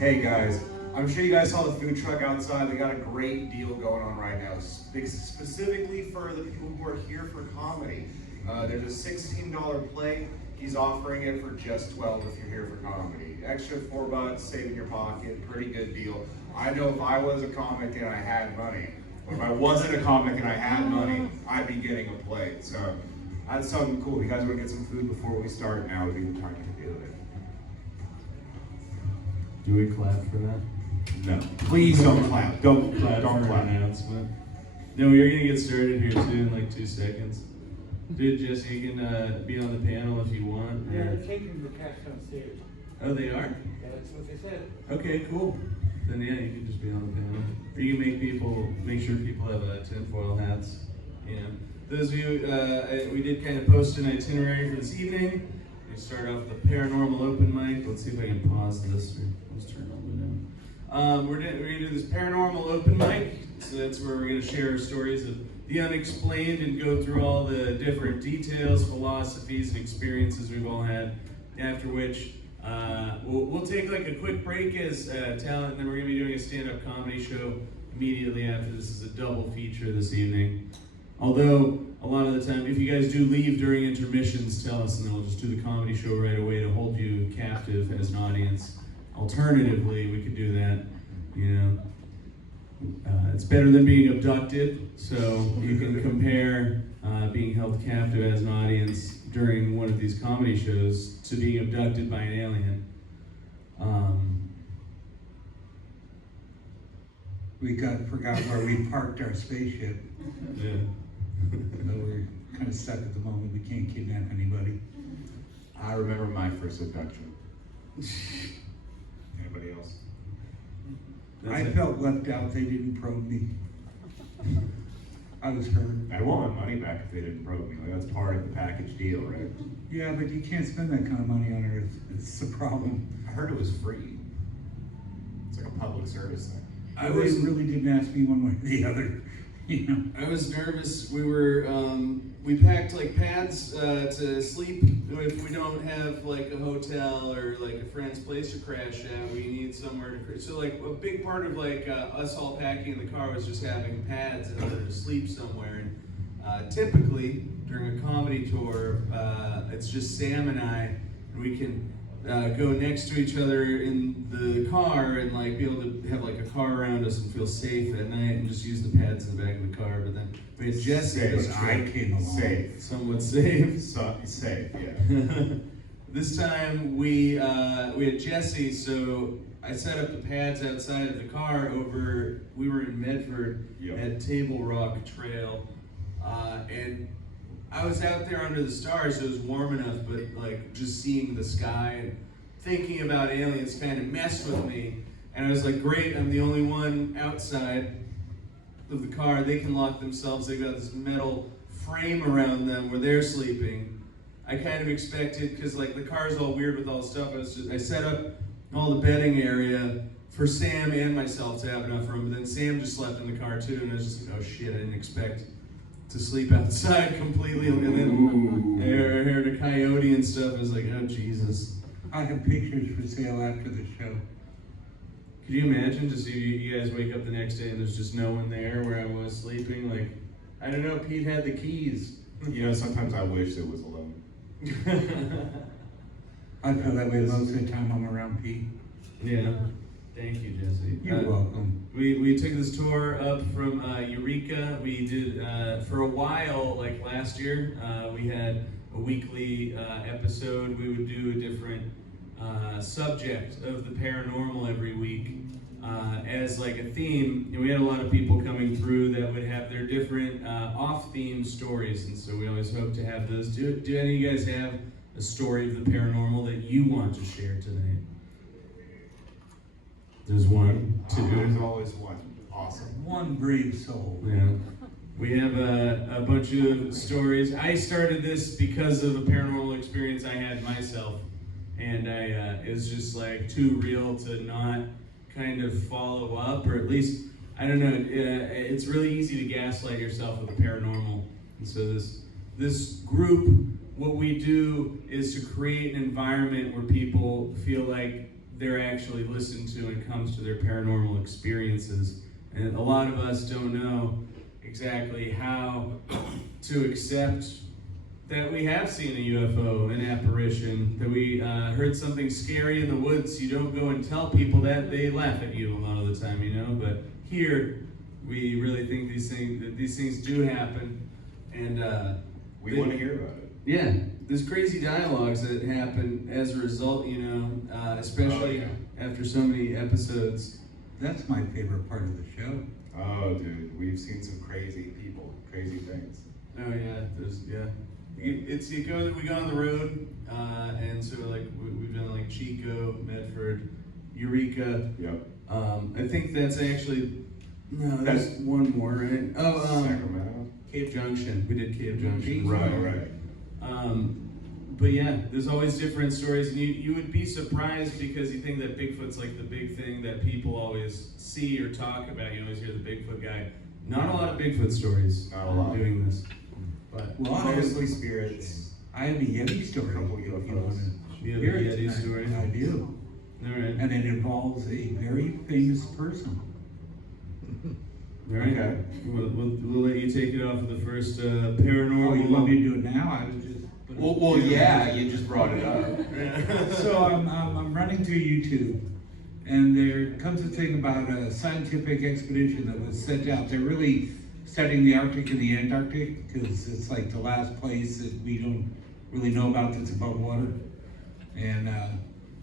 Hey guys, I'm sure you guys saw the food truck outside. They got a great deal going on right now, specifically for the people who are here for comedy. There's a $16 plate. He's offering it for just $12 if you're here for comedy. Extra $4, save in your pocket, pretty good deal. I know if I was a comic and I had money, or if I wasn't a comic and I had money, I'd be getting a plate. So that's something cool. You guys want to get some food before we start? Now would be the time to do it. Do we clap for that? No. Please don't clap. Don't clap. Don't clap. Announcement. No, we're gonna get started here too in like 2 seconds. Dude, Jesse, you can be on the panel if you want. Yeah, they're taking the cast downstairs. Oh, they are? Yeah, that's what they said. Okay, cool. Then yeah, you can just be on the panel. Or you can make sure people have tinfoil hats. Yeah. Those of you, we did kind of post an itinerary for this evening. We start off with a paranormal open mic. Let's see if I can pause this or let's turn it all the way down. We're gonna do this paranormal open mic. So that's where we're gonna share stories of the unexplained and go through all the different details, philosophies, and experiences we've all had. After which, we'll take like a quick break as talent, and then we're gonna be doing a stand-up comedy show immediately after. This is a double feature this evening. Although, a lot of the time, if you guys do leave during intermissions, tell us and then we'll just do the comedy show right away to hold you captive as an audience. Alternatively, we could do that, you know. It's better than being abducted, so you can compare being held captive as an audience during one of these comedy shows to being abducted by an alien. We forgot where we parked our spaceship. Yeah. So we're kind of stuck at the moment. We can't kidnap anybody. I remember my first abduction. Anybody else? I felt left out. They didn't probe me. I was hurt. I want my money back if they didn't probe me. Like, that's part of the package deal, right? Yeah, but you can't spend that kind of money on Earth. It's the problem. I heard it was free. It's like a public service thing. They really didn't ask me one way or the other. You know. I was nervous. We packed like pads to sleep if we don't have like a hotel or like a friend's place to crash at. We need somewhere to crash. So like a big part of like us all packing in the car was just having pads in order to sleep somewhere. And typically during a comedy tour, it's just Sam and I, and we can go next to each other in the car and like be able to have like a car around us and feel safe at night and just use the pads in the back of the car. But then we had Jesse. I came along. Safe. Somewhat safe. Safe, yeah. This time we had Jesse, so I set up the pads outside of the car over. We were in Medford at Table Rock Trail, and I was out there under the stars, so it was warm enough, but like just seeing the sky and thinking about aliens kind of messed with me. And I was like, great, I'm the only one outside of the car. They can lock themselves. They've got this metal frame around them where they're sleeping. I kind of expected, because like the car's all weird with all the stuff, I set up all the bedding area for Sam and myself to have enough room, but then Sam just slept in the car too, and I was just like, oh shit, I didn't expect to sleep outside completely, and then I heard a coyote and stuff. I was like, oh Jesus. I have pictures for sale after the show. Could you imagine to see you guys wake up the next day and there's just no one there where I was sleeping? Like, I don't know, Pete had the keys. You know, sometimes I wish it was alone. I feel that way most of the time I'm around Pete. Yeah. Thank you, Jesse. You're welcome. We took this tour up from Eureka. We did, for a while, like last year, we had a weekly episode. We would do a different subject of the paranormal every week as like a theme. And we had a lot of people coming through that would have their different off-theme stories. And so we always hope to have those. Do any of you guys have a story of the paranormal that you want to share tonight? There's one, two. There's always one. Awesome. One brave soul. Yeah. We have a bunch of stories. I started this because of a paranormal experience I had myself. And it was just like too real to not kind of follow up, or at least, I don't know, it's really easy to gaslight yourself with the paranormal. And so this group, what we do is to create an environment where people feel like they're actually listened to when it comes to their paranormal experiences. And a lot of us don't know exactly how to accept that we have seen a UFO, an apparition, that we heard something scary in the woods. You don't go and tell people that, they laugh at you a lot of the time, you know, but here, we really think these things do happen, and We want to hear about it. yeah, there's crazy dialogues that happen as a result, you know, especially after so many episodes. That's my favorite part of the show. Oh, dude, we've seen some crazy people, crazy things. Oh yeah, we go on the road, and so like we've done like Chico, Medford, Eureka. Yep. I think that's actually there's one more, right? Sacramento. Cave Junction. We did Cave Junction. Right. But yeah, there's always different stories, and you would be surprised because you think that Bigfoot's like the big thing that people always see or talk about. You always hear the Bigfoot guy. Not a lot of Bigfoot stories Not a lot. doing this. But Well, Mostly spirits. I have a Yeti story. Couple if you UFOs. wanna You have a hear it Yeti tonight. story? I do. all right, And it involves a very famous person. all right. Okay. We'll let you take it off with the first Oh, paranormal. you want me to do it now? I was just. Well, yeah, you just brought it up. So I'm running through YouTube, and there comes a thing about a scientific expedition that was sent out. They're really studying the Arctic and the Antarctic because it's like the last place that we don't really know about that's above water. And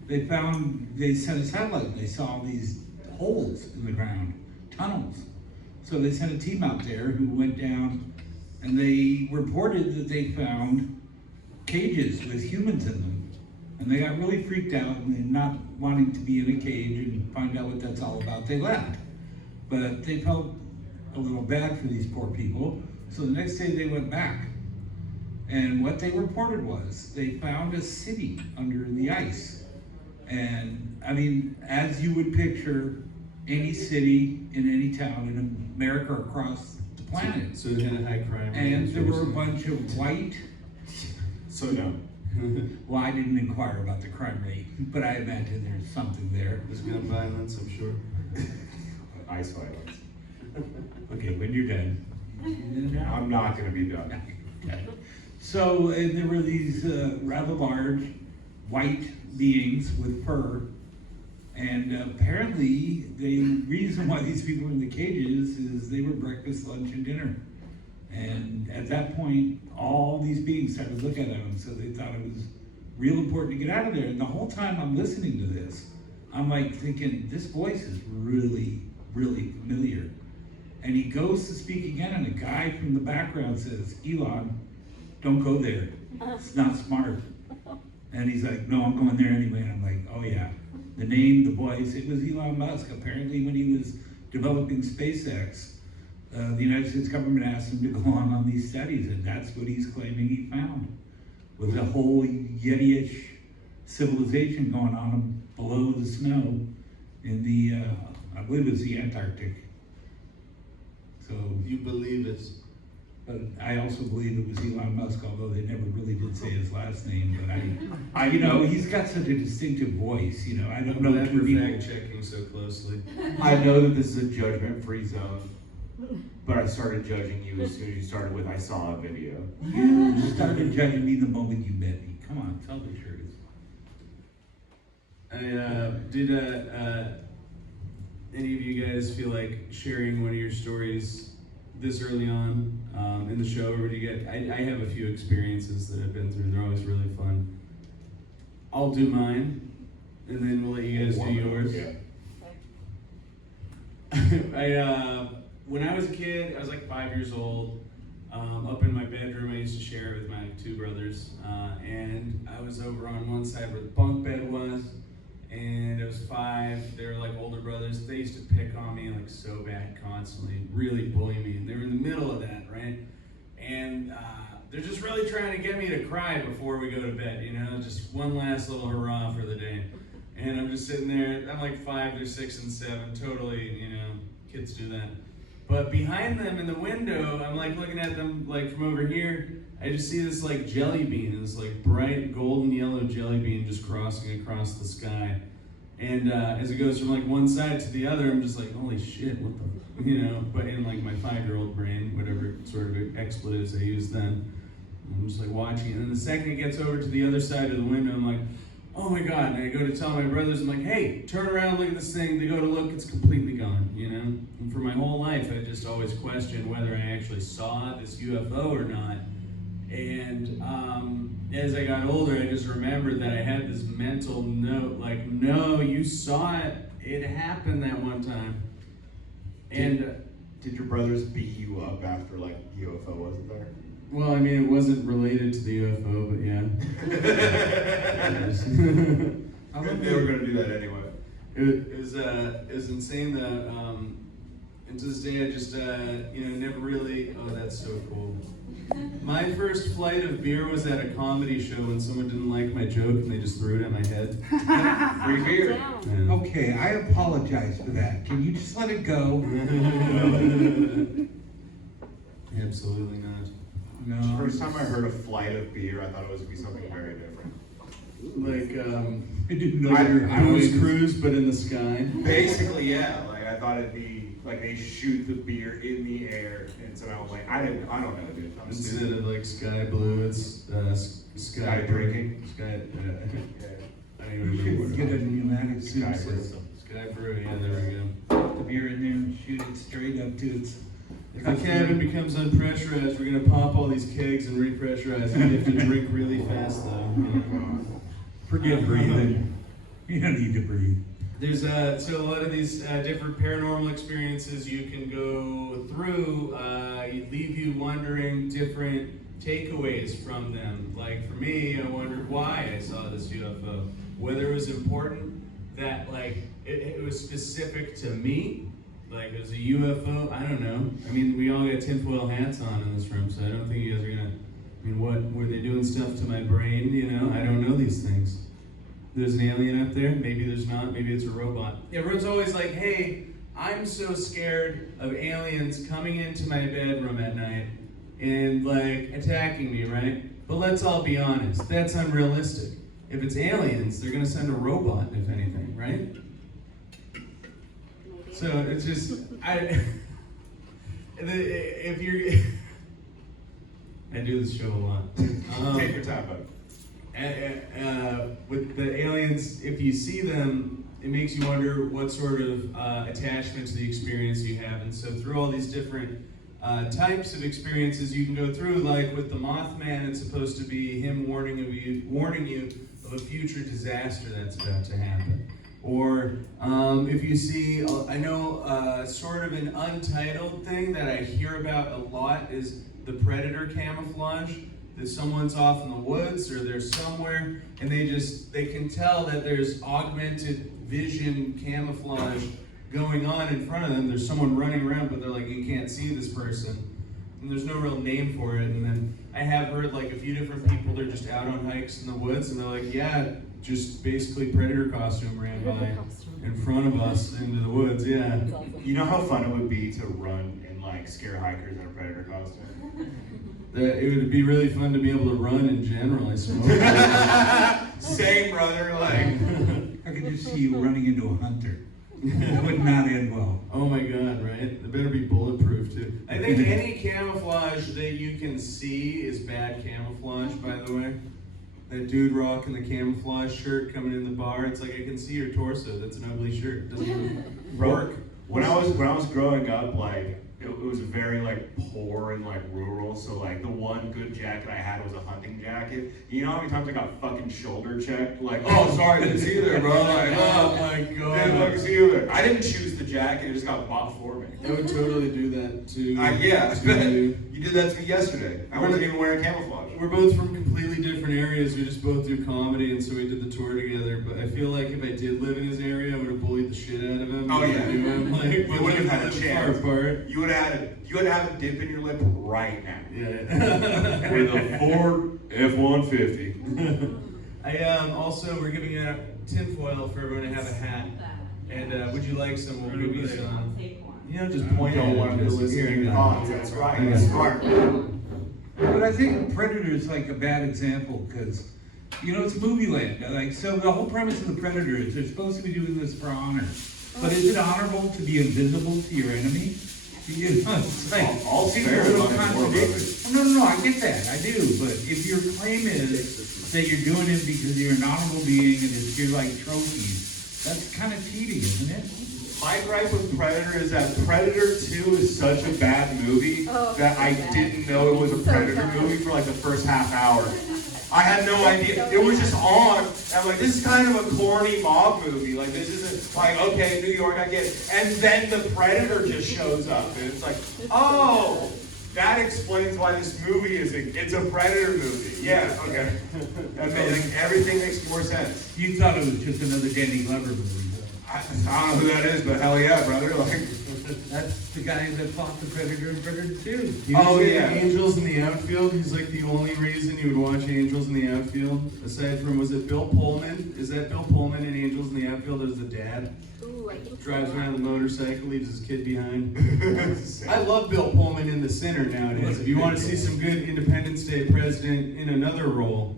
they sent a satellite. And they saw these holes in the ground, tunnels. So they sent a team out there who went down, and they reported that they found cages with humans in them. And they got really freaked out, and not wanting to be in a cage and find out what that's all about, they left. But they felt a little bad for these poor people, so the next day they went back. And what they reported was they found a city under the ice. And I mean, as you would picture any city in any town in America or across the planet. So it had a high crime rate. And there were a bunch of white. So no. Well, I didn't inquire about the crime rate, but I imagine there's something there. There's gun violence, I'm sure. Ice violence. Okay, when you're done. I'm not gonna be done. So there were these rather large white beings with fur, and apparently the reason why these people were in the cages is they were breakfast, lunch, and dinner. And at that point, all these beings started looking at them, so they thought it was real important to get out of there. And the whole time I'm listening to this, I'm like thinking, this voice is really, really familiar. And he goes to speak again, and a guy from the background says, Elon, don't go there. It's not smart. And he's like, no, I'm going there anyway. And I'm like, oh yeah. The name, the voice, it was Elon Musk. Apparently when he was developing SpaceX, the United States government asked him to go on these studies, and that's what he's claiming he found. Was a whole Yeti-ish civilization going on below the snow in the, I believe it was the Antarctic. So, You believe it. but I also believe it was Elon Musk, although they never really did say his last name. But I you know, he's got such a distinctive voice. You know, I don't I'm know glad two we're people. fact checking so closely. I know that this is a judgment-free zone, but I started judging you as soon as you started with, I saw a video. You started judging me the moment you met me. Come on, tell the truth. Did any of you guys feel like sharing one of your stories this early on in the show, or do you get? I have a few experiences that I've been through. They're always really fun. I'll do mine, and then we'll let you guys do yours. Yeah. When I was a kid, I was like 5 years old. Up in my bedroom, I used to share it with my two brothers, and I was over on one side where the bunk bed was, and I was 5. They were like older brothers. They used to pick on me like so bad constantly, really bully me, and they were in the middle of that, right? And they're just really trying to get me to cry before we go to bed, you know, just one last little hurrah for the day. And I'm just sitting there, I'm like 5, they're 6 and 7, totally, you know, kids do that. But behind them in the window, I'm like looking at them like from over here, I just see this like jelly bean, this like bright golden yellow jelly bean just crossing across the sky. And as it goes from like one side to the other, I'm just like, holy shit, what the, you know? But in like my 5-year-old brain, whatever sort of expletives I used then, I'm just like watching it. And then the second it gets over to the other side of the window, I'm like, oh my God. And I go to tell my brothers, I'm like, hey, turn around, look at this thing. They go to look, it's completely gone, you know? And for my whole life, I just always questioned whether I actually saw this UFO or not. And as I got older, I just remembered that I had this mental note, like, no, you saw it. It happened that one time. And did your brothers beat you up after like UFO wasn't there? well, I mean, it wasn't related to the UFO, but yeah. They were gonna do that anyway. It was insane that, and to this day, I just, never really, oh, that's so cool. My first flight of beer was at a comedy show when someone didn't like my joke and they just threw it at my head. Free beer. Yeah. Okay, I apologize for that. Can you just let it go? Absolutely not. No. First time I heard a flight of beer, I thought it was gonna be something very different. Like, I didn't know you were Booze Cruise, but in the sky. Basically, yeah. Like I thought it'd be like they shoot the beer in the air, and so I was like, I don't know, dude. I'm Instead stupid. of like sky blue, it's Sky drinking. Sky. Yeah. I don't even You remember should what get it a pneumatic Sky suit brew. system. was. Sky Brew, yeah, there we go. Put the beer in there and shoot it straight up to its. If the cabin becomes unpressurized, we're gonna pop all these kegs and repressurize them. You have to drink really fast though. You know? Forget breathing. You don't need to breathe. There's so a lot of these different paranormal experiences you can go through leave you wondering different takeaways from them. Like for me, I wondered why I saw this UFO, whether it was important that like it was specific to me, like it was a UFO. I don't know. I mean, we all got tinfoil hats on in this room, so I don't think you guys are gonna. I mean, what were they doing stuff to my brain? You know, I don't know these things. There's an alien up there, maybe there's not, maybe it's a robot. Everyone's always like, hey, I'm so scared of aliens coming into my bedroom at night and like attacking me, right? But let's all be honest, that's unrealistic. If it's aliens, they're gonna send a robot, if anything, right? So it's just, if you're, I do this show a lot. Take your time, bud. With the aliens, if you see them, it makes you wonder what sort of attachment to the experience you have. And so through all these different types of experiences you can go through, like with the Mothman, it's supposed to be him warning you of a future disaster that's about to happen. Or if you see, I know sort of an untitled thing that I hear about a lot is the predator camouflage. That someone's off in the woods or they're somewhere and they can tell that there's augmented vision camouflage going on in front of them. There's someone running around, but they're like, you can't see this person. And there's no real name for it. And then I have heard like a few different people, they're just out on hikes in the woods and they're like, yeah, just basically predator costume ran by in front of us into the woods, yeah. You know how fun it would be to run and like scare hikers in a predator costume? It would be really fun to be able to run in general, I suppose. Same, brother. Like, I could just see you running into a hunter. That would not end well. Oh my God, right? It better be bulletproof too. I think any camouflage that you can see is bad camouflage, by the way. That dude rocking the camouflage shirt coming in the bar, it's like I can see your torso. That's an ugly shirt. It doesn't even work. when I was growing up, like it was very like poor and like rural. So like the one good jacket I had was a hunting jacket. You know how many times I got fucking shoulder checked? Like, oh sorry, didn't see you there, bro. Like, Oh my God. didn't fucking see you there. I didn't choose the jacket; it just got bought for me. I would totally do that too. Yeah, to you. you did that to me yesterday. I wasn't even wearing camouflage. We're both from completely different areas. We just both do comedy, and so we did the tour together. But I feel like if I did live in his area, I would have bullied the shit out of him. Oh, yeah. I knew him. Like, You wouldn't have had a far chance. apart. You would have a dip in your lip right now. Yeah. With a Ford F-150. Also, we're giving out tinfoil for everyone to have a hat. And would you like some? We'll give you some. You know, just point Don't at want it. to Just listen here to you your go. thoughts. That's right. You're smart. But I think Predator is like a bad example because You know, it's movie land. Like, so the whole premise of the Predator is they're supposed to be doing this for honor. But is it honorable to be invisible to your enemy? You know, it's like, I'll seems spare a little it on the war, contradictory. No, I get that, I do. But if your claim is that you're doing it because you're an honorable being and it's you're like trophies, that's kind of cheating, isn't it? My gripe with Predator is that Predator 2 is such a bad movie that I didn't know it was a Predator movie for like the first half hour. I had no idea. It was just on. And I'm like, this is kind of a corny mob movie. Like, this isn't like, okay, New York, I get it. And then the Predator just shows up. And it's like, oh, that explains why this movie it's a Predator movie. Yeah, okay. That makes, like, everything makes more sense. You thought it was just another Danny Glover movie. I don't know who that is, but hell yeah, brother. Like, That's the guy that fought the Predator in Predator 2. He was Oh, in yeah. Angels in the Outfield. He's like the only reason you would watch Angels in the Outfield. Aside from, was it Bill Pullman? Is that Bill Pullman in Angels in the Outfield as the dad? Ooh, I think Drives so. around the motorcycle, leaves his kid behind. I love Bill Pullman in The Sinner nowadays. If you want to see some good Independence Day president in another role,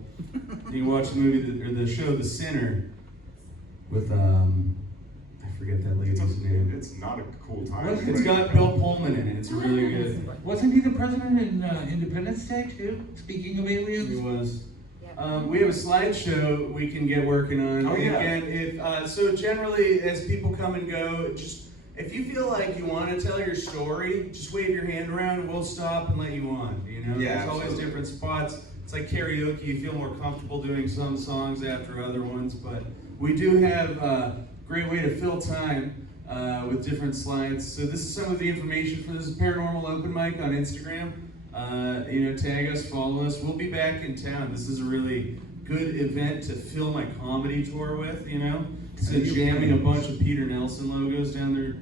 you can watch the movie or the show The Sinner with I forget that lady's name. it's not a cool time. It's got Bill Pullman in it. It's really good. Wasn't he the president in Independence Day too? Speaking of He aliens? was. Yep. We have a slideshow we can get working on. Oh, And yeah. again, so generally, as people come and go, just if you feel like you want to tell your story, just wave your hand around and we'll stop and let you on. You know, Yeah, there's always absolutely. different spots. It's like karaoke. You feel more comfortable doing some songs after other ones, but we do have a great way to fill time with different slides. So this is some of the information for this Paranormal Open Mic on Instagram. Tag us, follow us. We'll be back in town. This is a really good event to fill my comedy tour with, you know? So jamming a bunch of Peter Nelson logos down there.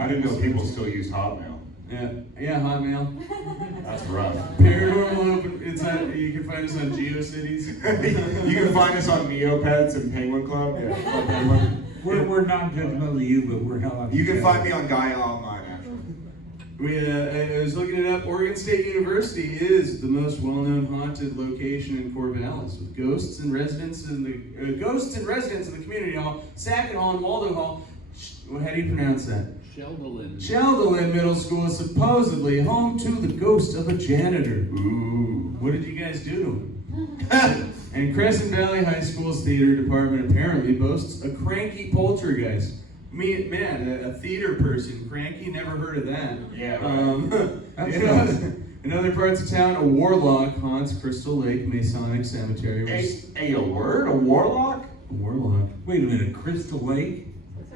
I didn't know people still used Hotmail. Yeah, Hotmail. That's rough. Paranormal Open, you can find us on GeoCities. You can find us on Neopets and Penguin Club. Yeah. We're not judgmental of you, but we're hell out. You can find me on Gaia Online, actually. I was looking it up. Oregon State University is the most well-known haunted location in Corvallis, with ghosts and residents in the community hall, Sackett Hall, and Waldo Hall. How do you pronounce that? Sheldon Middle School is supposedly home to the ghost of a janitor. Ooh, what did you guys do to him? And Crescent Valley High School's theater department apparently boasts a cranky poltergeist. A theater person, cranky, never heard of that. Yeah, In other parts of town, a warlock haunts Crystal Lake Masonic Cemetery. A word? A warlock? A warlock. Wait a minute, Crystal Lake?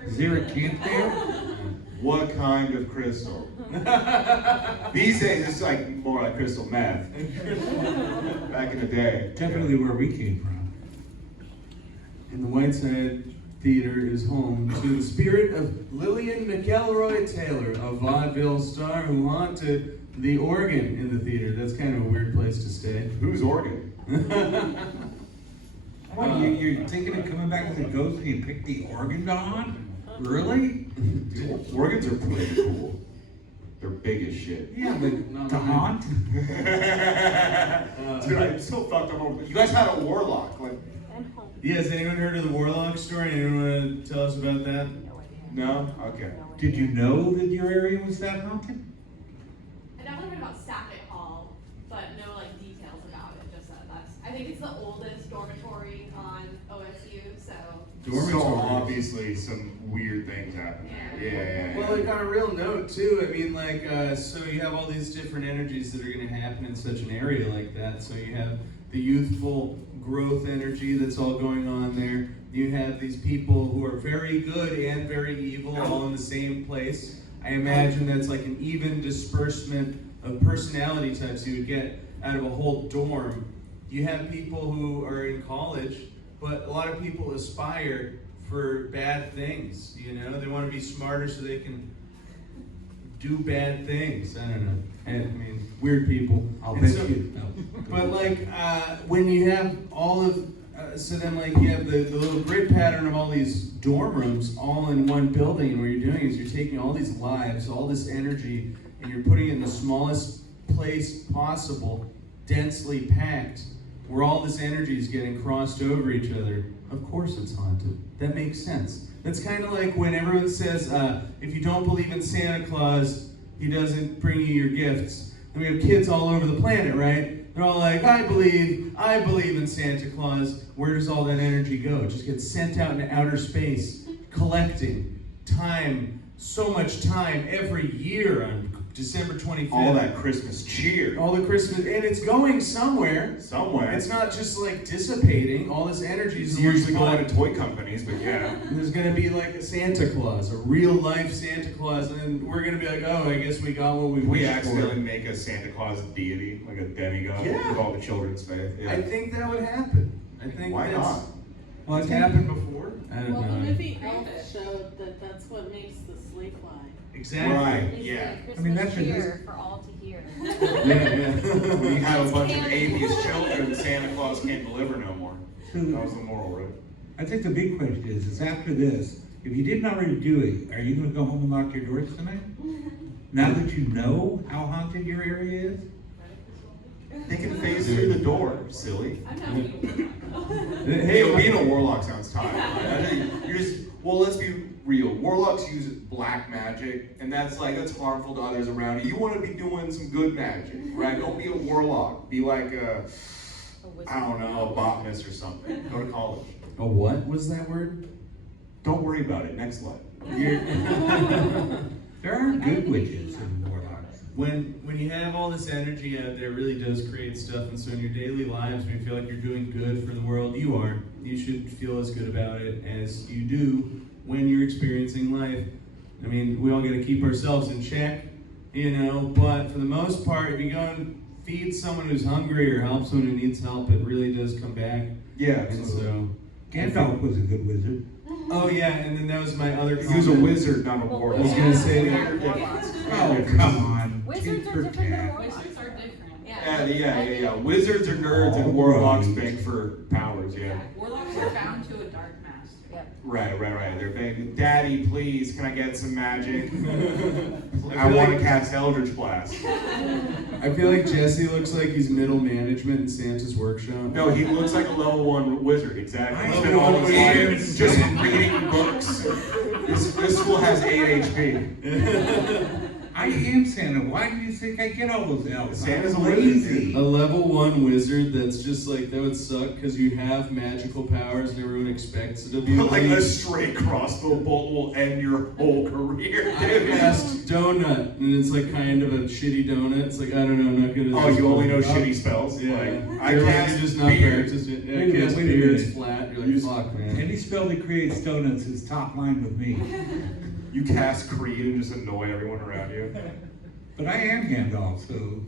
Is there a camp there? What kind of crystal? These days, it's like more like crystal meth. Back in the day. Definitely where we came from. And the Whiteside Theater is home to the spirit of Lillian McElroy Taylor, a vaudeville star who haunted the organ in the theater. That's kind of a weird place to stay. Who's Oregon? What, you're thinking of coming back as a ghost and you picked the organ to haunt? Really? Dude, organs are pretty cool. They're big as shit. Yeah, but to haunt? Dude, I'm so fucked up over. You guys had a warlock. Like, And home. Yeah, has anyone heard of the warlock story? Anyone want to tell us about that? No idea. no? Okay. No Did idea. you know that your area was that haunted? I definitely heard about Sackett Hall, but no details about it. Just that I think it's the oldest dormitory on OSU, so. So obviously some weird things happen there. Yeah. Well, like on a real note too, I mean so you have all these different energies that are going to happen in such an area like that. So you have the youthful growth energy that's all going on there. You have these people who are very good and very evil all in the same place. I imagine that's like an even disbursement of personality types you would get out of a whole dorm. You have people who are in college, but a lot of people aspire for bad things, you know? They want to be smarter so they can do bad things. I don't know. I mean, weird people. I'll And bet so- you. No. But when you have all of, you have the little grid pattern of all these dorm rooms all in one building, and what you're doing is you're taking all these lives, all this energy, and you're putting it in the smallest place possible, densely packed, where all this energy is getting crossed over each other, of course it's haunted. That makes sense. That's kind of like when everyone says, if you don't believe in Santa Claus, he doesn't bring you your gifts. And we have kids all over the planet, right? They're all like, I believe in Santa Claus. Where does all that energy go? It just gets sent out into outer space, collecting time, so much time every year on December 25th. All that Christmas cheer. All the Christmas, and it's going somewhere. Somewhere. It's not just like dissipating. All this energy is It's usually going to toy companies, but yeah. And there's gonna be like a Santa Claus, a real life Santa Claus, and we're gonna be like, oh, I guess we got what we We wished accidentally for. make a Santa Claus deity, like a demigod Yeah. with all the children's faith. Yeah. I think that would happen. I think Why that's, not? Well, I it's think- happened before. I don't Well, the know. movie Elf showed that that's what makes the sleigh fly. Exactly. Right. It's Yeah. like I mean, Christmas that's a- cheer for all to hear. Yeah, When you yeah. have a bunch of atheist children, Santa Claus can't deliver no more. So That was the moral, right? I think the big question is after this, if you didn't already do it, are you gonna go home and lock your doors tonight? Now that you know how haunted your area is? They can phase through the door, silly. I'm not being. Hey, being a warlock sounds tight. I think you're just, well, let's be real. Warlocks use black magic, and that's harmful to others around you. You want to be doing some good magic, right? Don't be a warlock. Be like I don't know, a botanist or something. Go to college. Oh, what was that word? Don't worry about it. Next slide. There are good witches and warlocks. When you have all this energy out there, it really does create stuff. And so in your daily lives, when you feel like you're doing good for the world, you are. You should feel as good about it as you do when you're experiencing life. I mean, we all got to keep ourselves in check, you know. But for the most part, if you go and feed someone who's hungry or help someone who needs help, it really does come back. Yeah, And absolutely. so, Gandalf was a good wizard. oh yeah, and then that was my other. He was a comment. wizard, not a warlock. I was gonna say Yeah, that. warlocks. Oh, come on. Wizards tit are for different than tat. warlocks. Wizards are different. Yeah. Wizards are nerds and All warlocks right. beg for powers, yeah. Warlocks are bound to a dark master. Yep. Right. They're begging, Daddy, please, can I get some magic? I feel want like- to cast Eldritch Blast. I feel like Jesse looks like he's middle management in Santa's workshop. No, he looks like a level 1 wizard, exactly. I He's been all his know. life just reading books. This school has 8 HP. I am Santa. Why do you think I get all those elves? Santa's I'm a wizard, lazy. A level 1 wizard that's just like, that would suck because you have magical powers and everyone expects it of you. Like a straight crossbow bolt will end your whole career, I dude. cast donut, and it's like kind of a shitty donut. It's like, I don't know, I'm not good at Oh, this. you only know Oh, shitty spells? Yeah. Like, I You're cast really just not beard. practiced it. Yeah, Wait a minute, cast wait a beard, minute. it's flat. You're like, fuck, man. Any spell that creates donuts is top line with me. You cast Creed and just annoy everyone around you. But I am Gandalf, so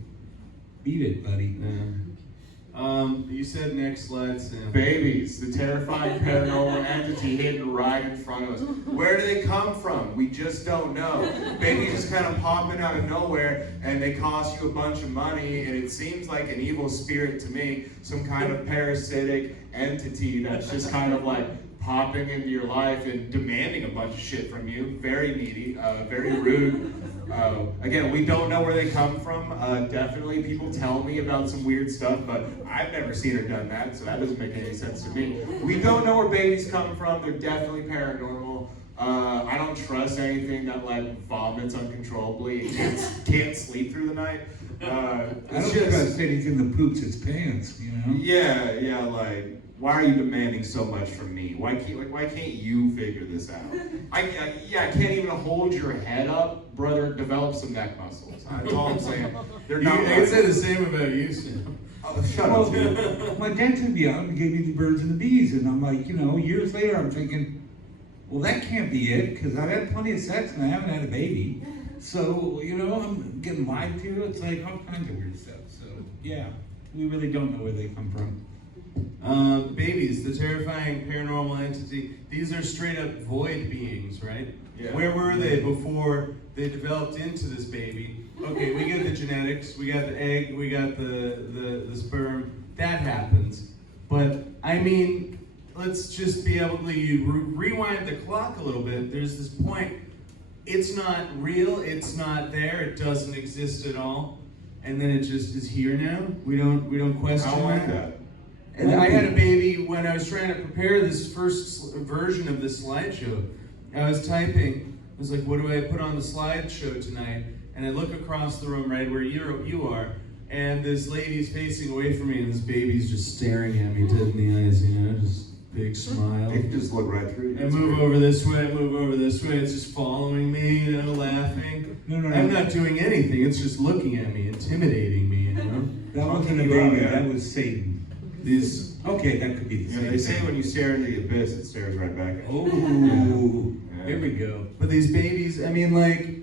beat it, buddy. Yeah. You said next slide, Sam. Babies, the terrifying paranormal entity hidden right in front of us. Where do they come from? We just don't know. Babies just kind of popping out of nowhere, and they cost you a bunch of money, and it seems like an evil spirit to me, some kind of parasitic entity that's just kind of like popping into your life and demanding a bunch of shit from you. Very needy, very rude. Again, we don't know where they come from. Definitely people tell me about some weird stuff, but I've never seen or done that, so that doesn't make any sense to me. We don't know where babies come from. They're definitely paranormal. I don't trust anything that like vomits uncontrollably and can't sleep through the night. I It's don't just, trust anything that poops its pants, you know? yeah, like, why are you demanding so much from me? Why can't you figure this out? I can't even hold your head up, brother. Develop some neck muscles. That's all I'm saying. They're I not. can say the same about you, Sam. Oh, shut Well, up, dude. my dad took me out and gave me the birds and the bees, and I'm like, years later, I'm thinking, well, that can't be it, because I've had plenty of sex and I haven't had a baby. So, I'm getting lied to. It's like all kinds of weird stuff. So, yeah, we really don't know where they come from. Babies, the terrifying paranormal entity. These are straight up void beings, right? Yeah. Where were they before they developed into this baby? Okay, we get the genetics, we got the egg, we got the sperm. That happens. But I mean, let's just be able to rewind the clock a little bit. There's this point. It's not real. It's not there. It doesn't exist at all. And then it just is here now. We don't question I don't like that. And I had a baby when I was trying to prepare this first version of this slideshow. I was typing, I was like, what do I put on the slideshow tonight? And I look across the room right where you are, and this lady's facing away from me, and this baby's just staring at me dead in the eyes, you know, just big smile. They can just look right through you. I move over this way, it's just following me, you know, laughing. No. I'm not doing anything, it's just looking at me, intimidating me, you know? That wasn't a You are, baby, yeah. that was Satan. These, Okay, that could be the Yeah, same they say thing. when you stare into the abyss, it stares right back at you. Oh, Yeah. here we go. but these babies, I mean, like,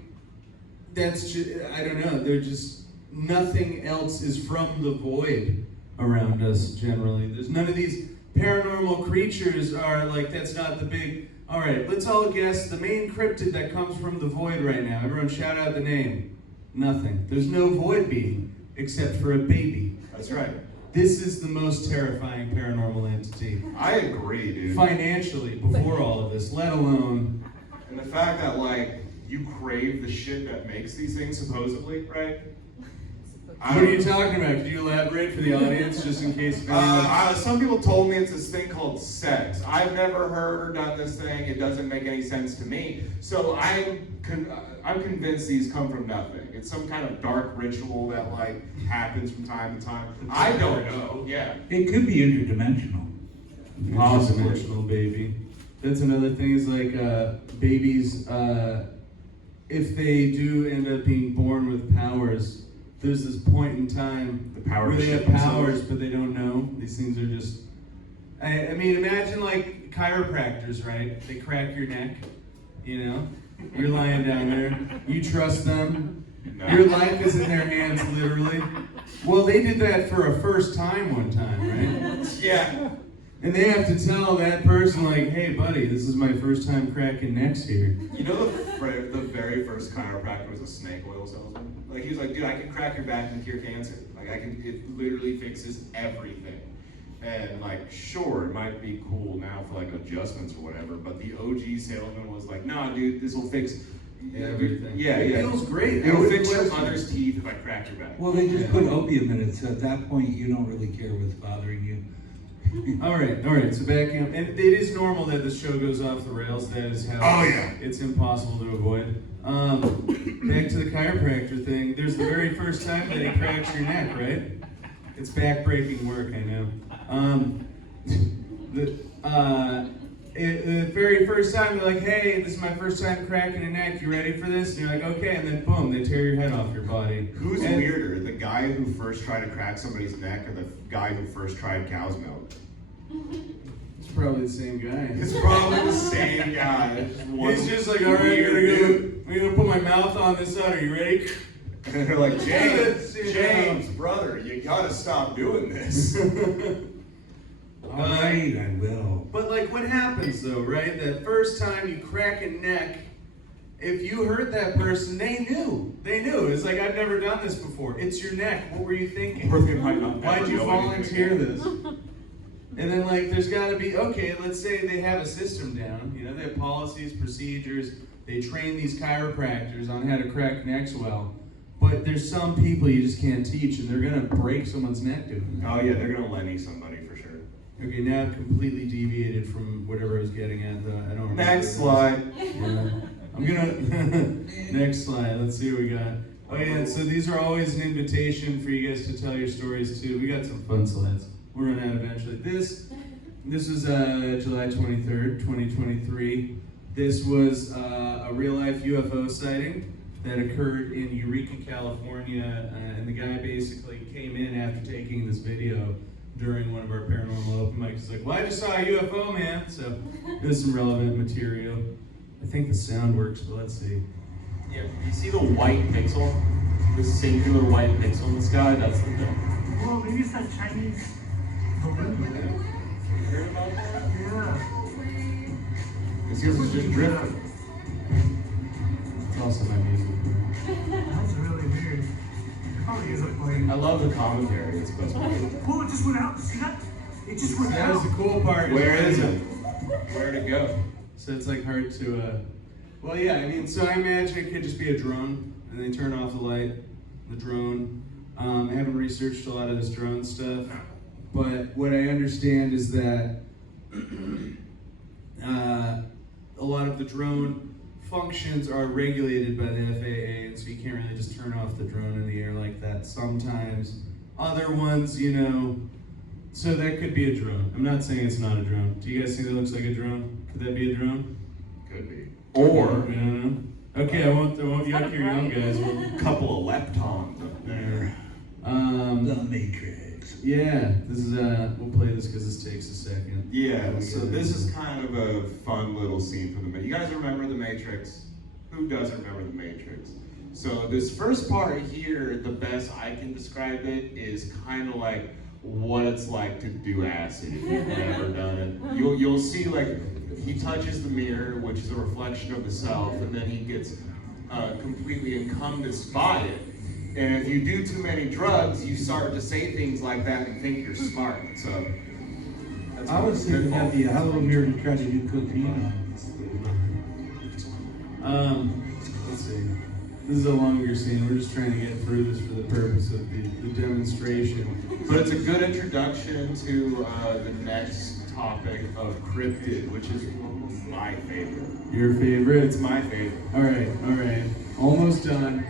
that's just, I don't know, they're just, nothing else is from the void around us generally. There's none of these paranormal creatures are like, that's not the big, all right, let's all guess the main cryptid that comes from the void right now. Everyone shout out the name. Nothing. There's no void being except for a baby. That's right. This is the most terrifying paranormal entity. I agree, dude. Financially, before all of this, let alone, And the fact that, like, you crave the shit that makes these things, supposedly, right? I what are don't you know. talking about? Could you elaborate for the audience, just in case if anyone... Some people told me it's this thing called sex. I've never heard or done this thing. It doesn't make any sense to me. So I'm convinced these come from nothing. It's some kind of dark ritual that like happens from time to time. I don't know. Yeah. It could be interdimensional. Interdimensional baby. That's another thing is like babies, if they do end up being born with powers, there's this point in time The power where to they have shit themselves. powers, but they don't know. These things are just. I mean, imagine like chiropractors, right? They crack your neck, you know? You're lying down there. You trust them. No. Your life is in their hands, literally. Well, they did that for a first time one time, right? Yeah. And they have to tell that person, like, hey, buddy, this is my first time cracking necks here. You know the very first chiropractor was a snake oil salesman? Like he was like, dude, I can crack your back and cure cancer. Like it literally fixes everything. And like, sure, it might be cool now for like adjustments or whatever, but the OG salesman was like, nah, dude, this will fix Everything. Yeah, It yeah. feels great. It'll That was fix the your question. mother's teeth if I crack your back. Well, they just Yeah. put opium in it, so at that point, you don't really care what's bothering you. All right, so backing up. And it is normal that the show goes off the rails. That is how Oh, yeah. it's impossible to avoid. Back to the chiropractor thing. There's the very first time that he cracks your neck, right? It's back-breaking work, I know. The very first time, they're like, hey, this is my first time cracking a neck. You ready for this? And you're like, okay. And then boom, they tear your head off your body. Who's And- weirder, the guy who first tried to crack somebody's neck or the guy who first tried cow's milk? It's probably the same guy. It's probably the same guy. He's just like, all right, I'm gonna put my mouth on this side. Are you ready? And they're like, Yes, James, brother, you gotta stop doing this. All right, I will. But like, what happens though, right? That first time you crack a neck, if you hurt that person, they knew. It's like, I've never done this before. It's your neck. What were you thinking? Or they might not Why'd ever you know anything volunteer again. this? And then like, there's gotta be, okay, let's say they have a system down. You know, they have policies, procedures. They train these chiropractors on how to crack necks well. But there's some people you just can't teach, and they're gonna break someone's neck doing that. Oh yeah, they're gonna Lenny somebody for sure. Okay, now I've completely deviated from whatever I was getting at. I don't remember. Next slide. Yeah. I'm gonna next slide. Let's see what we got. Oh yeah, so these are always an invitation for you guys to tell your stories too. We got some fun slides. We'll run out eventually. This is July 23rd, 2023. This was a real life UFO sighting that occurred in Eureka, California, and the guy basically came in after taking this video during one of our paranormal open mics. He's like, well, I just saw a UFO, man. So there's some relevant material. I think the sound works, but let's see. Yeah, you see the white pixel? The singular white pixel in the sky? That's the thing. Well, maybe it's that Chinese balloon. You heard about that? Yeah. This is just drifting. It's also my music. That's really weird. It probably is like I love the commentary. It's supposed to be. oh, it just went out. See that? It just went That was out. the cool part. Where is it? Where'd it go? So it's like hard to, well, yeah, I mean, so I imagine it could just be a drone, and they turn off the light, the drone. I haven't researched a lot of this drone stuff, But what I understand is that a lot of the drone functions are regulated by the FAA, and so you can't really just turn off the drone in the air like that sometimes. Other ones, you know, so that could be a drone. I'm not saying it's not a drone. Do you guys think that looks like a drone? Could that be a drone? Could be. Or, I don't know. Okay, I won't yuck your young guys. A couple of leptons up there. The Matrix. Yeah, this is we'll play this because this takes a second. Yeah, so this is kind of a fun little scene from the Matrix. You guys remember the Matrix? Who doesn't remember the Matrix? So this first part here, the best I can describe it is kind of like what it's like to do acid if you've never done it. You'll see like he touches the mirror, which is a reflection of the self, and then he gets completely encompassed by it. And if you do too many drugs, you start to say things like that and think you're smart. So that's I was thinking that'd be a hell of a mirror to try to do cocaine on. Let's see. This is a longer scene. We're just trying to get through this for the purpose of the demonstration. But it's a good introduction to the next topic of cryptid, which is my favorite. Your favorite? It's my favorite. All right. Almost done.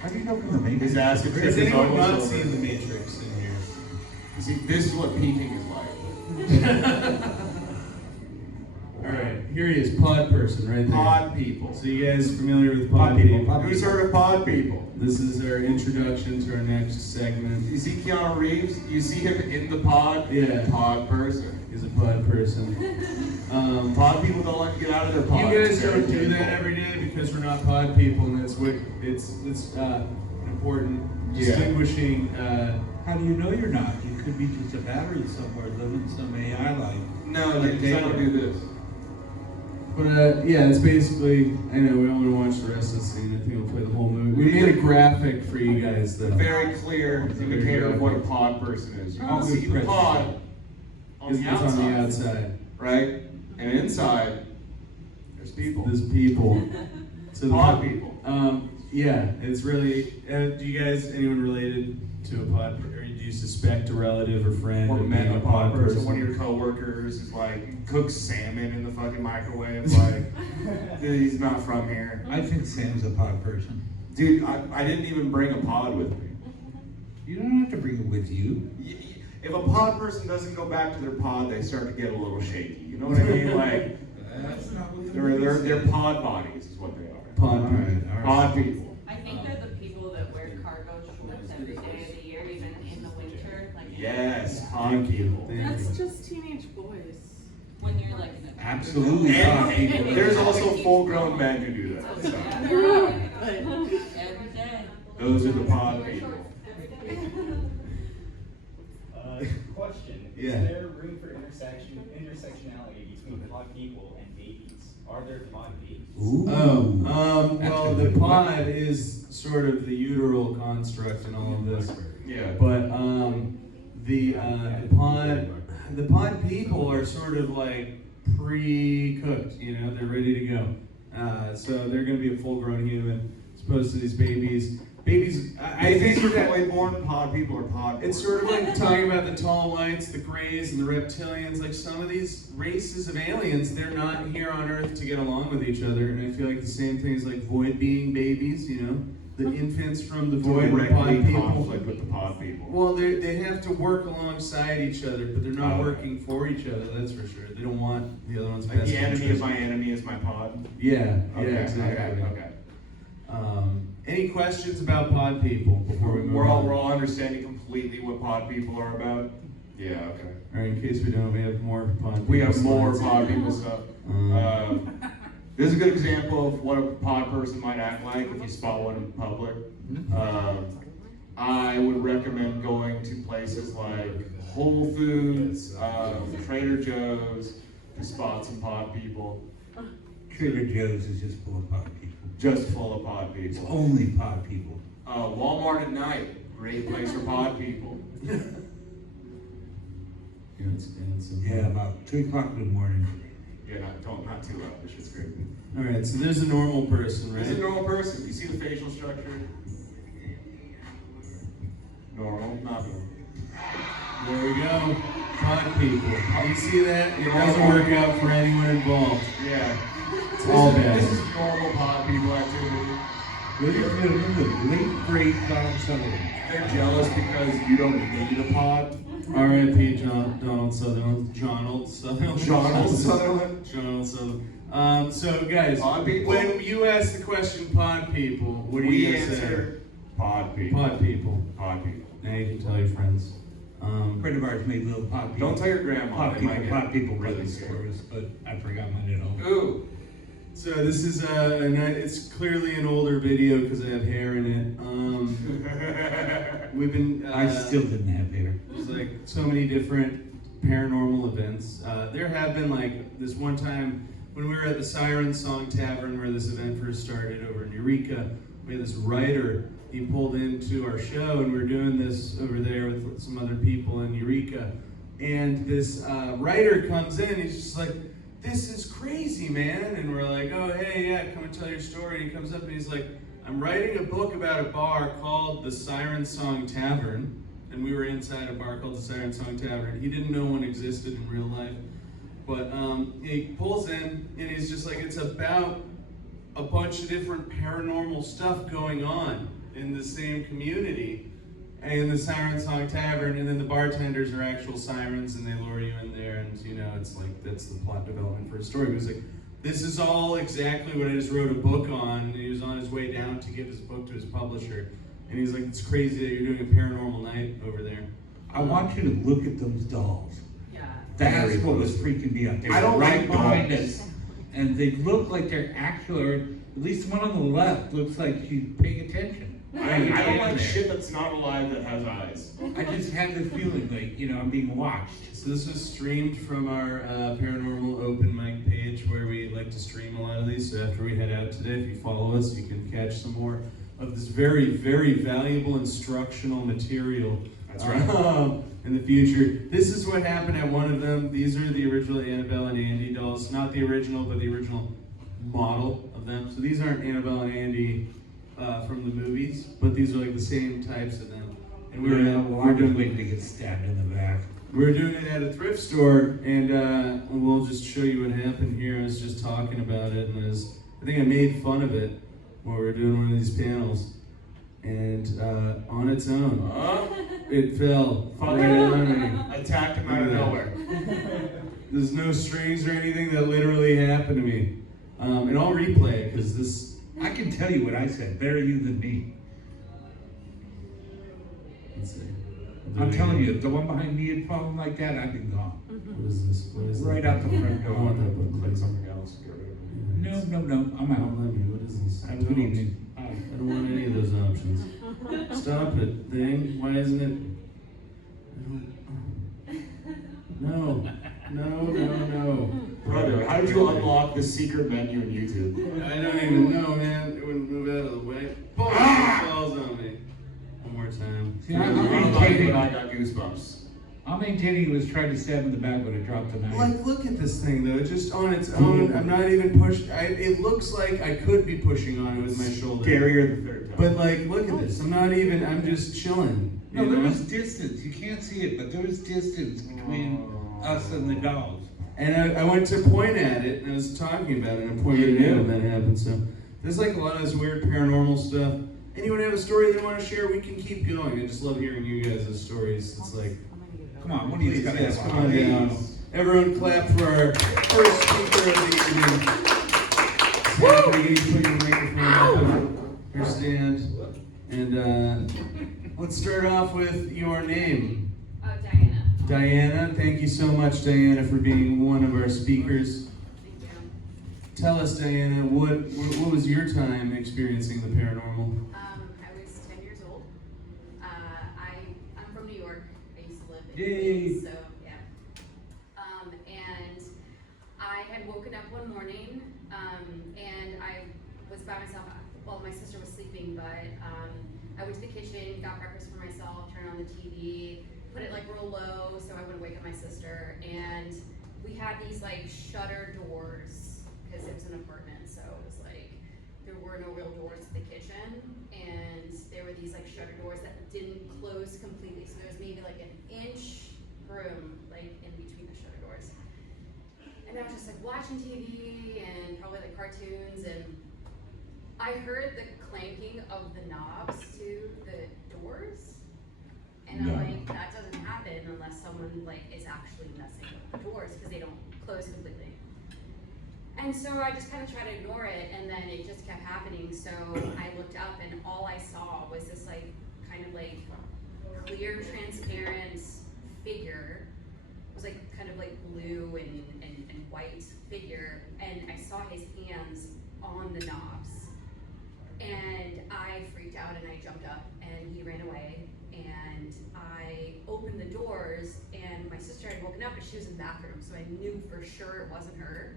How do you know from the Matrix? His acid trip Has is anyone almost not over. seen The Matrix in here? See, this is what peaking is like. All right, here he is, pod person right there. Pod people. So you guys familiar with pod people? Who's heard of pod people? This is our introduction to our next segment. You see Keanu Reeves? You see him in the pod? Yeah. Pod person. He's a pod person. Pod people don't like to get out of their pod. You guys It's very don't do that painful. every day because we're not pod people, and that's what it's important distinguishing. How do you know you're not? You could be just a battery somewhere living some AI life. No, because I don't do this. But yeah, it's basically, I know we don't want to watch the rest of the scene. I think we'll play the whole movie. We made a graphic for you guys though. Very clear indicator of what a pod person is. You can see the pod on It's the on outside, the outside. right? And inside, there's people. There's people. So Pod people. Yeah, it's really. Do you guys, anyone related to a pod, or do you suspect a relative or friend Or of met being a pod person. One of your coworkers is like cooks salmon in the fucking microwave. Like, dude, he's not from here. I think Sam's a pod person. Dude, I didn't even bring a pod with me. You don't have to bring it with you. If a pod person doesn't go back to their pod, they start to get a little shaky. You know what I mean? Like, That's not what they're pod bodies is what they are. Pod All right, people. all right. Pod people. I think they're the people that wear cargo shorts every day of the year, even in the winter, like. Yes, pod Thank you. people. Thank That's you. just teenage boys. When you're like in a. Absolutely pod people. And there's also full-grown men who do that. So. Every day. Those are the pod people. Question. Yeah. Is there room for intersectionality between pod people and babies? Are there pod babies? Ooh. Well, That's a the good pod question. is sort of the uteral construct in all of this. Yeah. But the pod people are sort of like pre-cooked, you know, they're ready to go. So they're going to be a full-grown human, as opposed to these babies. Babies, I think are that fully born pod people or pod. it's sort of like talking about the tall whites, the grays, and the reptilians. Like some of these races of aliens, they're not here on Earth to get along with each other. And I feel like the same thing is like void being babies, you know? The infants from the void were pod directly people. conflict with the pod people. Well, they have to work alongside each other, but they're not Oh. working for each other, that's for sure. They don't want the other one's Like best the enemy of interest. my enemy is my pod. Yeah, Okay, yeah, exactly. okay. Any questions about pod people before we move We're on? all understanding completely what pod people are about. Yeah, okay. All right, in case we don't, we have more pod people. We have more slides. pod people stuff. This is a good example of what a pod person might act like if you spot one in public. I would recommend going to places like Whole Foods, Trader Joe's, to spot some pod people. Trader Joe's is just full of pod people. Just full of pod It's people. only pod people. Walmart at night, great place for pod people. Yeah, it's Yeah, about 2 o'clock in the morning. Yeah, not too loud, this shit's crazy. All right, so there's a normal person, right? This is a normal person. You see the facial structure? Normal, not normal. There we go. Pod people. You see that? It doesn't work out for anyone involved. Yeah. It's all bad. This is normal pod people activity. Ladies and gentlemen, the late great Donald Sutherland. They're jealous because you don't need a pod. R.I.P. Donald Sutherland. Donald Sutherland. Donald Sutherland. Donald Sutherland. So guys, Pod people? when you ask the question pod people, what do you We guys say? answer pod people. Pod people. Pod people. Now you can tell your friends. A friend of ours made little pod people. Don't tell your grandma. Pod they people, might get pod people really really scared. for us, but I forgot mine at home. Ooh. So this is it's clearly an older video because I have hair in it. We've been. I still didn't have hair. There's like so many different paranormal events. There have been like this one time when we were at the Siren Song Tavern where this event first started over in Eureka. We had this writer. He pulled into our show and we were doing this over there with some other people in Eureka. And this writer comes in. He's just like, "This is crazy, man." And we're like, "Oh, hey, yeah, come and tell your story." And he comes up and he's like, "I'm writing a book about a bar called the Siren Song Tavern." And we were inside a bar called the Siren Song Tavern. He didn't know one existed in real life. But he pulls in and he's just like, it's about a bunch of different paranormal stuff going on in the same community and the Siren Song Tavern, and then the bartenders are actual sirens and they lure you in there, and you know, it's like that's the plot development for a story. But he's like, this is all exactly what I just wrote a book on. And he was on his way down to give his book to his publisher, and he's like, it's crazy that you're doing a paranormal night over there. I want you to look at those dolls. Yeah. That's what was freaking me out. They I were don't right like behind dolls. us, and they look like they're actual, or at least the one on the left looks like she's paying attention. I don't like shit that's not alive that has eyes. I just had this feeling like, you know, I'm being watched. So this was streamed from our paranormal open mic page where we like to stream a lot of these. So after we head out today, if you follow us, you can catch some more of this very, very valuable instructional material. That's right. In the future. This is what happened at one of them. These are the original Annabelle and Andy dolls. Not the original, but the original model of them. So these aren't Annabelle and Andy from the movies, but these are like the same types of them. And we We're just waiting to get stabbed in the back. we're doing it at a thrift store, and we'll just show you what happened here. I was just talking about it, and I think I made fun of it while we were doing one of these panels. And on its own, it fell right on me. Attacked him out of nowhere. There's no strings or anything that literally happened to me. And I'll replay it, because this... I can tell you what I said. Better you than me. Let's see. I'm telling you, if the one behind me had fallen like that, I'd been gone. What is this? What is Right that? out the front I want door. that book. Click something else. Get rid of it. No, I'm Don't out. let me. What is this? Have a good evening. I don't want any of those options. Stop it, thing. Why isn't it? No. Brother, how did you unlock the secret menu in YouTube? I don't even know, man. It wouldn't move out of the way. Boom! It falls on me. One more time. See, I I'm don't know about you, maintaining, but I got goosebumps. I'm maintaining he was trying to stab in the back, but it dropped the knife. Like, look at this thing though. Just on its own. I'm not even pushing. It looks like I could be pushing on it with my shoulder. Scarier the third time. But like, look at this. I'm not even. I'm just chilling. No, you there know? was distance. You can't see it, but there was distance between us and the dolls. And I went to point at it, and I was talking about it, and I pointed it out, and that happened. So there's like a lot of this weird paranormal stuff. Anyone have a story they want to share? We can keep going. I just love hearing you guys' stories. It's like, Come on, one of you's please, got to yes, have come on down. Everyone clap for our first speaker of the evening. Sam, can you put your microphone up on your stand? And let's start off with your name. Oh, Diana. Diana, thank you so much, Diana, for being one of our speakers. Thank you. Tell us, Diana, what was your time experiencing the paranormal? I was 10 years old. I'm from New York. I used to live in Yay. Queens, so yeah. And I had woken up one morning, and I was by myself. Well, my sister was sleeping, but I went to the kitchen, got breakfast for myself, turned on the TV, put it like real low so I wouldn't wake up my sister. And we had these like shutter doors because it was an apartment, so it was like there were no real doors to the kitchen, and there were these like shutter doors that didn't close completely. So there was maybe like an inch room, like like in between the shutter doors. And I was just like watching TV and probably like cartoons, and I heard the clanking of the knobs to the doors. And I'm like, that doesn't happen unless someone like is actually messing with the doors because they don't close completely. And so I just kind of tried to ignore it, and then it just kept happening. So I looked up, and all I saw was this like kind of like clear, transparent figure. It was like kind of like blue and white figure, and I saw his hands on the knobs. And I freaked out and I jumped up, and he ran away. And I opened the doors, and my sister had woken up, and she was in the bathroom, so I knew for sure it wasn't her.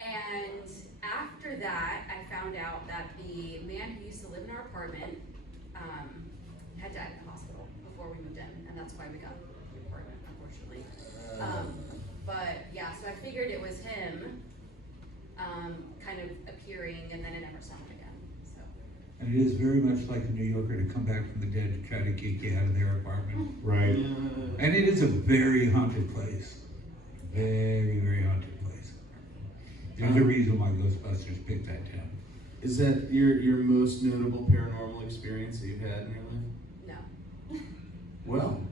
And after that, I found out that the man who used to live in our apartment had died in the hospital before we moved in, and that's why we got the apartment, unfortunately. But yeah, so I figured it was him kind of appearing, and then I never saw him again. So. And it is very much like a New Yorker to come back from the dead to try to kick you out of their apartment. Right. And it is a very haunted place. Very, very haunted place. There's a reason why Ghostbusters picked that town. Is that your most notable paranormal experience that you've had in your life? No. Well,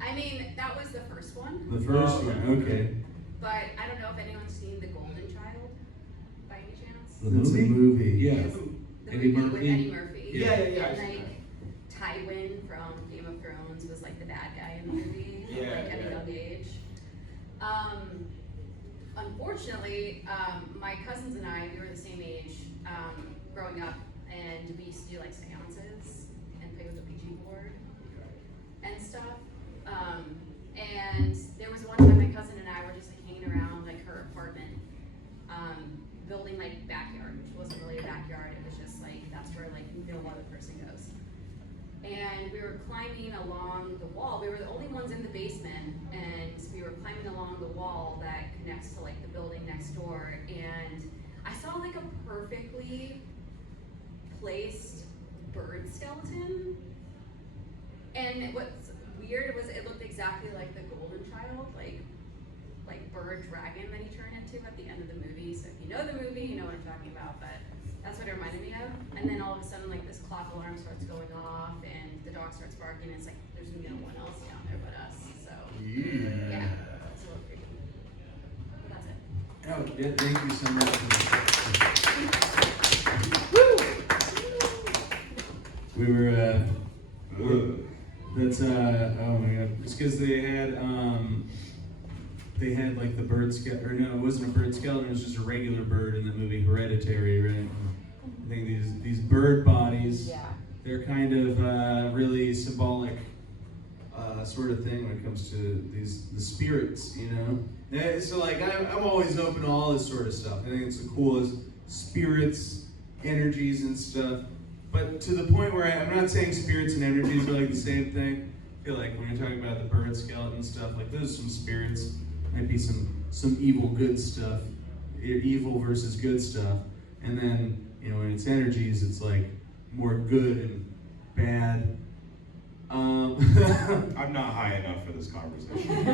I mean, that was the first one, the first one, okay. but I don't know if anyone's seen The Golden Child by any chance. The That's movie? a movie. Yeah. The Eddie movie with Murphy? Eddie Murphy. Yeah. And like Tywin from Game of Thrones was like the bad guy in the movie, Yeah, like at yeah. a young age. Unfortunately, my cousins and I, we were the same age growing up, and we used to do like seances and play with the Ouija board and stuff. And there was one time my cousin and I were just like hanging around like her apartment, building like backyard, which wasn't really a backyard. It was just like that's where like no other person goes. And we were climbing along the wall. We were the only ones in the basement, and we were climbing along the wall that connects to like the building next door. And I saw like a perfectly placed bird skeleton. And what's weird was it looked exactly like the Golden Child, like bird dragon that he turned into at the end of the movie. So if you know the movie, you know what I'm talking about. But that's what it reminded me of. And then all of a sudden, like this clock alarm starts going off, and the dog starts barking. And it's like there's no one else down there but us. So yeah, it's a little creepy. But that's it. Oh, yeah, thank you so much. We were, that's, oh my god, it's because they had like the bird skeleton, or no, it wasn't a bird skeleton, it was just a regular bird in the movie Hereditary, right? I think these bird bodies, they're kind of really symbolic sort of thing when it comes to the spirits, you know? And so like, I'm always open to all this sort of stuff. I think it's the coolest, spirits, energies and stuff. But to the point where I'm not saying spirits and energies are like the same thing. I feel like when you're talking about the bird skeleton stuff, like those are some spirits, might be some evil good stuff, evil versus good stuff. And then, you know, when it's energies, it's like more good and bad. I'm not high enough for this conversation.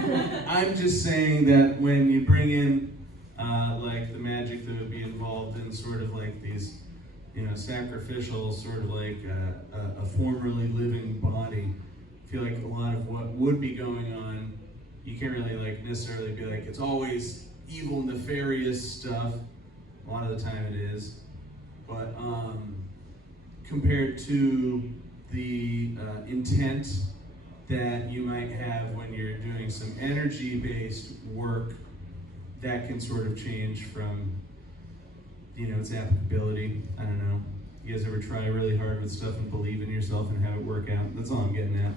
I'm just saying that when you bring in like the magic that would be involved in sort of like these, you know, sacrificial, sort of like a formerly living body, I feel like a lot of what would be going on, you can't really like necessarily be like, it's always evil, nefarious stuff. A lot of the time it is. But compared to the intent that you might have when you're doing some energy-based work, that can sort of change from, you know, its applicability. I don't know. You guys ever try really hard with stuff and believe in yourself and have it work out? That's all I'm getting at.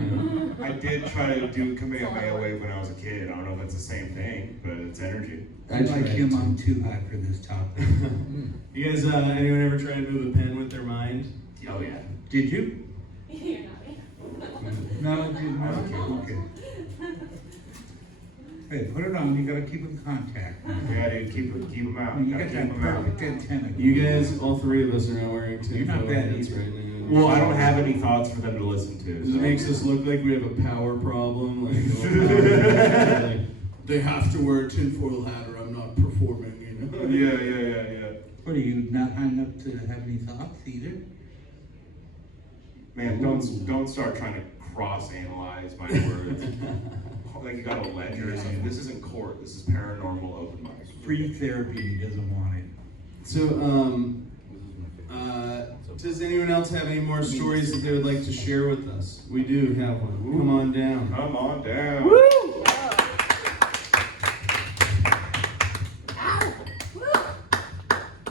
You know? I did try to do Kamehameha Wave when I was a kid. I don't know if it's the same thing, but it's energy. I like him, I'm too high for this topic. You guys, anyone ever try to move a pen with their mind? Oh yeah. Did you? You're not. No, I didn't. Okay. Hey, put it on, you gotta keep in contact. Yeah, dude, keep them out. You Gotta got keep that 'em out. perfect antenna. You guys, all three of us are not wearing You're not tinfoil bad hats either. right now. Well, I don't have any thoughts for them to listen to. It So. makes us look like we have a power problem. Like, no power. Like, they have to wear a tinfoil hat or I'm not performing, you know? Yeah. What, are you not high enough to have any thoughts either? Man, don't start trying to cross-analyze my words. Like you got a ledger or something. This isn't court. This is paranormal open mic. Free therapy, he doesn't want it. So, does anyone else have any more stories that they would like to share with us? We do have one. Come on down. Come on down.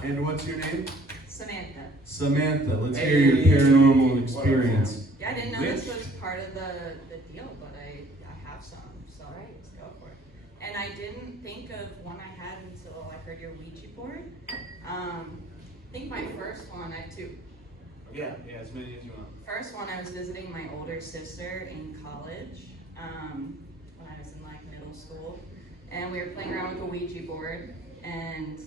And what's your name? Samantha. Samantha. Let's hear your paranormal experience. Yeah, I didn't know this was part of the deal, but I have some, so let's go for it. And I didn't think of one I had until I heard your Ouija board. I think my first one, I have two. Yeah, as many as you want. First one, I was visiting my older sister in college, when I was in like middle school, and we were playing around with a Ouija board, and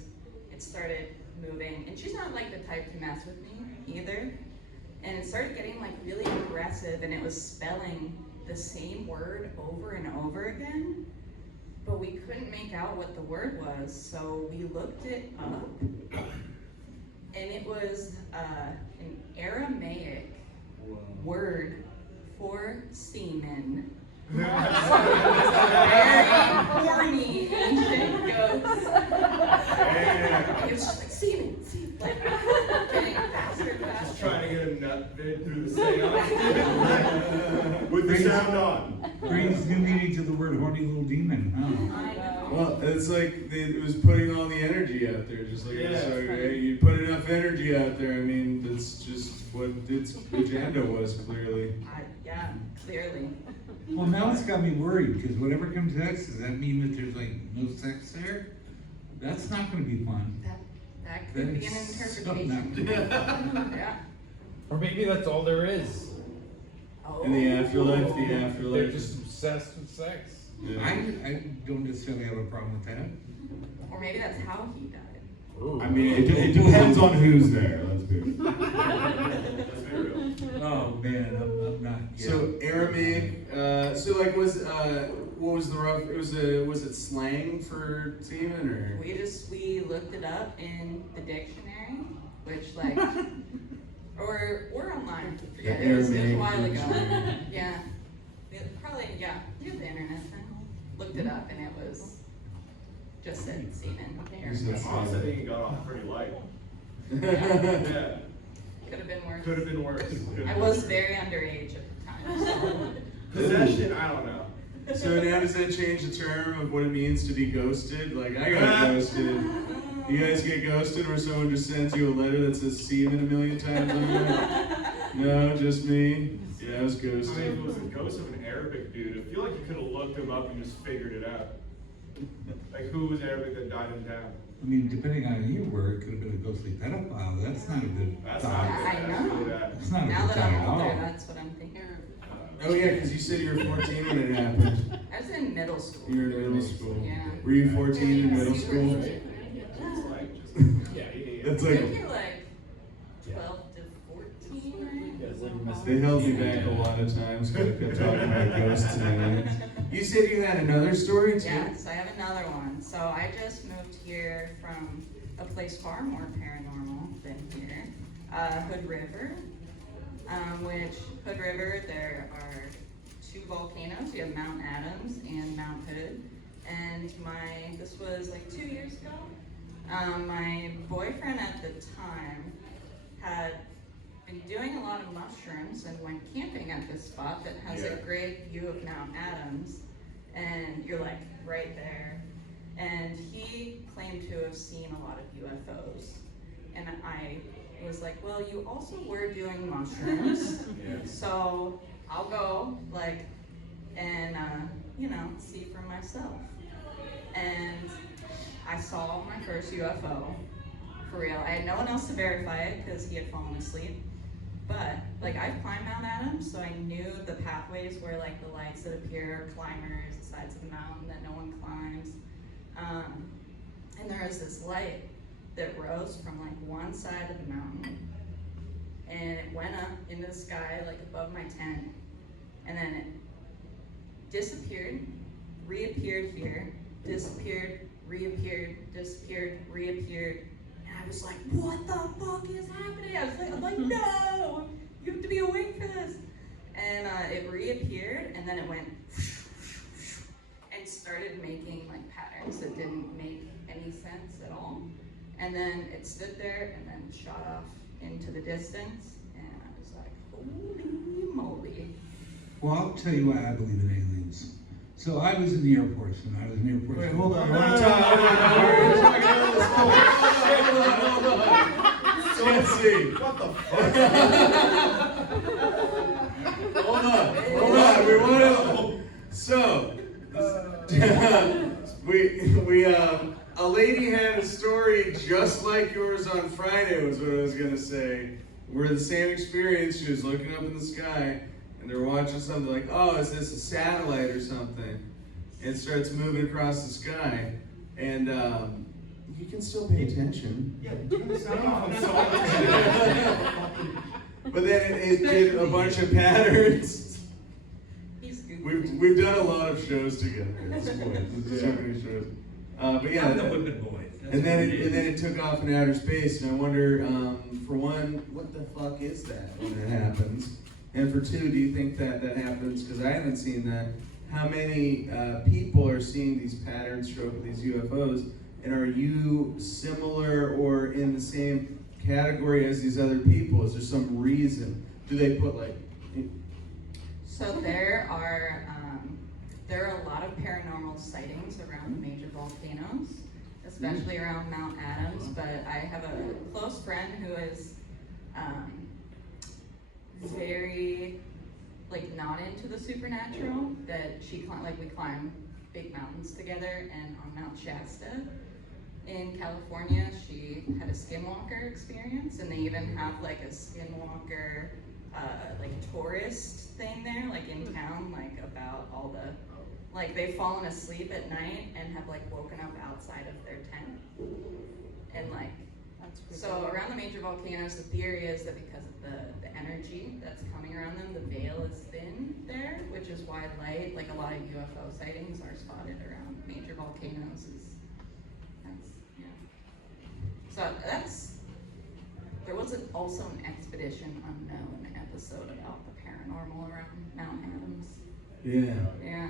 it started moving, and she's not like the type to mess with me either, and it started getting like really aggressive, and it was spelling the same word over and over again, but we couldn't make out what the word was, so we looked it up, and it was an Aramaic word for semen. So it was a very horny ancient ghost. It was just like semen, like getting faster and faster. Trying to get a nut bit through the seance. With the sound on. Brings new meaning to the word horny little demon, huh? I know. Well, it's like it was putting all the energy out there, just like so, you put enough energy out there. I mean, that's just what its agenda was, clearly. Yeah, clearly. Well, now it's got me worried, because whatever comes next, does that mean that there's like no sex there? That's not gonna be fun. That could be an That's interpretation. Yeah. Or maybe that's all there is. Oh. In the afterlife, They're just obsessed with sex. Yeah. I don't necessarily have a problem with that. Or maybe that's how he died. Ooh. I mean, it depends on who's there. Let's be real. Oh, man, I'm not. Yeah. So Aramaic. So like, what was the rough? Was it slang for semen or? We looked it up in the dictionary, which like, or online. I forget. It was a while ago. Yeah. Probably, yeah. You have the internet then. Looked it up and it was just said semen. Honestly, I think he got off pretty light. Yeah. Could have been worse. Could have been worse. I was very underage at the time. So. Possession, I don't know. So now does that change the term of what it means to be ghosted? Like I got ghosted. You guys get ghosted where someone just sends you a letter that says semen a million times on it? No, just me. Yeah, I was I mean, if ghosted. it was a ghost of an Arabic dude, I feel like you could have looked him up and just figured it out. Like who was Arabic that died in town? I mean, depending on who you were, it could have been a ghostly pedophile. That's not a good That's thought. not good. I That's know. really bad. It's not a Now good that thought I'm at older, all. that's what I'm thinking. Oh yeah, because you said you were 14 when it happened. I was in middle school. You were in middle school. Yeah. Were you 14 in middle school? It's like just, That's I like think you're like 12 to 14, right? they held me back a lot of times because I kept talking about ghosts and aliens. You said you had another story too? Yes, I have another one. So I just moved here from a place far more paranormal than here, Hood River. Which Hood River, there are two volcanoes. You have Mount Adams and Mount Hood. And this was like 2 years ago. My boyfriend at the time had been doing a lot of mushrooms and went camping at this spot that has a great view of Mount Adams. And you're like right there. And he claimed to have seen a lot of UFOs. And I was like, well, you also were doing mushrooms, so I'll go, and see for myself. And I saw my first UFO, for real. I had no one else to verify it because he had fallen asleep. But I've climbed Mount Adams, so I knew the pathways where the lights that appear are climbers, the sides of the mountain that no one climbs. And there was this light that rose from one side of the mountain, and it went up into the sky, like above my tent, and then it disappeared, reappeared here, disappeared, reappeared, disappeared, reappeared, and I was like, what the fuck is happening? I'm like, no, you have to be awake for this. And it reappeared, and then it went and started making like patterns that didn't make any sense at all. And then it stood there and then shot off into the distance, and I was like, holy moly. Well, I'll tell you why I believe in aliens. So I was in the Air Force, and I was in the Air Force. Wait, hold on. So let's see. What the fuck? Hold on. We want to. So, a lady had a story just like yours on Friday, was what I was gonna say. Where the same experience, she was looking up in the sky, and they're watching something like, oh, is this a satellite or something? And it starts moving across the sky, and you can still pay attention. Yeah, turn the sound off. I'm sorry. But then it did a bunch of patterns. He's good. We've done a lot of shows together at this point. There's so many shows. But yeah, I'm the whipping boy. That's and then what it, and then it took off in outer space, and I wonder, for one, what the fuck is that when it happens? And for two, do you think that happens? Because I haven't seen that. How many people are seeing these patterns show up with these UFOs? And are you similar or in the same category as these other people? Is there some reason? Do they put like? So there are a lot of paranormal sightings around the major volcanoes, especially around Mount Adams. But I have a close friend who is very like not into the supernatural. That we climb big mountains together, and on Mount Shasta in California, she had a skinwalker experience, and they even have like a skinwalker like tourist thing there, like in town, like about all the, like they've fallen asleep at night and have like woken up outside of their tent. And like, so around the major volcanoes, the theory is that because of the energy that's coming around them, the veil is thin there, which is why light, like a lot of UFO sightings are spotted around major volcanoes. There was also an Expedition Unknown episode about the paranormal around Mount Adams. Yeah. Yeah.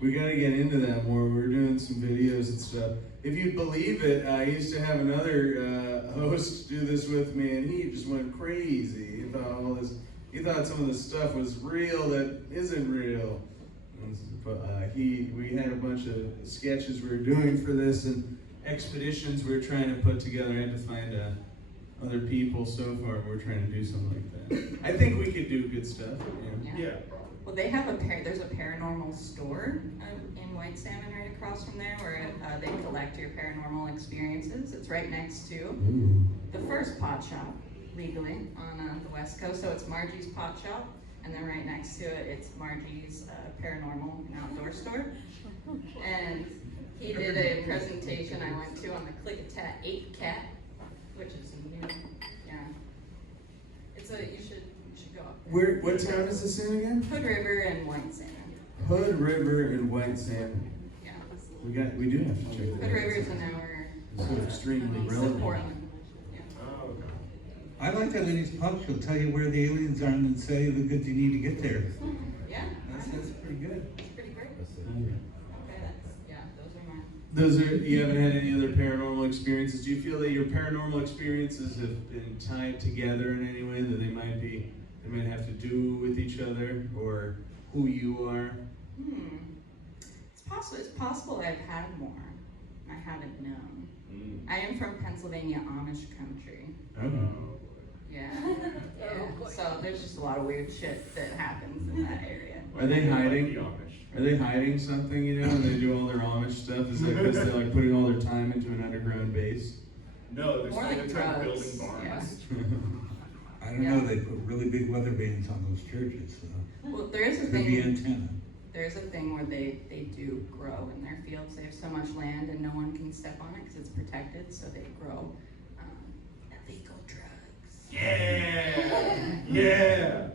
We got to get into that more. We're doing some videos and stuff. If you believe it, I used to have another host do this with me, and he just went crazy. He thought some of the stuff was real that isn't real. But we had a bunch of sketches we were doing for this, and expeditions we were trying to put together. I had to find other people. So far we're trying to do something like that. I think we could do good stuff. Yeah. Well, they have there's a paranormal store in White Salmon right across from there where they collect your paranormal experiences. It's right next to the first pot shop legally on the West Coast. So it's Margie's Pot Shop, and then right next to it, it's Margie's Paranormal and Outdoor Store. And he did a presentation I went to on the Click-a-Tat 8 Cat, which is new. Yeah. You should go up there. What town is this in again? Hood River and White Salmon. Hood River and White Salmon. Yeah. We do have to check that Hood out. River is an hour. So extremely east of relevant. Portland. Yeah. Oh, okay. I like that lady's pub. She'll tell you where the aliens are and then say the goods you need to get there. Yeah. That's pretty good. It's pretty great. Okay. Okay, those are mine. You haven't had any other paranormal experiences? Do you feel that your paranormal experiences have been tied together in any way, that they might have to do with each other or who you are? It's possible I've had more. I haven't known. I am from Pennsylvania Amish country. Oh. Yeah. Yeah. So there's just a lot of weird shit that happens in that area. Are they hiding? Are they hiding something, when they do all their Amish stuff? Is that because they're like putting all their time into an underground base? No, they're More still like trying to drugs, building barns. I don't know. They put really big weather bands on those churches. So. Well, there is a Could be thing. antenna. There's a thing where they do grow in their fields. They have so much land and no one can step on it because it's protected. So they grow illegal drugs. Yeah, yeah.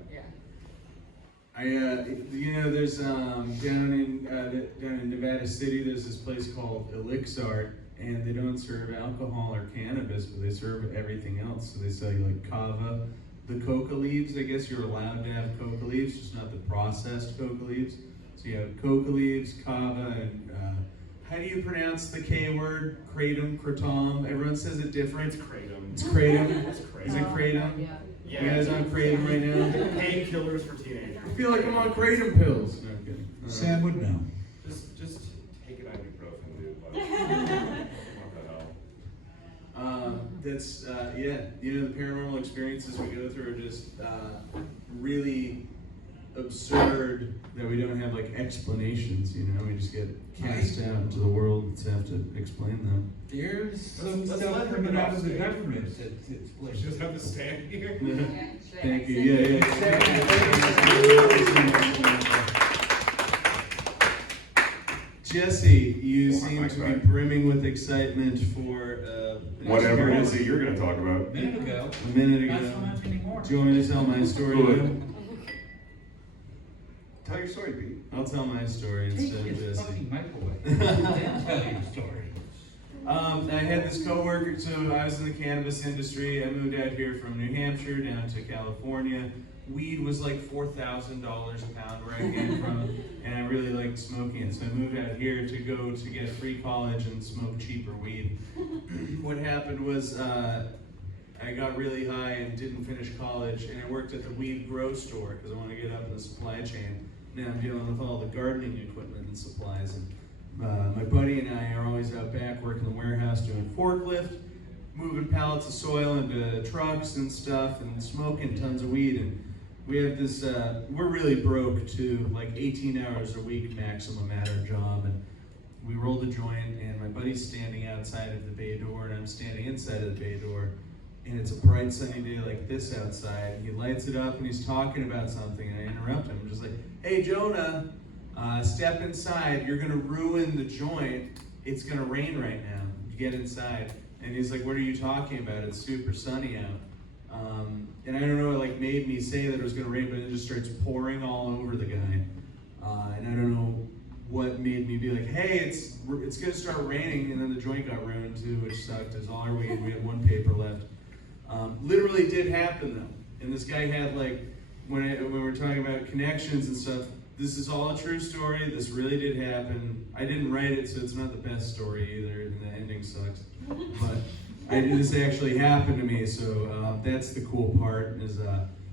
There's down in Nevada City, there's this place called Elixir, and they don't serve alcohol or cannabis, but they serve everything else. So they sell you like kava, the coca leaves. I guess you're allowed to have coca leaves, just not the processed coca leaves. So you have coca leaves, kava, and how do you pronounce the K word? Kratom, kratom. Everyone says it different. It's kratom. It's kratom. It's kratom. Is it kratom? Yeah. Yeah. You guys on kratom right now? Painkillers for teenagers. I feel like I'm on kratom pills. No, I'm kidding. Sam would know. Just take an ibuprofen, dude. Like, what the hell? That's the paranormal experiences we go through are just really absurd that we don't have like explanations, we just get cast out into the world and have to explain them. There's some Let's stuff let her coming get out off of the stage. government that's We just have to stand here. Thank you. Yeah. Jesse, you seem to be brimming with excitement for Whatever it is that you're going to talk about. A minute ago. A minute Not ago. so much anymore. Do you want me to tell my story? Good. now? Tell your story, Pete. I'll tell my story Take instead of his Jesse. fucking mic away. Then tell your story. I had this coworker, so I was in the cannabis industry. I moved out here from New Hampshire down to California. Weed was like $4,000 a pound where I came from, and I really liked smoking it. So I moved out here to go to get free college and smoke cheaper weed. What happened was I got really high and didn't finish college, and I worked at the weed grow store because I wanted to get up in the supply chain. Now I'm dealing with all the gardening equipment and supplies. And my buddy and I are always out back working the warehouse doing forklift, moving pallets of soil into trucks and stuff, and smoking tons of weed. And we have this, we're really broke too, like 18 hours a week maximum at our job. And we rolled a joint, and my buddy's standing outside of the bay door, and I'm standing inside of the bay door. And it's a bright sunny day like this outside. And he lights it up and he's talking about something, and I interrupt him. I'm just like, hey, Jonah, step inside. You're gonna ruin the joint. It's gonna rain right now. Get inside. And he's like, what are you talking about? It's super sunny out. And I don't know, it like made me say that it was gonna rain, but it just starts pouring all over the guy. And I don't know what made me be like, hey, it's gonna start raining. And then the joint got ruined too, which sucked. As all our weed, we had one paper left. Literally did happen though. And this guy had like, when we're talking about connections and stuff, this is all a true story. This really did happen. I didn't write it, so it's not the best story either, and the ending sucks. But this actually happened to me, so that's the cool part.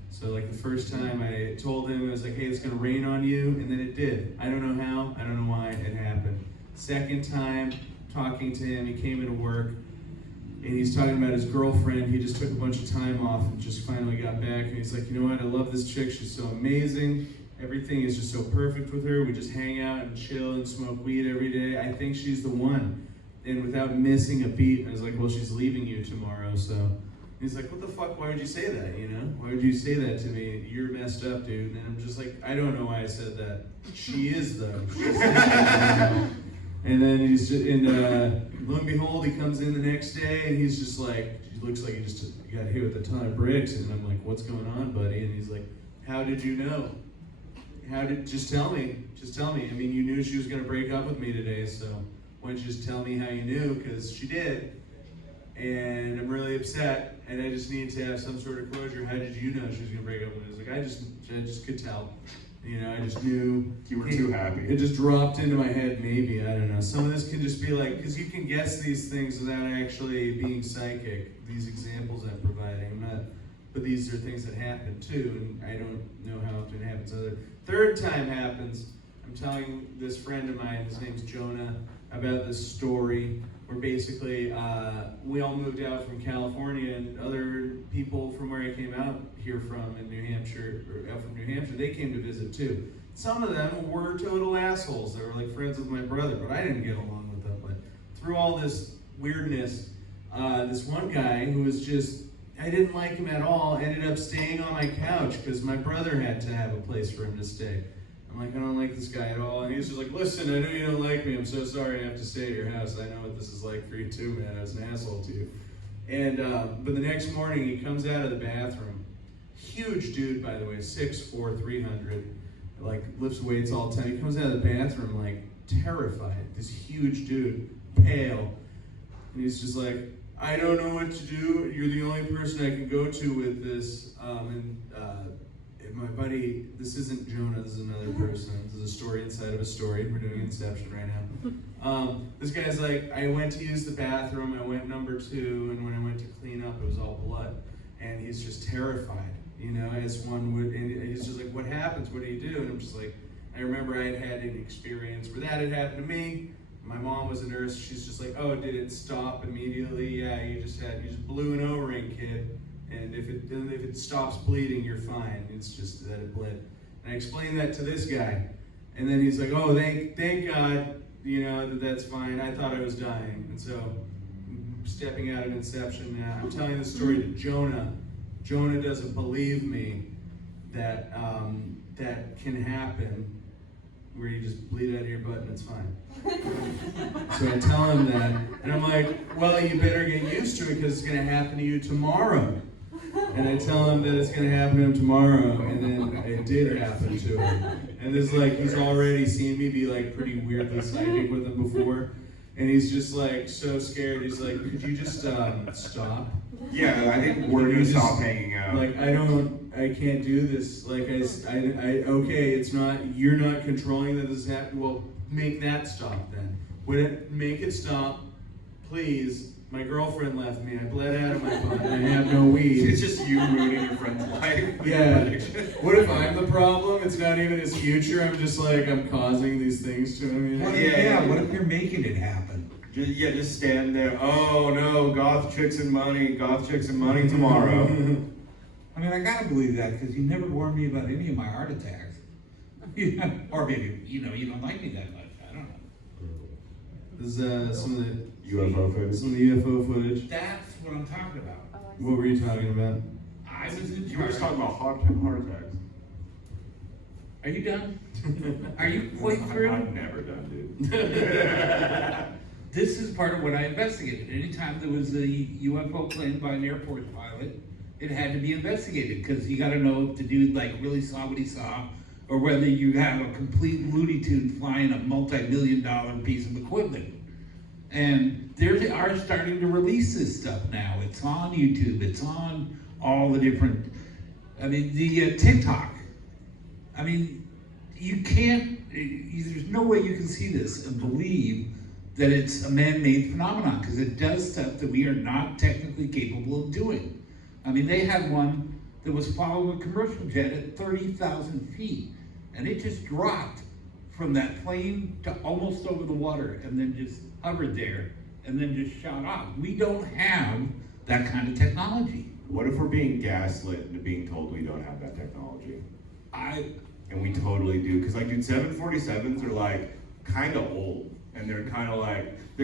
So like the first time I told him, I was like, hey, it's gonna rain on you, and then it did. I don't know how, I don't know why it happened. Second time, talking to him, he came into work, and he's talking about his girlfriend. He just took a bunch of time off and just finally got back, and he's like, you know what, I love this chick, she's so amazing. Everything is just so perfect with her. We just hang out and chill and smoke weed every day. I think she's the one. And without missing a beat, I was like, well, she's leaving you tomorrow, so. He's like, what the fuck, why would you say that, Why would you say that to me? You're messed up, dude. And I'm just like, I don't know why I said that. She is, though. And then lo and behold, he comes in the next day, and he's just like, he looks like he just got hit with a ton of bricks. And I'm like, what's going on, buddy? And he's like, how did you know? Just tell me. I mean, you knew she was going to break up with me today, so why don't you just tell me how you knew? Because she did. And I'm really upset, and I just need to have some sort of closure. How did you know she was going to break up with me? I was like, I just could tell. I just knew. You were too happy. It just dropped into my head, maybe. I don't know. Some of this can just be like, because you can guess these things without actually being psychic. These examples I'm providing. But these are things that happen too, and I don't know how often it happens. Third time happens, I'm telling this friend of mine, his name's Jonah, about this story where basically we all moved out from California, and other people from where I came out here from in New Hampshire, or out from New Hampshire, they came to visit too. Some of them were total assholes. They were like friends with my brother, but I didn't get along with them. But through all this weirdness, this one guy who was just, I didn't like him at all, ended up staying on my couch because my brother had to have a place for him to stay. I'm like, I don't like this guy at all. And he's just like, listen, I know you don't like me. I'm so sorry I have to stay at your house. I know what this is like for you too, man. I was an asshole to you. And but the next morning he comes out of the bathroom, huge dude by the way, 6'4", 300, like lifts weights all the time. He comes out of the bathroom like terrified. This huge dude, pale, and he's just like, I don't know what to do. You're the only person I can go to with this. And my buddy, this isn't Jonah, this is another person. This is a story inside of a story. We're doing Inception right now. This guy's like, I went to use the bathroom, I went number 2, and when I went to clean up, it was all blood. And he's just terrified, you know, as one would, and he's just like, what happens? What do you do? And I'm just like, I remember I had an experience where that had happened to me. My mom was a nurse. She's just like, oh, did it stop immediately? Yeah, you just blew an O-ring, kid. And if it stops bleeding, you're fine. It's just that it bled. And I explained that to this guy. And then he's like, oh, thank God, you know, that's fine. I thought I was dying. And so, stepping out of Inception now, I'm telling this story to Jonah. Jonah doesn't believe me that that can happen, where you just bleed out of your butt and it's fine. So I tell him that, and I'm like, well, you better get used to it because it's going to happen to you tomorrow. And I tell him that it's going to happen to him tomorrow, and then it did happen to him. And it's like, he's already seen me be like pretty weirdly psychic with him before, and he's just like so scared. He's like, could you just stop? Yeah, I think we're gonna stop hanging out. Like, I can't do this. Like, okay, it's not, you're not controlling that this is happening. Well, make that stop then. Make it stop, please. My girlfriend left me. I bled out of my butt. I have no weed. It's just you ruining your friend's life. Yeah. What if I'm the problem? It's not even his future. I'm just like, I'm causing these things to him. You know? Yeah, what if you're making it happen? Just stand there. Oh no, goth chicks and money tomorrow. I mean, I gotta believe that because you never warned me about any of my heart attacks. Or maybe, you know, you don't like me that much. I don't know. This is some of the UFO footage. Some of the UFO footage. That's what I'm talking about. What were you talking about? I was in You were just charge. talking about heart attacks. Are you done? Are you quite through? I'm never done, dude. This is part of what I investigated. Anytime there was a UFO plane by an Air Force pilot, it had to be investigated because you got to know if the dude like really saw what he saw, or whether you have a complete Looney Tune flying a multi-million-dollar piece of equipment. And they are starting to release this stuff now. It's on YouTube. It's on all the different. I mean, the TikTok. I mean, you can't. There's no way you can see this and believe that it's a man-made phenomenon because it does stuff that we are not technically capable of doing. I mean, they had one that was following a commercial jet at 30,000 feet, and it just dropped from that plane to almost over the water and then just hovered there and then just shot off. We don't have that kind of technology. What if we're being gaslit into being told we don't have that technology? And we totally do, because like, dude, 747s are like kind of old. And they're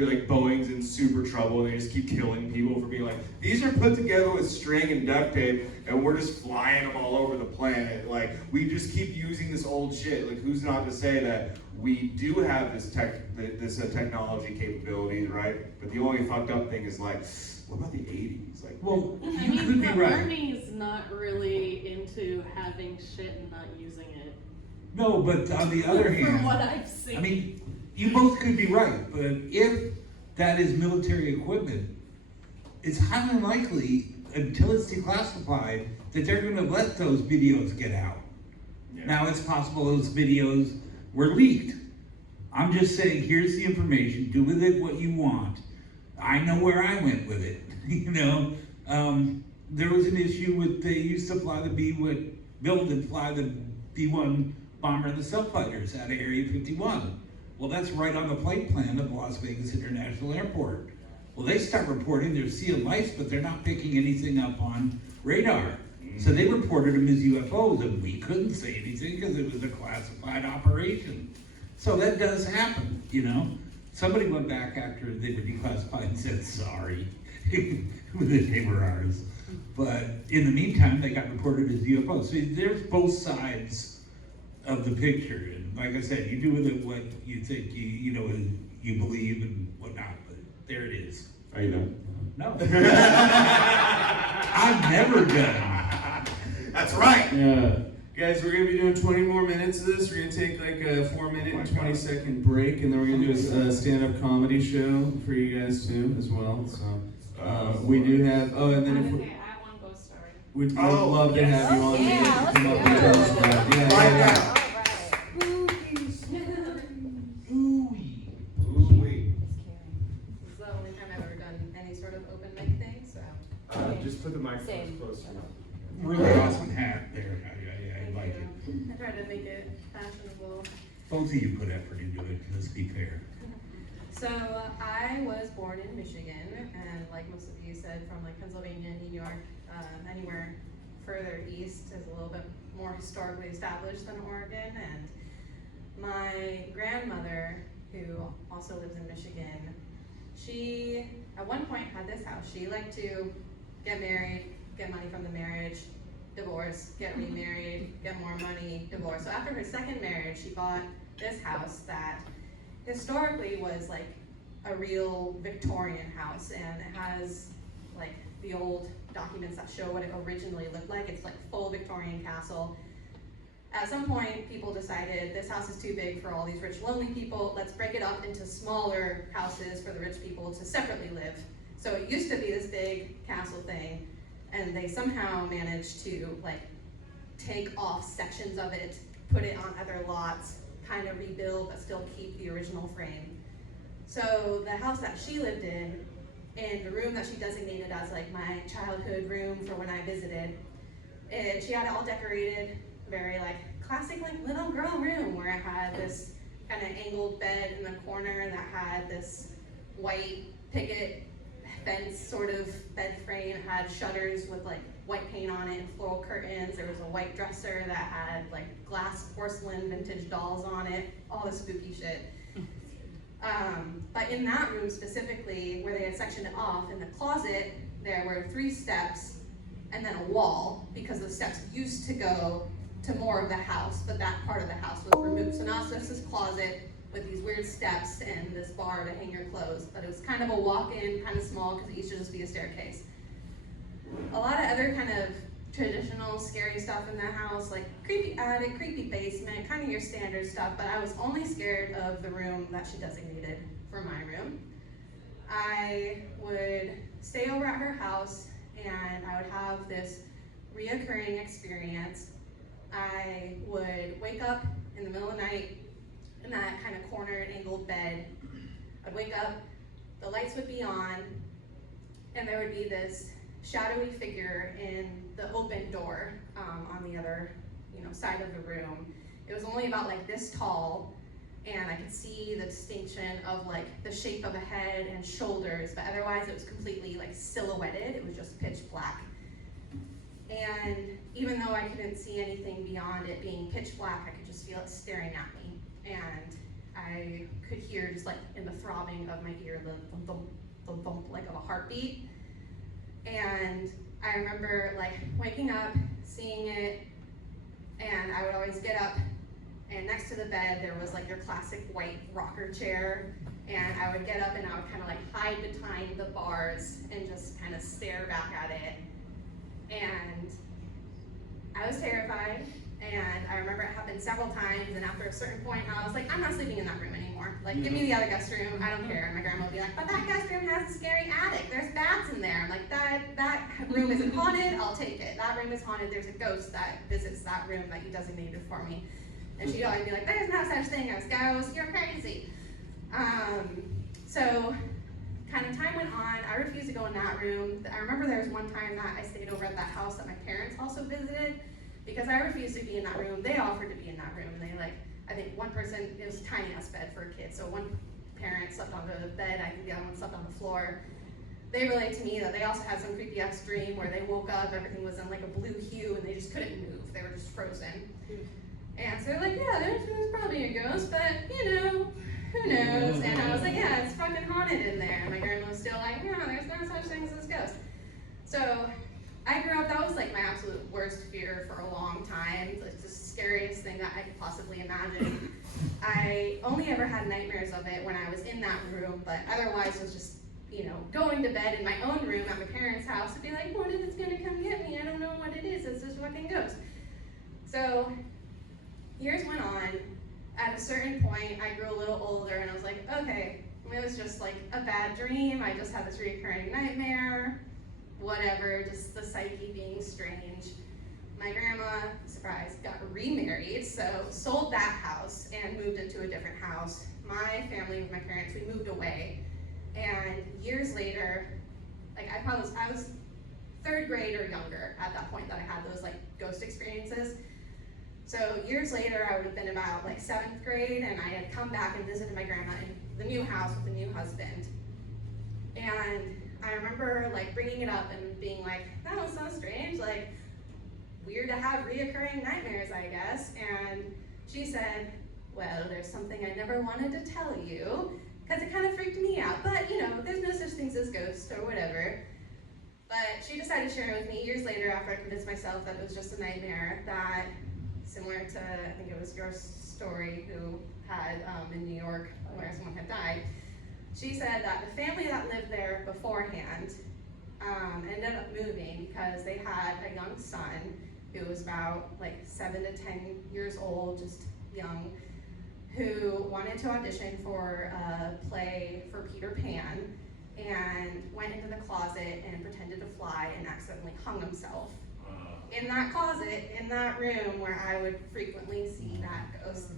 like Boeing's in super trouble, and they just keep killing people for being like, these are put together with string and duct tape, and we're just flying them all over the planet. Like, we just keep using this old shit. Like, who's not to say that we do have this technology capabilities, right? But the only fucked up thing is like, what about the 80s? Like, well, I you mean, could be the right. Army's not really into having shit and not using it. No, but on the other hand, From what I've seen. I mean, you both could be right, but if that is military equipment, it's highly unlikely, until it's declassified, that they're going to let those videos get out. Yeah. Now, it's possible those videos were leaked. I'm just saying, here's the information, do with it what you want. I know where I went with it, you know. There was an issue with, they used to fly build and fly the B-1 bomber and the subfighters out of Area 51. Well, that's right on the flight plan of Las Vegas International Airport. Well, they start reporting there's sea lice, but they're not picking anything up on radar. So they reported them as UFOs, and we couldn't say anything because it was a classified operation. So that does happen, you know. Somebody went back after they were declassified and said, sorry, they were ours. But in the meantime, they got reported as UFOs. So there's both sides of the picture. And like I said, you do with it what you think you believe and whatnot, but there it is. Are you done? No. I'm never done. That's right. Yeah. Guys, we're going to be doing 20 more minutes of this. We're going to take like a 4-minute and 20-second break, and then we're going to do a stand-up comedy show for you guys too, as well. So we do have. Oh, and then if we, Okay, I have one ghost story. we'd love to have you on. Yeah, to come let's up and tell us go. about. Yeah, Right yeah. now. This is the only time I've ever done any sort of open mic thing, so. Just put the microphone Same. closer. Really awesome hat there. I like it. I try to make it fashionable. Both of you put effort into it, let's be fair. So I was born in Michigan, and like most of you said, from like Pennsylvania, New York, anywhere further east is a little bit more historically established than Oregon. And my grandmother, who also lives in Michigan, she at one point had this house. She liked to get married, get money from the marriage, divorce, get remarried, get more money, divorce. So after her second marriage, she bought this house that historically was like a real Victorian house, and it has like the old documents that show what it originally looked like. It's like full Victorian castle. At some point, people decided this house is too big for all these rich, lonely people. Let's break it up into smaller houses for the rich people to separately live. So it used to be this big castle thing, and they somehow managed to like take off sections of it, put it on other lots, kind of rebuild, but still keep the original frame. So the house that she lived in the room that she designated as like my childhood room for when I visited, she had it all decorated, very like classic like little girl room, where it had this kind of angled bed in the corner that had this white picket fence sort of bed frame. It had shutters with like white paint on it and floral curtains. There was a white dresser that had like glass porcelain vintage dolls on it, all this spooky shit. But in that room specifically, where they had sectioned it off, in the closet, there were 3 steps and then a wall, because the steps used to go to more of the house, but that part of the house was removed. So now it's just this closet with these weird steps and this bar to hang your clothes. But it was kind of a walk-in, kind of small, because it used to just be a staircase. A lot of other kind of traditional scary stuff in that house, like creepy attic, creepy basement, kind of your standard stuff, but I was only scared of the room that she designated for my room. I would stay over at her house, and I would have this reoccurring experience. I would wake up in the middle of the night in that kind of cornered, angled bed. I'd wake up, the lights would be on, and there would be this shadowy figure in the open door on the other, side of the room. It was only about like this tall, and I could see the distinction of like the shape of a head and shoulders, but otherwise it was completely like silhouetted. It was just pitch black. And even though I couldn't see anything beyond it being pitch black, I could just feel it staring at me. And I could hear just like in the throbbing of my ear, the thump, thump, thump, thump, like of a heartbeat. And I remember like waking up, seeing it, and I would always get up, and next to the bed there was like your classic white rocker chair, and I would get up and I would kind of like hide behind the bars and just kind of stare back at it. And I was terrified, and I remember it happened several times, and after a certain point I was like, I'm not sleeping in that room anymore. Like, give me the other guest room, I don't care. And my grandma would be like, but that guest room has a scary attic, there's bats in there. I'm like, that room isn't haunted, I'll take it. That room is haunted, there's a ghost that visits that room that you designated for me. And she'd always be like, there's no such thing as ghosts, you're crazy. So kind of time went on, I refused to go in that room. I remember there was one time that I stayed over at that house that my parents also visited, because I refused to be in that room. They offered to be in that room, and they I think one person, it was a tiny ass bed for a kid, so one parent slept on the bed, I think the other one slept on the floor. They relayed to me that they also had some creepy ass dream where they woke up, everything was in like a blue hue, and they just couldn't move, they were just frozen. And so they're like, yeah, there's probably a ghost, but who knows? And I was like, yeah, it's fucking haunted in there. And my grandma was still like, no, there's no such thing as ghosts. So I grew up, that was like my absolute worst fear for a long time. It's the scariest thing that I could possibly imagine. I only ever had nightmares of it when I was in that room, but otherwise it was just, going to bed in my own room at my parents' house and be like, what if it's gonna come get me? I don't know what it is, it's just fucking ghost. So years went on. At a certain point, I grew a little older and I was like, okay, it was just like a bad dream. I just had this recurring nightmare, whatever, just the psyche being strange. My grandma, surprise, got remarried, so sold that house and moved into a different house. My family, with my parents, we moved away. And years later, like I was 3rd grade or younger at that point that I had those like ghost experiences. So years later, I would have been about like 7th grade, and I had come back and visited my grandma in the new house with the new husband. And I remember like bringing it up and being like, that was so strange, like weird to have reoccurring nightmares, I guess. And she said, well, there's something I never wanted to tell you, because it kind of freaked me out. But there's no such things as ghosts or whatever. But she decided to share it with me years later after I convinced myself that it was just a nightmare, that similar to, I think it was your story who had in New York where someone had died. She said that the family that lived there beforehand ended up moving because they had a young son who was about like 7 to 10 years old, just young, who wanted to audition for a play for Peter Pan and went into the closet and pretended to fly and accidentally hung himself. In that closet, in that room where I would frequently see that ghost.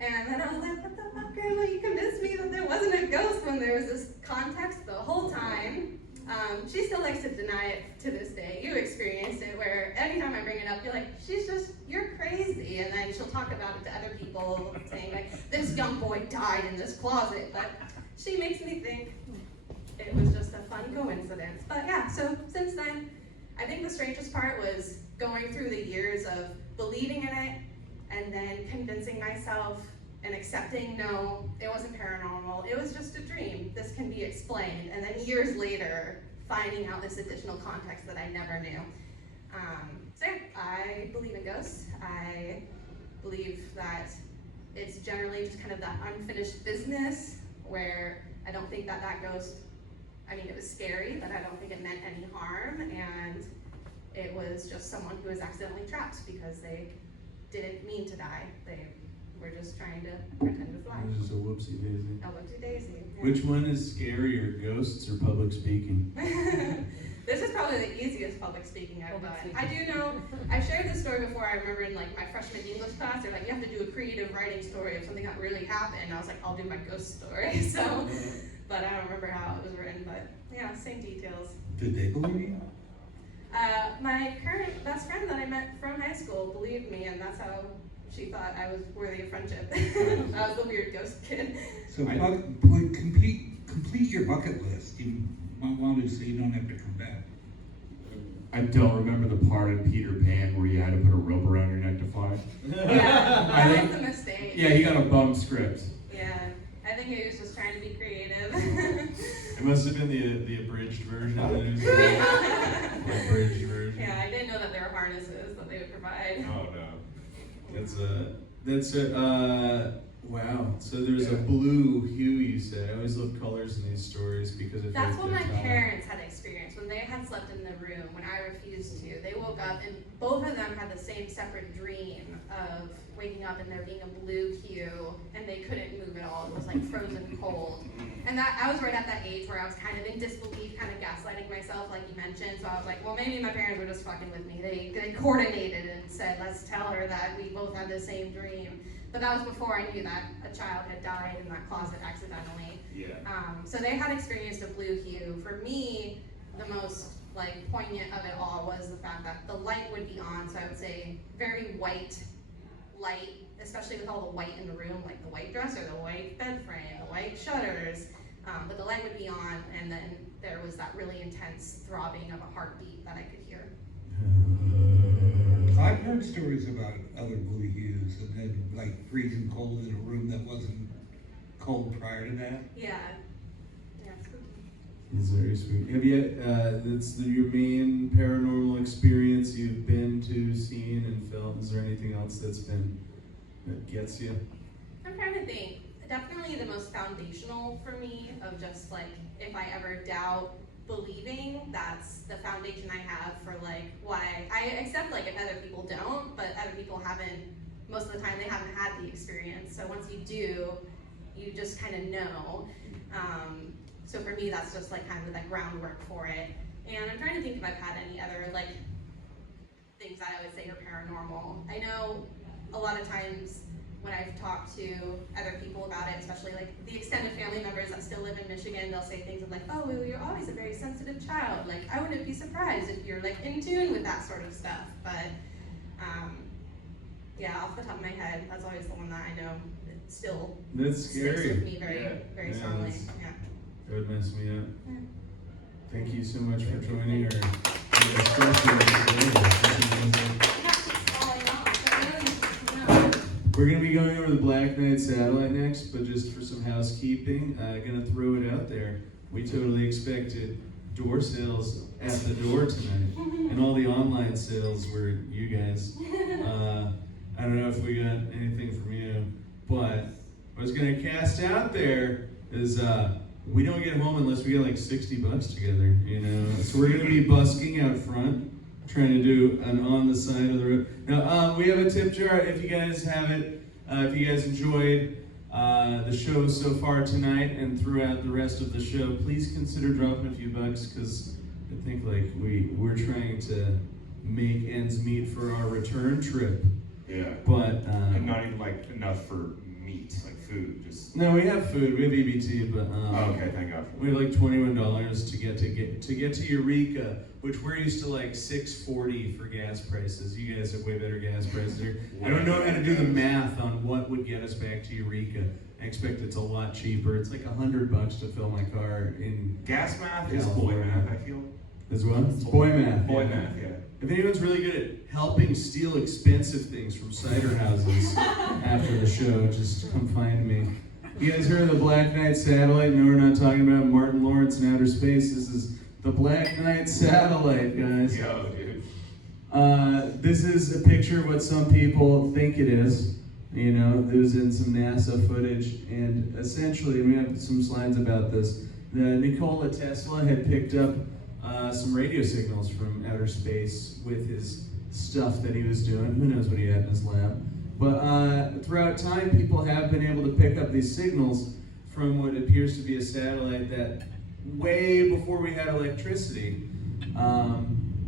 And then I was like, what the fuck, Grandma, you convinced me that there wasn't a ghost when there was this context the whole time. She still likes to deny it to this day. You experienced it where anytime I bring it up, you're like, you're crazy. And then she'll talk about it to other people saying like, this young boy died in this closet. But she makes me think it was just a fun coincidence. But yeah, so since then, I think the strangest part was going through the years of believing in it and then convincing myself and accepting, no, it wasn't paranormal, it was just a dream, this can be explained, and then years later, finding out this additional context that I never knew. So yeah, I believe in ghosts. I believe that it's generally just kind of that unfinished business where I don't think that ghost, it was scary, but I don't think it meant any harm, and it was just someone who was accidentally trapped because they didn't mean to die. They were just trying to pretend to fly. It was just a whoopsie daisy. A whoopsie daisy. Yeah. Which one is scarier, ghosts or public speaking? This is probably the easiest public speaking I've done. I do know, I've shared this story before. I remember in like my freshman English class, they're like, you have to do a creative writing story of something that really happened. And I was like, I'll do my ghost story. So, but I don't remember how it was written, but yeah, same details. Did they believe you? My current best friend that I met from high school believed me, and that's how she thought I was worthy of friendship. I was the weird ghost kid. So complete your bucket list. You might want to, so you don't have to come back. I don't remember the part in Peter Pan where you had to put a rope around your neck to fly. Yeah, that was a mistake. Yeah, he got a bum script. Yeah, I think he was just trying to be creative. It must have been the abridged version. The abridged version. Yeah, I didn't know that there were harnesses that they would provide. Oh no. Wow. So there's a blue hue, you said. I always love colors in these stories because I feel That's like what my they tell. parents had experienced when they had slept in the room when I refused to. They woke up and both of them had the same separate dream of waking up and there being a blue hue, and they couldn't move at all. It was like frozen cold. And that I was right at that age where I was kind of in disbelief, kind of gaslighting myself, like you mentioned. So I was like, well, maybe my parents were just fucking with me. They coordinated and said, let's tell her that we both had the same dream. But that was before I knew that a child had died in that closet accidentally. Yeah. So they had experienced a blue hue. For me, the most like poignant of it all was the fact that the light would be on. So I would say very white light, especially with all the white in the room, like the white dresser, the white bed frame, the white shutters. But the light would be on, and then there was that really intense throbbing of a heartbeat that I could hear. I've heard stories about other blue hues and then like freezing cold in a room that wasn't cold prior to that. Yeah. Yeah, spooky. It's very sweet. Have you, that's your main paranormal experience you've been to, seen, and felt? Is there anything else that gets you? I'm trying to think. definitely the most foundational for me of just like, if I ever doubt believing, that's the foundation I have for like why I accept like if other people don't, but other people haven't, most of the time they haven't had the experience. So once you do, you just kind of know. So for me, that's just like kind of the groundwork for it. And I'm trying to think if I've had any other like things that I would say are paranormal. I know a lot of times when I've talked to other people about it, especially like the extended family members that still live in Michigan, they'll say things like, oh, well, you're always a very sensitive child. Like, I wouldn't be surprised if you're like in tune with that sort of stuff. But yeah, off the top of my head, that's always the one that I know that still That's sticks scary. with me very strongly. Yeah. That would mess me up. Yeah. Thank you so much for joining our discussion today. We're going to be going over the Black Knight satellite next, but just for some housekeeping, going to throw it out there. We totally expected door sales at the door tonight, and all the online sales were you guys. I don't know if we got anything from you, but what I was going to cast out there is we don't get home unless we get like $60 together, you know. So we're going to be busking out front, trying to do an on the side of the road. Now, we have a tip jar if you guys have it. If you guys enjoyed the show so far tonight and throughout the rest of the show, please consider dropping a few bucks, because I think like we're trying to make ends meet for our return trip. Yeah. But and not even like enough for meat, like food. Just no, we have food. We have EBT, but okay, thank God. We have like $21 to get to Eureka, which we're used to like $6.40 for gas prices. You guys have way better gas prices here. I don't know how to do the math on what would get us back to Eureka. I expect it's a lot cheaper. It's like $100 to fill my car in Gas math is boy California. math, I feel. As well? It's boy math. Boy math, yeah. If anyone's really good at helping steal expensive things from Ciderhouses after the show, just come find me. You guys heard of the Black Knight satellite? No, we're not talking about Martin Lawrence in outer space. This is the Black Knight satellite, guys. Yo, dude. This is a picture of what some people think it is. You know, it was in some NASA footage, and essentially, we have some slides about this. Nikola Tesla had picked up some radio signals from outer space with his stuff that he was doing. Who knows what he had in his lab? But throughout time, people have been able to pick up these signals from what appears to be a satellite that, way before we had electricity,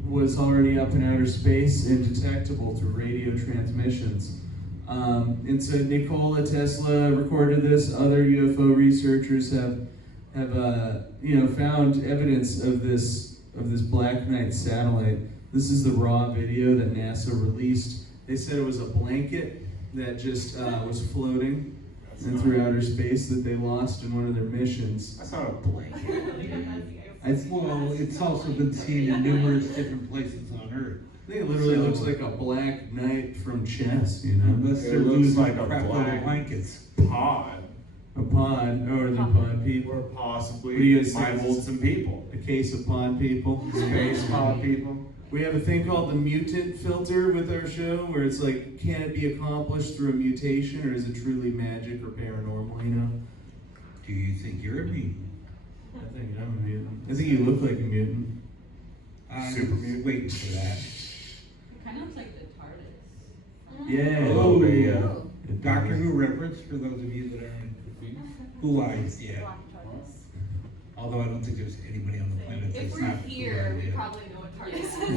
was already up in outer space and detectable through radio transmissions. And so Nikola Tesla recorded this. Other UFO researchers have found evidence of this Black Knight satellite. This is the raw video that NASA released. They said it was a blanket that just was floating and through outer space that they lost in one of their missions. That's not a blanket. Well, it's also been seen in numerous different places on Earth. I think it literally looks like a Black Knight from chess, you know? Unless It they're looks losing like a crap load black of blankets. Pod. A pod, or the pod people. Or What do possibly you guys might think? hold some people. A case of pod people. Space pod people. We have a thing called the mutant filter with our show, where it's like, can it be accomplished through a mutation, or is it truly magic or paranormal, you know? Do you think you're a mutant? I think I'm a mutant. I think you look like a mutant. Super mutant. Waiting for that. Kind of looks like the TARDIS. Yeah. Oh, yeah. Doctor Who reference for those of you that aren't Who Eyes, yeah. Although I don't think there's anybody on the planet that's If we're not here, we Who-Eyed, probably know what TARDIS is.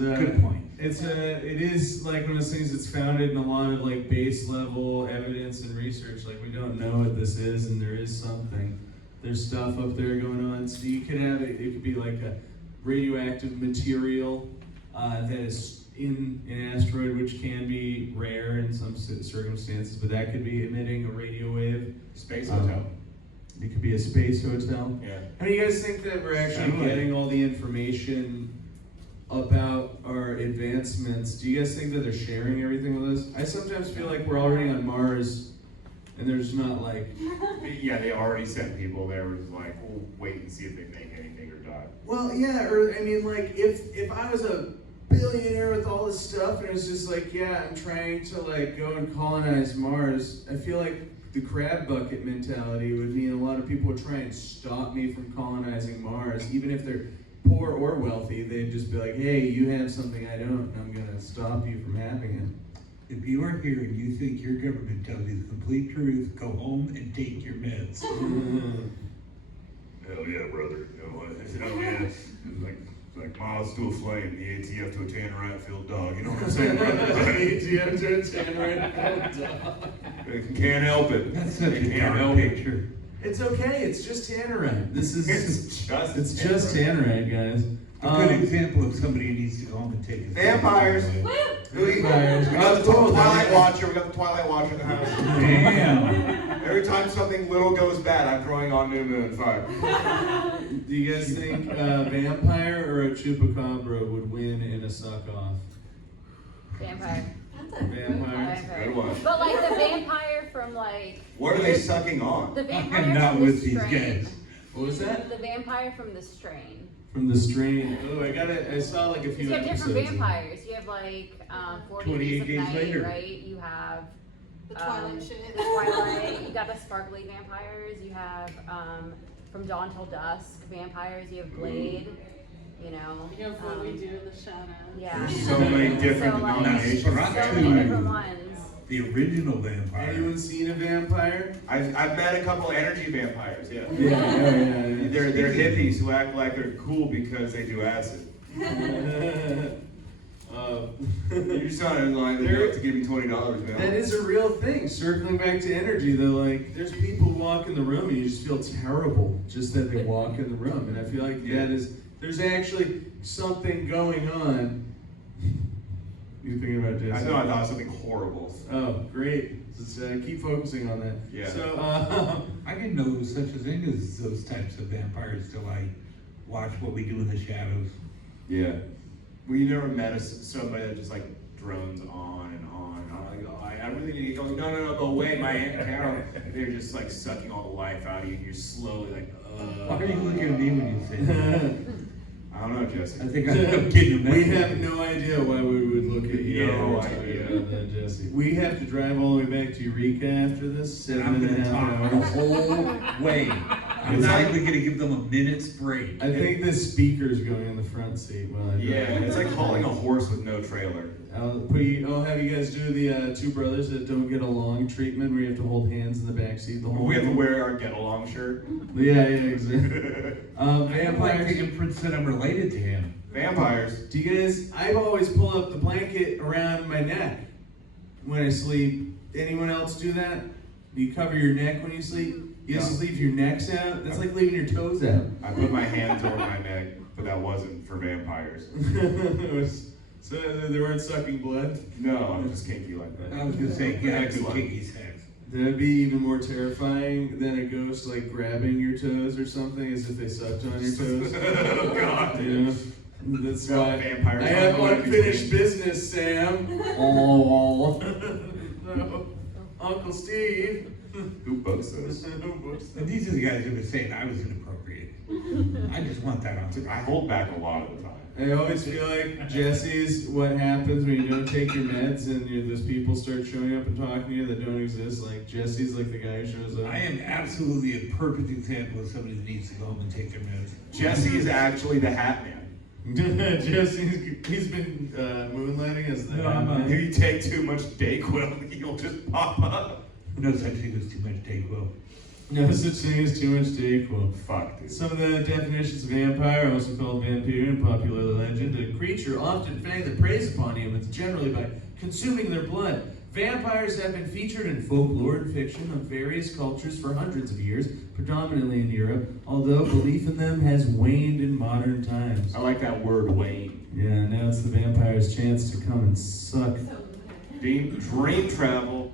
Yeah. Good point. It is like one of those things that's founded in a lot of like base level evidence and research. Like, we don't know what this is, and there is something. There's stuff up there going on. So you could have it could be like a radioactive material that is in an asteroid, which can be rare in some circumstances, but that could be emitting a radio wave. Space hotel. It could be a space hotel. Yeah. How do you guys think that we're actually getting all the information about our advancements? Do you guys think that they're sharing everything with us? I sometimes feel like we're already on Mars, and there's not like... Yeah, they already sent people there. We're just like, we'll wait and see if they make anything or die. Well, yeah, or I mean, like, if I was a billionaire with all this stuff, and it was just like, yeah, I'm trying to like go and colonize Mars. I feel like the crab bucket mentality would mean a lot of people would try and stop me from colonizing Mars, even if they're poor or wealthy. They'd just be like, hey, you have something I don't, and I'm gonna stop you from having it. If you are here and you think your government tells you the complete truth, go home and take your meds. Hell yeah, brother. Hell yeah. It's like miles to a flame, the ATF to a tannerite filled dog. You know what I'm saying, brother? ATM to a tannerite dog. Can't help it. That's such a Can't dark help it. picture. It's okay. It's just tannerite. This is It's just tannerite, guys. A good example of somebody who needs to go home and take his Vampires. Who eat vampires? We got the Twilight Watcher. We got the Twilight Watcher in the house. Damn. Every time something little goes bad, I'm throwing on New Moon Fire. Do you guys think a vampire or a chupacabra would win in a suck-off? Vampire. Vampire. Good one. But like the vampire from like. What are they sucking on? The I vampire am not from with the these strain. guys. What was that? The vampire from the strain. From the strain. Oh, I saw like a Because few you have different episodes. vampires. You have like 40 28 Days of days Night, later. right? You have The Twilight shit. the Twilight. You got the sparkly vampires. You have From Dawn Till Dusk vampires. You have Blade. You know. You have what we do in the shadows. Yeah. There's so many different So, like, denominations. so many different ones. The original vampire. Anyone seen a vampire? I've met a couple energy vampires. Yeah. Yeah. They're hippies who act like they're cool because they do acid. You sounded like they have to give me $20, man. That is a real thing. Circling back to energy, though, like there's people who walk in the room and you just feel terrible just that they walk in the room, and I feel like there's actually something going on. You're thinking about Jesse? I know I thought something horrible. Oh, great. Just, keep focusing on that. Yeah. So, I didn't know there was such a thing as those types of vampires till I watched What We Do in the Shadows. Yeah. Well, you never met somebody that just like drones on and on. I really need to go. No, go away, my Aunt Carol. They're just like sucking all the life out of you, and you're slowly like, Why are you looking at me when you say that? I don't know, Jesse. I think I'm getting a we message. have no idea why we would look at you. No and tell you idea. about that, Jesse. We have to drive all the way back to Eureka after this. And I'm going to talk the whole way. I'm It's not like- even going to give them a minute's break. I think the speaker's going in the front seat while I drive. Yeah, it's like hauling a horse with no trailer. I'll have you guys do the two brothers that don't get along treatment where you have to hold hands in the back seat the whole We have to time. wear our get along shirt. Yeah, exactly. I have like Vampires. the inference that I'm related to him. Vampires. Do you guys? I always pull up the blanket around my neck when I sleep. Anyone else do that? Do you cover your neck when you sleep? You just leave your necks out? That's like leaving your toes out. I put my hands over my neck, but that wasn't for vampires. So they weren't sucking blood? No, I'm just kinky like that. I was going to say, yeah, Next it's one. kinky sex. That'd be even more terrifying than a ghost like grabbing your toes or something as if they sucked on your toes. Oh God. Yeah. That's No, why vampires I have aren't going unfinished between. business, Sam. Oh, no. Uncle Steve. Who books those? And these are the guys who were saying I was inappropriate. I just want that on. I hold back a lot of the time. I always feel like Jesse's what happens when you don't take your meds and those people start showing up and talking to you that don't exist. Like Jesse's like the guy who shows up. I am absolutely a perfect example of somebody that needs to go home and take their meds. Jesse is actually the Hat Man. He's been moonlighting as the No, I'm Hat Man. If you take too much Dayquil, you'll just pop up. No such thing as too much Dayquil. No such thing as too much Dayquil. Fuck, dude. Some of the definitions of vampire are also called vampire in popular legend. A creature often fang that preys upon humans, generally by consuming their blood. Vampires have been featured in folklore and fiction of various cultures for hundreds of years, predominantly in Europe, although belief in them has waned in modern times. I like that word, Wayne. Yeah, now it's the vampire's chance to come and suck. Dream travel.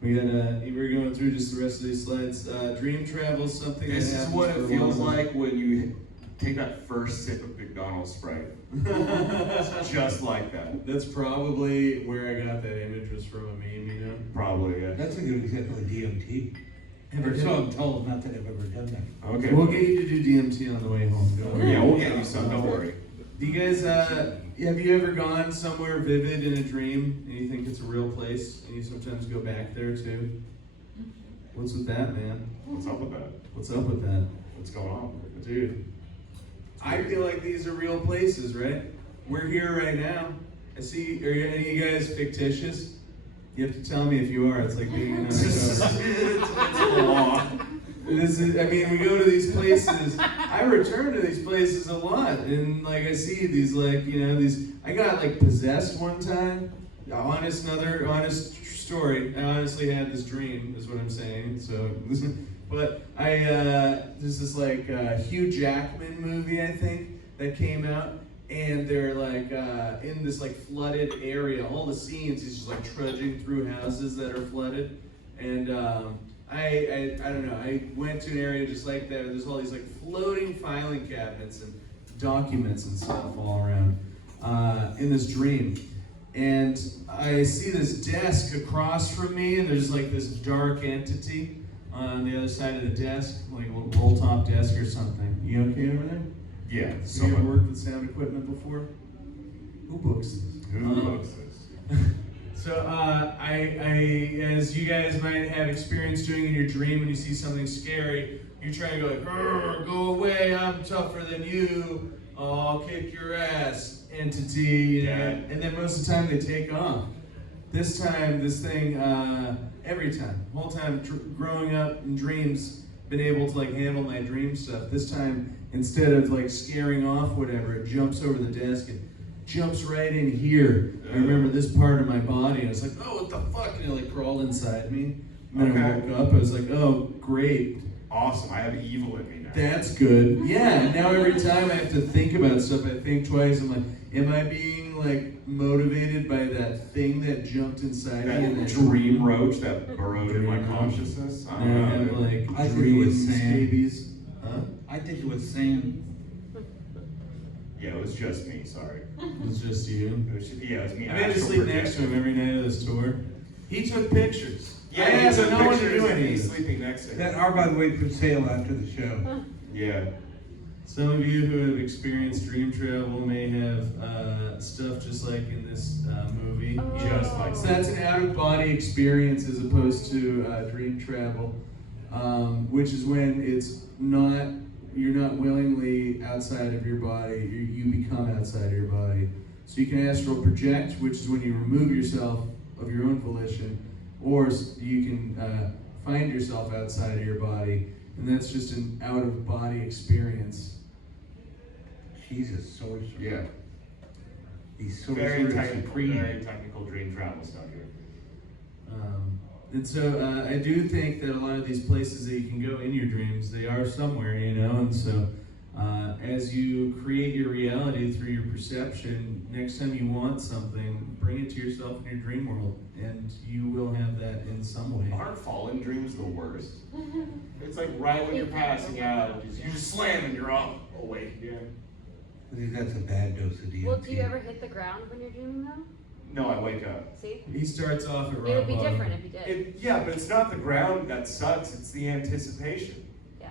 We're going through just the rest of these slides. Dream travel is something This that is happens what for it a feels lot of like when you take that first sip of McDonald's Sprite. It's just like that. That's probably where I got that image, was from a meme, you know? Probably, yeah. That's a good example of DMT. Ever Or so I'm told, not that I've ever done that. Okay. We'll get you to do DMT on the way home. Don't worry. Yeah, we'll get you some, don't worry. Do you guys, Have you ever gone somewhere vivid in a dream and you think it's a real place and you sometimes go back there too? What's with that, man? What's up with that? What's up with that? What's going on? Dude, I feel like these are real places, right? We're here right now. I see, are any of you guys fictitious? You have to tell me if you are. It's like being in a It's the law. This is, I mean, we go to these places. I return to these places a lot, and like I see these, like, you know, these. I got like possessed one time. Another honest story. I honestly had this dream, is what I'm saying. So, but there's this like Hugh Jackman movie, I think, that came out, and they're like in this like flooded area. All the scenes, he's just like trudging through houses that are flooded, and I don't know. I went to an area just like that. There's all these like floating filing cabinets and documents and stuff all around in this dream. And I see this desk across from me, and there's like this dark entity on the other side of the desk, like a little roll-top desk or something. You okay over there? Yeah. Have you ever worked with sound equipment before? Who books this? Who books this? So, as you guys might have experienced doing in your dream, when you see something scary, you try to go like, "Grr, go away, I'm tougher than you, I'll kick your ass, entity," you know? And then most of the time they take off. This time, this thing, every time, whole time growing up in dreams, been able to like handle my dream stuff. This time, instead of like scaring off whatever, it jumps over the desk and jumps right in here. I remember this part of my body, and I was like, "Oh, what the fuck?" And it like crawled inside me. And then I woke up, I was like, "Oh, great. Awesome, I have evil in me now." That's good." Yeah, and now every time I have to think about stuff, I think twice. I'm like, am I being like motivated by that thing that jumped inside me? That dream roach that burrowed in my consciousness? I don't know. Have, like, I think it was dreams, sand. babies. Huh? I think it was sand. Yeah, it was just me, sorry. It was just you. It was, yeah, it was me. I had to sleep next to him every night of this tour. He took pictures. Yeah, I he asked took no one to pictures do of me anything. sleeping next to him. That are, by the way, for sale after the show. Yeah. Some of you who have experienced dream travel may have stuff just like in this movie. Just like So that's an out-of-body experience as opposed to dream travel, which is when it's not, you're not willingly outside of your body, you become outside of your body. So you can astral project, which is when you remove yourself of your own volition, or you can find yourself outside of your body, and that's just an out-of-body experience. She's a sorcerer. Yeah. These Very sorcerers are technical, supreme. very technical dream travel stuff here. And so I do think that a lot of these places that you can go in your dreams, they are somewhere, you know, and so as you create your reality through your perception, next time you want something, bring it to yourself in your dream world, and you will have that in some way. Aren't fallen dreams the worst? It's like right when you're passing out, you just slam and you're all awake again. I think that's a bad dose of DMT. Well, do you ever hit the ground when you're dreaming though? No, I wake up. See? He starts off at rock It would be bottom. different if you did. Yeah, but it's not the ground that sucks, it's the anticipation. Yeah.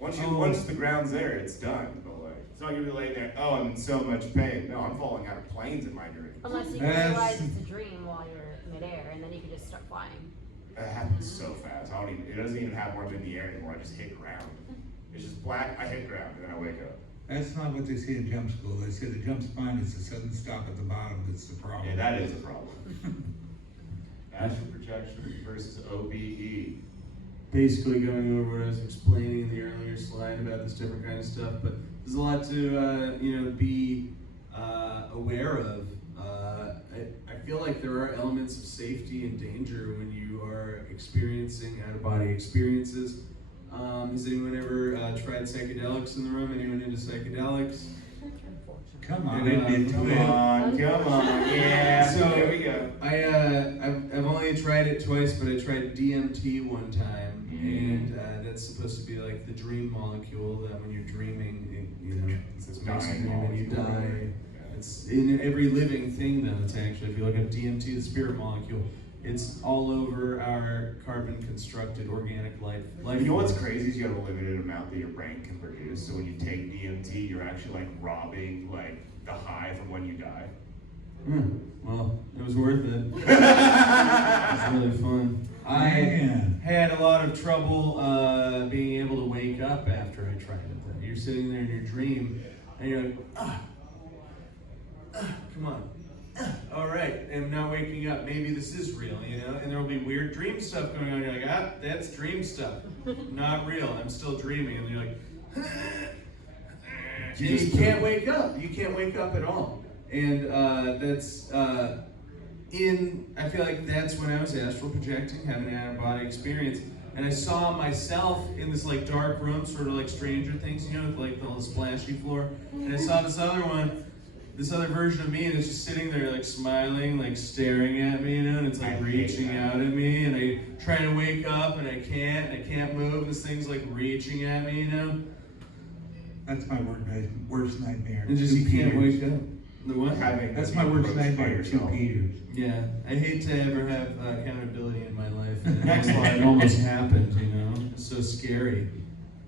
Once the ground's there, it's done. But like, it's not gonna be laying there, oh, I'm in so much pain. No, I'm falling out of planes in my dreams. Unless you That's- realize it's a dream while you're midair, and then you can just start flying. It happens so fast. It doesn't even happen when I'm in the air anymore. I just hit ground. It's just black, I hit ground, and then I wake up. That's not what they say in jump school. They say the jump's fine, it's the sudden stop at the bottom that's the problem. Yeah, that is a problem. Astral projection versus OBE. Basically going over what I was explaining in the earlier slide about this different kind of stuff, but there's a lot to be aware of. I feel like there are elements of safety and danger when you are experiencing out-of-body experiences. Has anyone ever tried psychedelics in the room? Anyone into psychedelics? Come on, Come on, yeah. So there we go. I've only tried it twice, but I tried DMT one time, and that's supposed to be like the dream molecule that when you're dreaming, It's this it makes you dying dream and you molecule. die. It's in every living thing, though. It's actually, if you look at DMT, the spirit molecule, it's all over our carbon-constructed organic life. You know what's crazy is you have a limited amount that your brain can produce. So when you take DMT, you're actually like robbing like the high from when you die. Well, it was worth it. It was really fun. I had a lot of trouble being able to wake up after I tried it. You're sitting there in your dream, and you're like, come on. All right, I'm not waking up. Maybe this is real, you know? And there'll be weird dream stuff going on. You're like, that's dream stuff. Not real. I'm still dreaming. And you're like, you can't wake up. You can't wake up at all. And I feel like that's when I was astral projecting, having an out-of-body experience. And I saw myself in this like dark room, sort of like Stranger Things, you know, with like the splashy floor. And I saw this other version of me, and it's just sitting there like smiling, like staring at me, you know, and it's like reaching out at me, and I try to wake up and I can't move, and this thing's like reaching at me, you know. That's my worst nightmare. And just you can't wake up. The what? That's my worst nightmare, 2 Peters. Yeah, I hate to ever have accountability in my life. And the next line almost happened, you know. It's so scary. I'm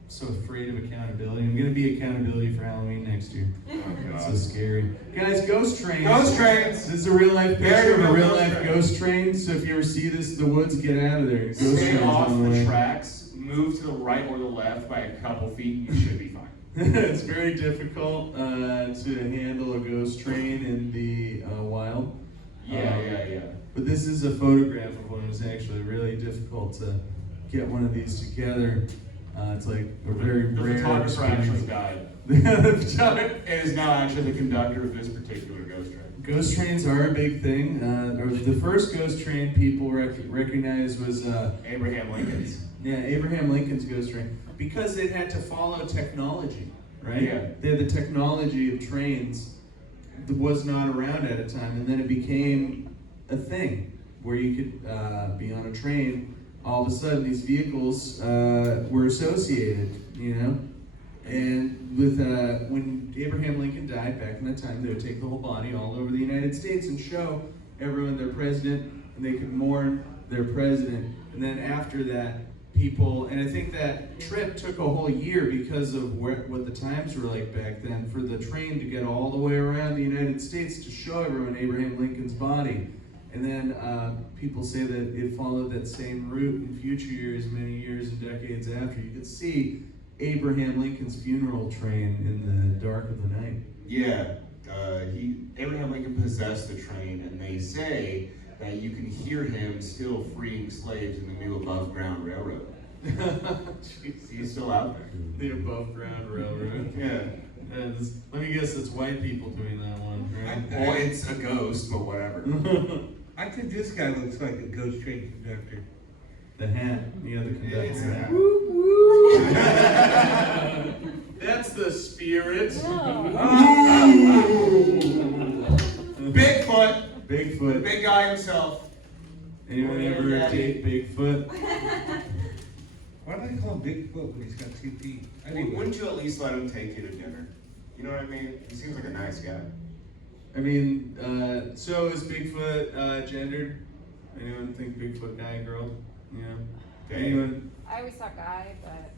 so afraid of accountability. I'm gonna be accountability for Halloween next year. Oh, It's God. so scary. Guys, ghost trains. Ghost trains. This is a real life picture of a real life train. ghost train. So if you ever see this in the woods, get out of there. Ghost Stay trains off on the the way. tracks, move to the right or the left by a couple feet, you should be fine. It's very difficult to handle a ghost train in the wild. Yeah. But this is a photograph of one. It was actually really difficult to get one of these together. It's like a very The rare photographer actually experience. died. The photographer- And is now actually the conductor of this particular ghost train. Ghost trains are a big thing. The first ghost train people recognized was Abraham Lincoln's. Abraham Lincoln's ghost train, because it had to follow technology, right? Yeah. The technology of trains was not around at a time, and then it became a thing where you could be on a train. All of a sudden, these vehicles were associated, you know. And with when Abraham Lincoln died back in that time, they would take the whole body all over the United States and show everyone their president, and they could mourn their president. And then after that, people, and I think that trip took a whole year because of what the times were like back then, for the train to get all the way around the United States to show everyone Abraham Lincoln's body. And then people say that it followed that same route in future years, many years and decades after. You could see Abraham Lincoln's funeral train in the dark of the night. Yeah, Abraham Lincoln possessed the train, and they say that you can hear him still freeing slaves in the new above-ground railroad. He's still out there. The above ground railroad. Yeah. Let me guess, it's white people doing that one, right? Well, it's a ghost, but whatever. I think this guy looks like a ghost train conductor. The hat, the other It's conductor. that. That's the spirit. Bigfoot! The Bigfoot. big guy himself. Anyone ever date Bigfoot? Why do they call him Bigfoot when he's got 2 feet? Wouldn't you at least let him take you to dinner? You know what I mean? He seems like a nice guy. I mean, so is Bigfoot gendered? Anyone think Bigfoot guy, girl? Yeah. Anyone? I always thought guy, but.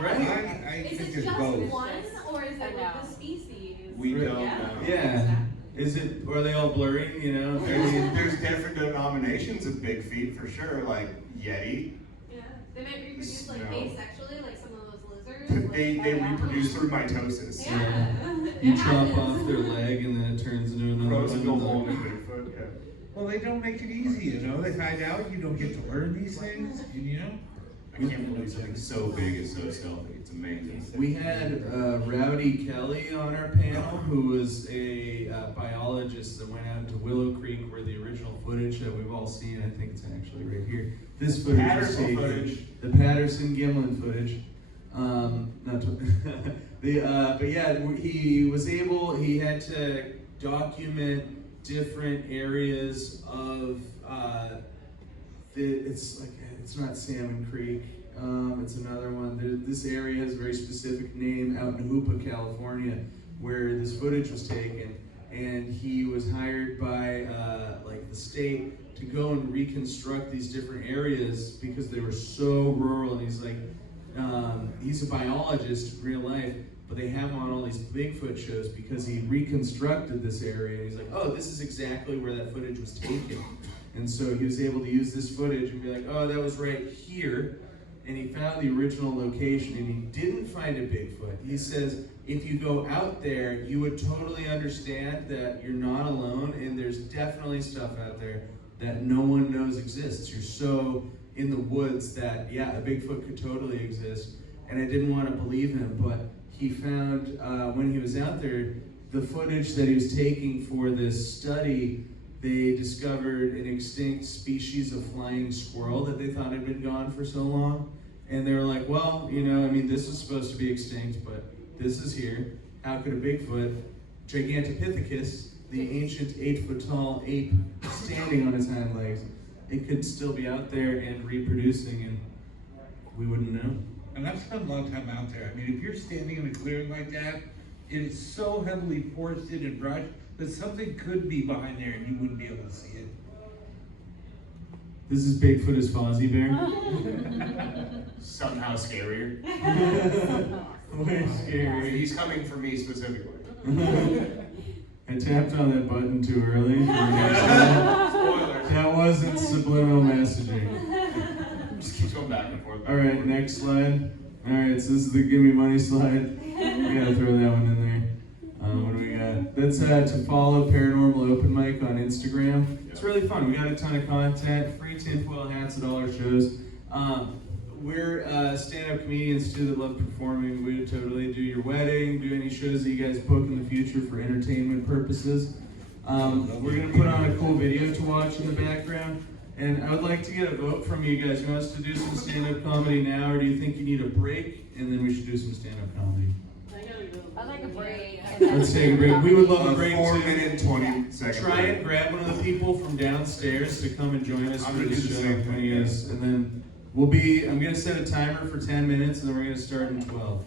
Right? I Is think it it's just both. one, or is it I like know. the species? We don't Yeah. know. Yeah. Is it? Are they all blurring? You know? There's different denominations of big feet for sure, like Yeti. Yeah. They might reproduce like No. asexually, like some of those lizards. They like, reproduce through mitosis. Yeah. You It chop happens. off their leg and then it turns into another Grows into a one. whole new Bigfoot. Yeah. Well, they don't make it easy, you know? They find out you don't get to learn these things, you know? I can't believe something so big is so stealthy. It's amazing. We had Rowdy Kelly on our panel, who was a biologist that went out to Willow Creek, where the original footage that we've all seen, I think it's actually right here. This footage was Patterson taken. footage. The Patterson-Gimlin footage. Not to, but yeah, he had to document different areas of it's not Salmon Creek, it's another one. This area has a very specific name out in Hoopa, California, where this footage was taken, and he was hired by the state to go and reconstruct these different areas because they were so rural. And he's like, he's a biologist in real life, but they have him on all these Bigfoot shows because he reconstructed this area. And he's like, oh, this is exactly where that footage was taken. And so he was able to use this footage and be like, oh, that was right here. And he found the original location, and he didn't find a Bigfoot. He says, if you go out there, you would totally understand that you're not alone, and there's definitely stuff out there that no one knows exists. You're so in the woods that, yeah, a Bigfoot could totally exist. And I didn't want to believe him, but he found, when he was out there, the footage that he was taking for this study, they discovered an extinct species of flying squirrel that they thought had been gone for so long. And they were like, well, you know, I mean, this is supposed to be extinct, but this is here. How could a Bigfoot, Gigantopithecus, the ancient 8-foot-tall ape standing on his hind legs, it could still be out there and reproducing, and we wouldn't know. And I've spent a lot of time out there. I mean, if you're standing in a clearing like that, it is so heavily forested and brush that something could be behind there and you wouldn't be able to see it. This is Bigfoot as Fozzie Bear. Somehow scarier. Way scary. He's coming for me specifically. I tapped on that button too early. Spoilers. That wasn't subliminal messaging. Just keeps going back and forth. All right, next slide. All right, so this is the give me money slide. We gotta throw that one in there. What do we got? That's to follow Paranormal Open Mic on Instagram. It's really fun. We got a ton of content, free tinfoil hats at all our shows. We're stand-up comedians too that love performing. We would totally do your wedding, do any shows that you guys book in the future for entertainment purposes. We're gonna put on a cool video to watch in the background. And I would like to get a vote from you guys. You want us to do some stand-up comedy now, or do you think you need a break, and then we should do some stand-up comedy? I'd like a break. Let's take a break. We would love a break 4 too. minute, 20-second Try and grab one of the people from downstairs to come and join us I'm for gonna this do the show same when thing, he is. And then I'm gonna set a timer for 10 minutes, and then we're gonna start in 12.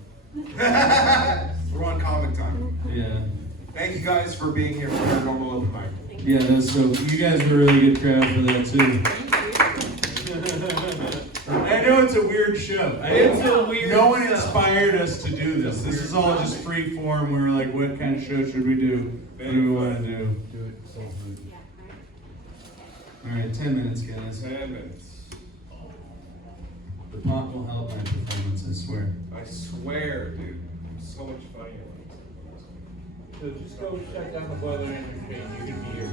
We're on comic time. Yeah. Thank you guys for being here for Paranormal Open Mic. Yeah, that's so. You guys were a really good crowd for that too. I know it's a weird show. No one inspired us to do this. This is all just free form. We were like, what kind of show should we do? What do we want to do? All right, 10 minutes, guys. 10 minutes. The pot will help my performance, I swear. I swear, dude. So much fun. So just go shut down the boiler in your train. You can be here.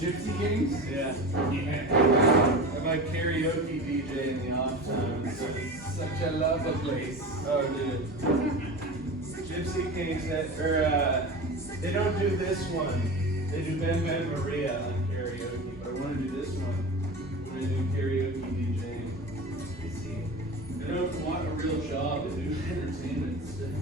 Gypsy games? Yeah. I'm a karaoke DJ in the off time. It's such a lovely place. Oh, dude. Gypsy games they don't do this one. They do Ben Ben Maria on karaoke, but I want to do this one. I'm going to do karaoke DJing. I don't want a real job. I do entertainment stuff.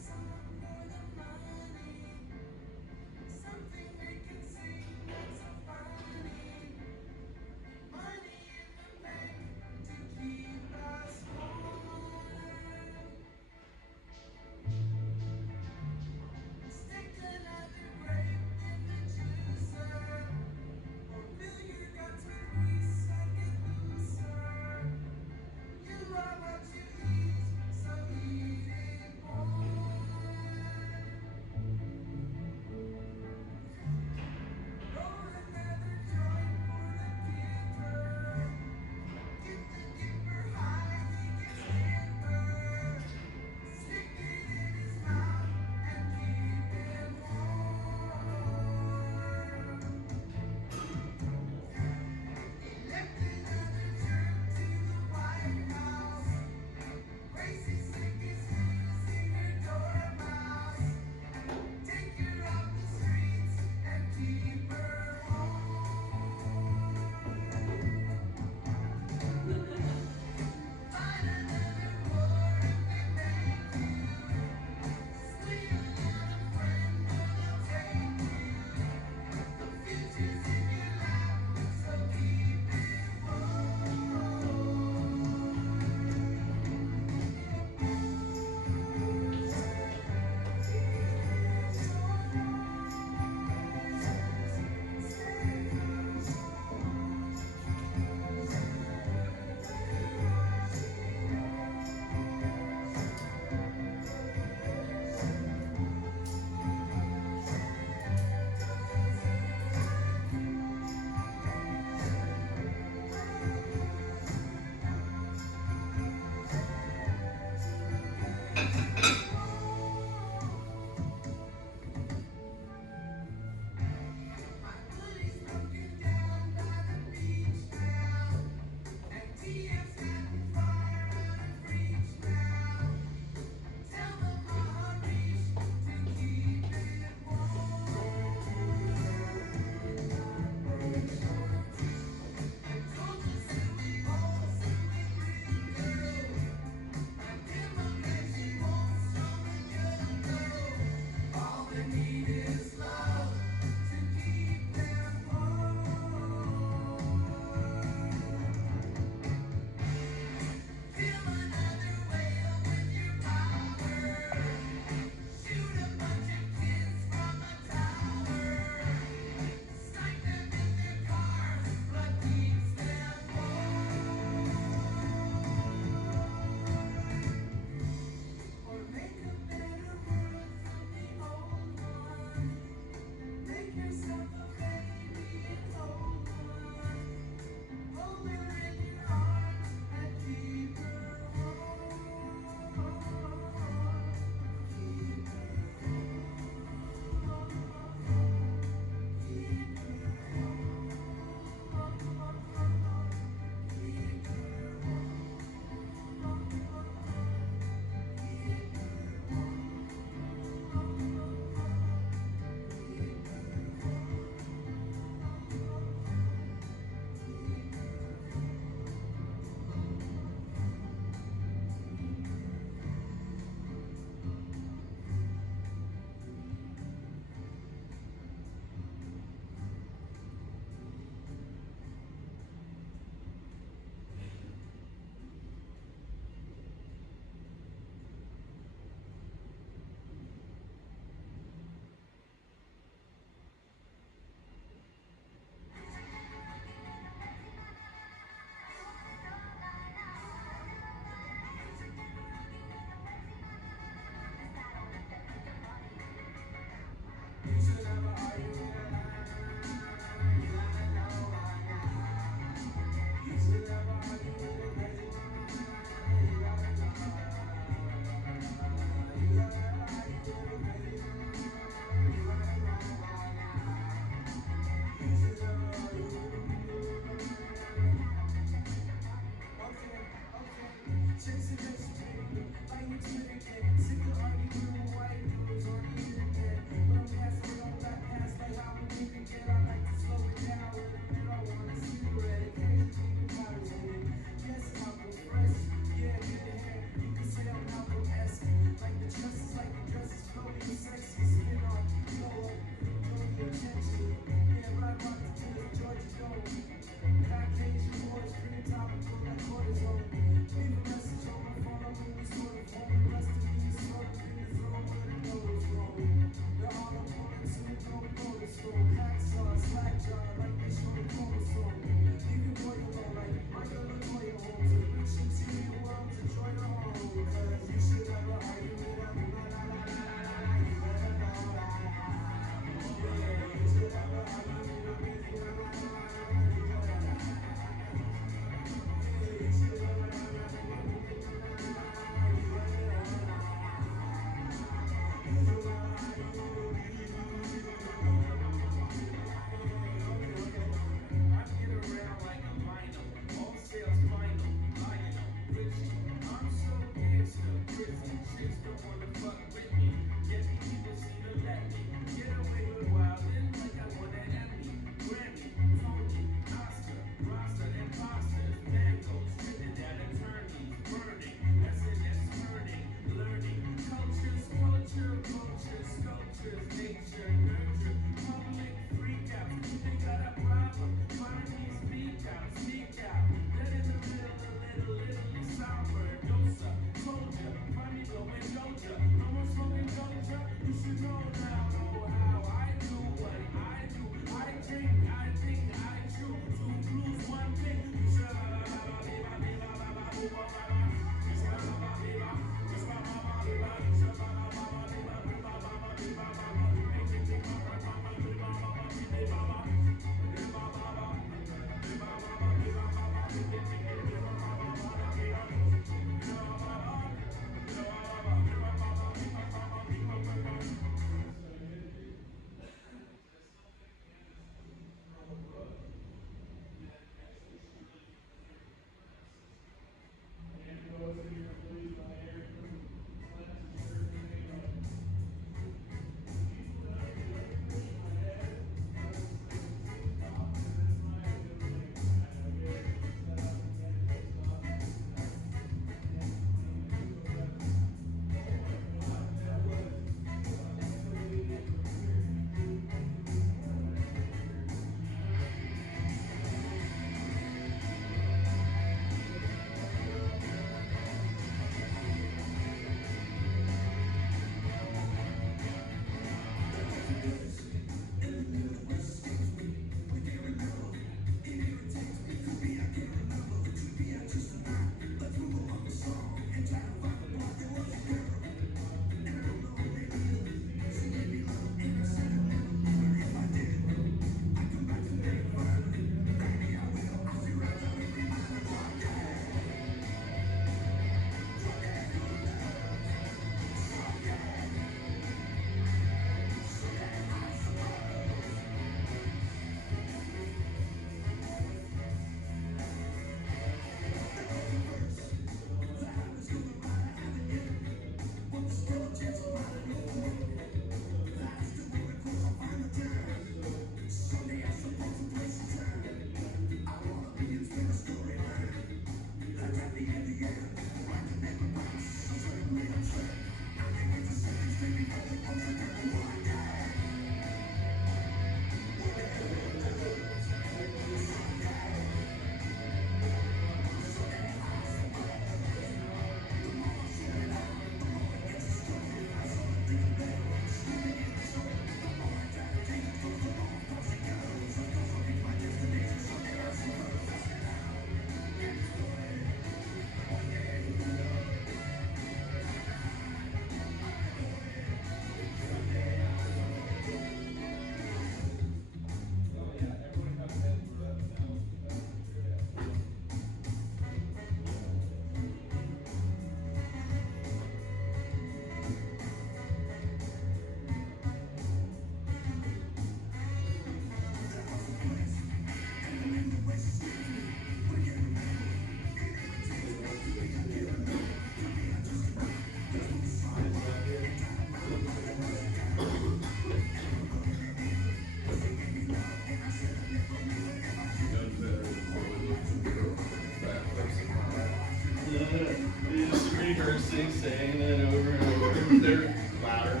rehearsing, saying it over and over. They're louder.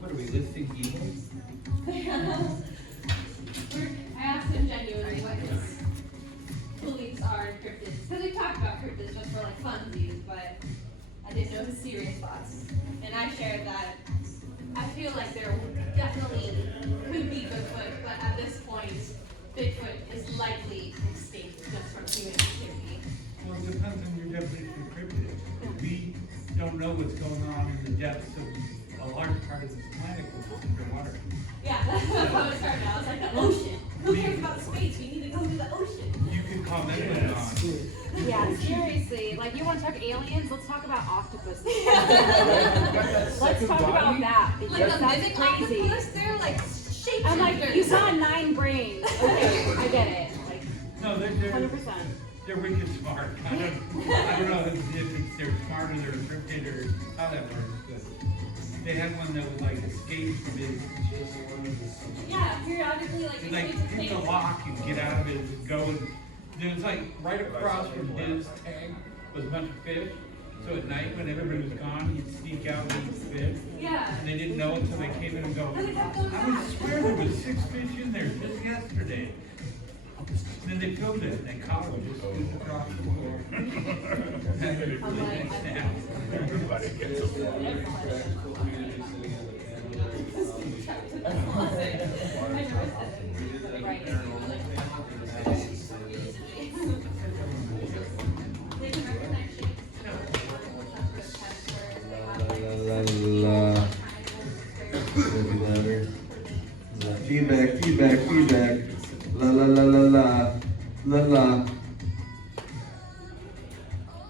What are we listing evil? I asked him genuinely what his beliefs are in cryptids. Because we talked about cryptids just for like funsies, but I didn't know his serious thoughts. And I shared that I feel like there definitely could be Bigfoot, but at this point, Bigfoot is likely extinct just from human activity. Well, it depends on your definition of cryptid. We don't know what's going on in the depths of a large part of this planet, which is underwater. Yeah, that's what I was starting out. I was like, the ocean. Who cares about space? We need to go to the ocean. You can call that one on. Yeah, seriously. Like, you want to talk aliens? Let's talk about octopuses. Let's talk about that, because Like a that's mimic crazy. octopus, they're like shapeshifters. I'm like, you saw 9 brains. Okay, I get it. Like, No, 100%. they're wicked smart. I don't know if they're smarter, they're encrypted, or how that works, but they had one that was like escape from his. Yeah, periodically, like, Like hit the lock and get out of it and go, and it was like right across from his tank was a bunch of fish. So at night when everybody was gone, he'd sneak out with the fish. Yeah. And they didn't know until they came in and go, I would swear there was 6 fish in there just yesterday. Then they filmed it, and they caught him just scooped across the floor. Everybody gets Feedback. La la la la la. La la.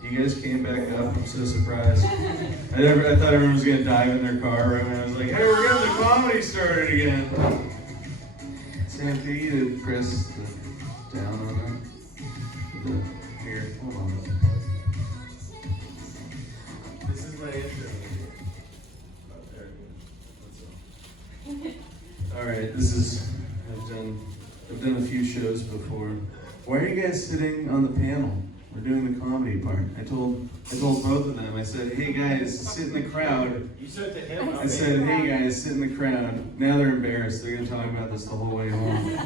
You guys came back up. I'm so surprised. I thought everyone was gonna dive in their car right when I was like, hey, we're getting the comedy started again. Sam, can you press the down on that? Here, hold on. This is my intro. Alright, I've done a few shows before. Why are you guys sitting on the panel? We're doing the comedy part. I told both of them, I said, hey guys, sit in the crowd. You said to him. I said, hey guys, sit in the crowd. Now they're embarrassed. They're gonna talk about this the whole way home.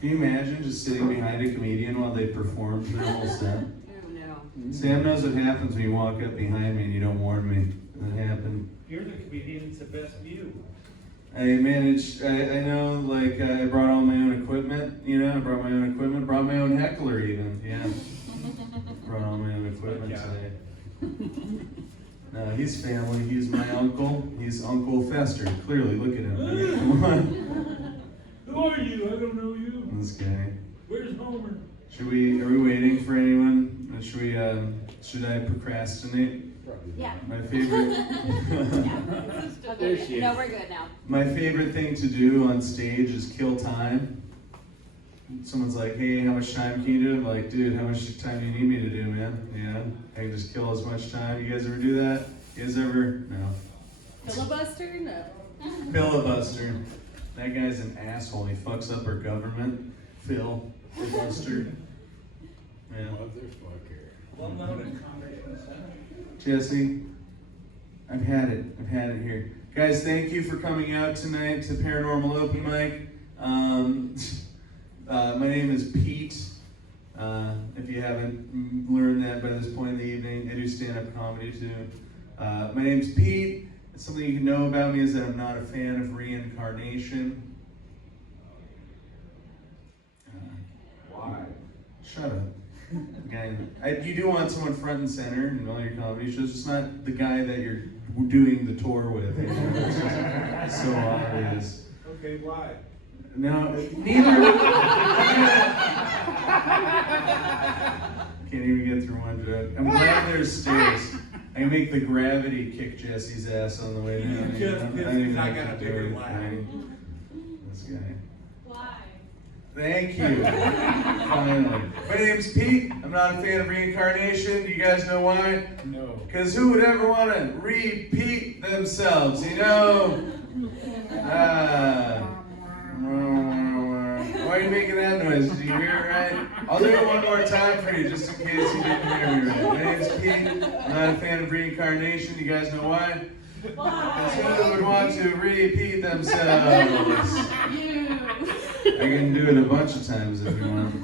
Can you imagine just sitting behind a comedian while they perform through the whole set? No. Sam knows what happens when you walk up behind me and you don't warn me. That happened. You're the comedian, it's the best view. I managed, I know, like, I brought all my own equipment, I brought my own equipment, brought my own heckler even, yeah. Brought all my own equipment today. No, he's family, he's my uncle, he's Uncle Fester, clearly, look at him, I mean, come on. Who are you? I don't know you. This guy. Where's Homer? Are we waiting for anyone? Should I procrastinate? Yeah. My favorite. Okay. No, we're good now. My favorite thing to do on stage is kill time. Someone's like, hey, how much time can you do? I'm like, dude, how much time do you need me to do, man? Yeah, I can just kill as much time. You guys ever do that? You guys ever? No. Filibuster? No. Filibuster. That guy's an asshole. He fucks up our government. Filibuster. Yeah. Well known in comedy. Jesse, I've had it here. Guys, thank you for coming out tonight to Paranormal Open Mic. My name is Pete. If you haven't learned that by this point in the evening, I do stand-up comedy too. My name's Pete. Something you can know about me is that I'm not a fan of reincarnation. Why? Shut up. You do want someone front and center in all your comedy shows, just not the guy that you're doing the tour with. It's just so obvious. Okay, why? No, neither. Can't even get through one joke. I'm glad there's stairs. I can make the gravity kick Jesse's ass on the way down. Just You know? because I don't even I have got to a do bigger it. laugh. Right? This guy. Why? Thank you. Finally. My name's Pete. I'm not a fan of reincarnation. You guys know why? No. Because who would ever want to repeat themselves, you know? Why are you making that noise? Did you hear it right? I'll do it one more time for you, just in case you didn't hear me right. My name's Pete. I'm not a fan of reincarnation. You guys know why? Because who would want to repeat themselves? I can do it a bunch of times if you want.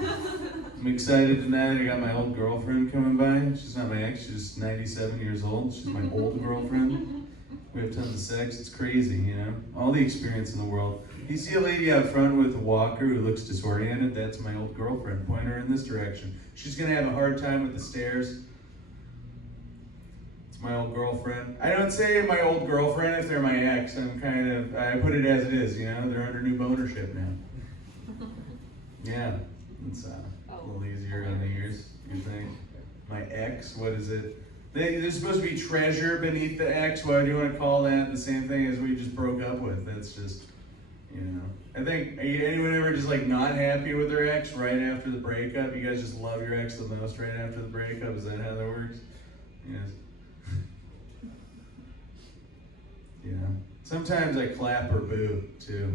I'm excited tonight. I got my old girlfriend coming by. She's not my ex. She's 97 years old. She's my old girlfriend. We have tons of sex. It's crazy, you know? All the experience in the world. You see a lady out front with a walker who looks disoriented? That's my old girlfriend. Point her in this direction. She's going to have a hard time with the stairs. It's my old girlfriend. I don't say my old girlfriend if they're my ex. I put it as it is, you know? They're under new ownership now. Yeah, it's a little easier on the ears, you think? My ex, what is it? There's supposed to be treasure beneath the X. Why do you want to call that the same thing as we just broke up with? That's just, you know. I think, anyone ever just like not happy with their ex right after the breakup? You guys just love your ex the most right after the breakup? Is that how that works? Yes. Yeah. Sometimes I clap or boo too.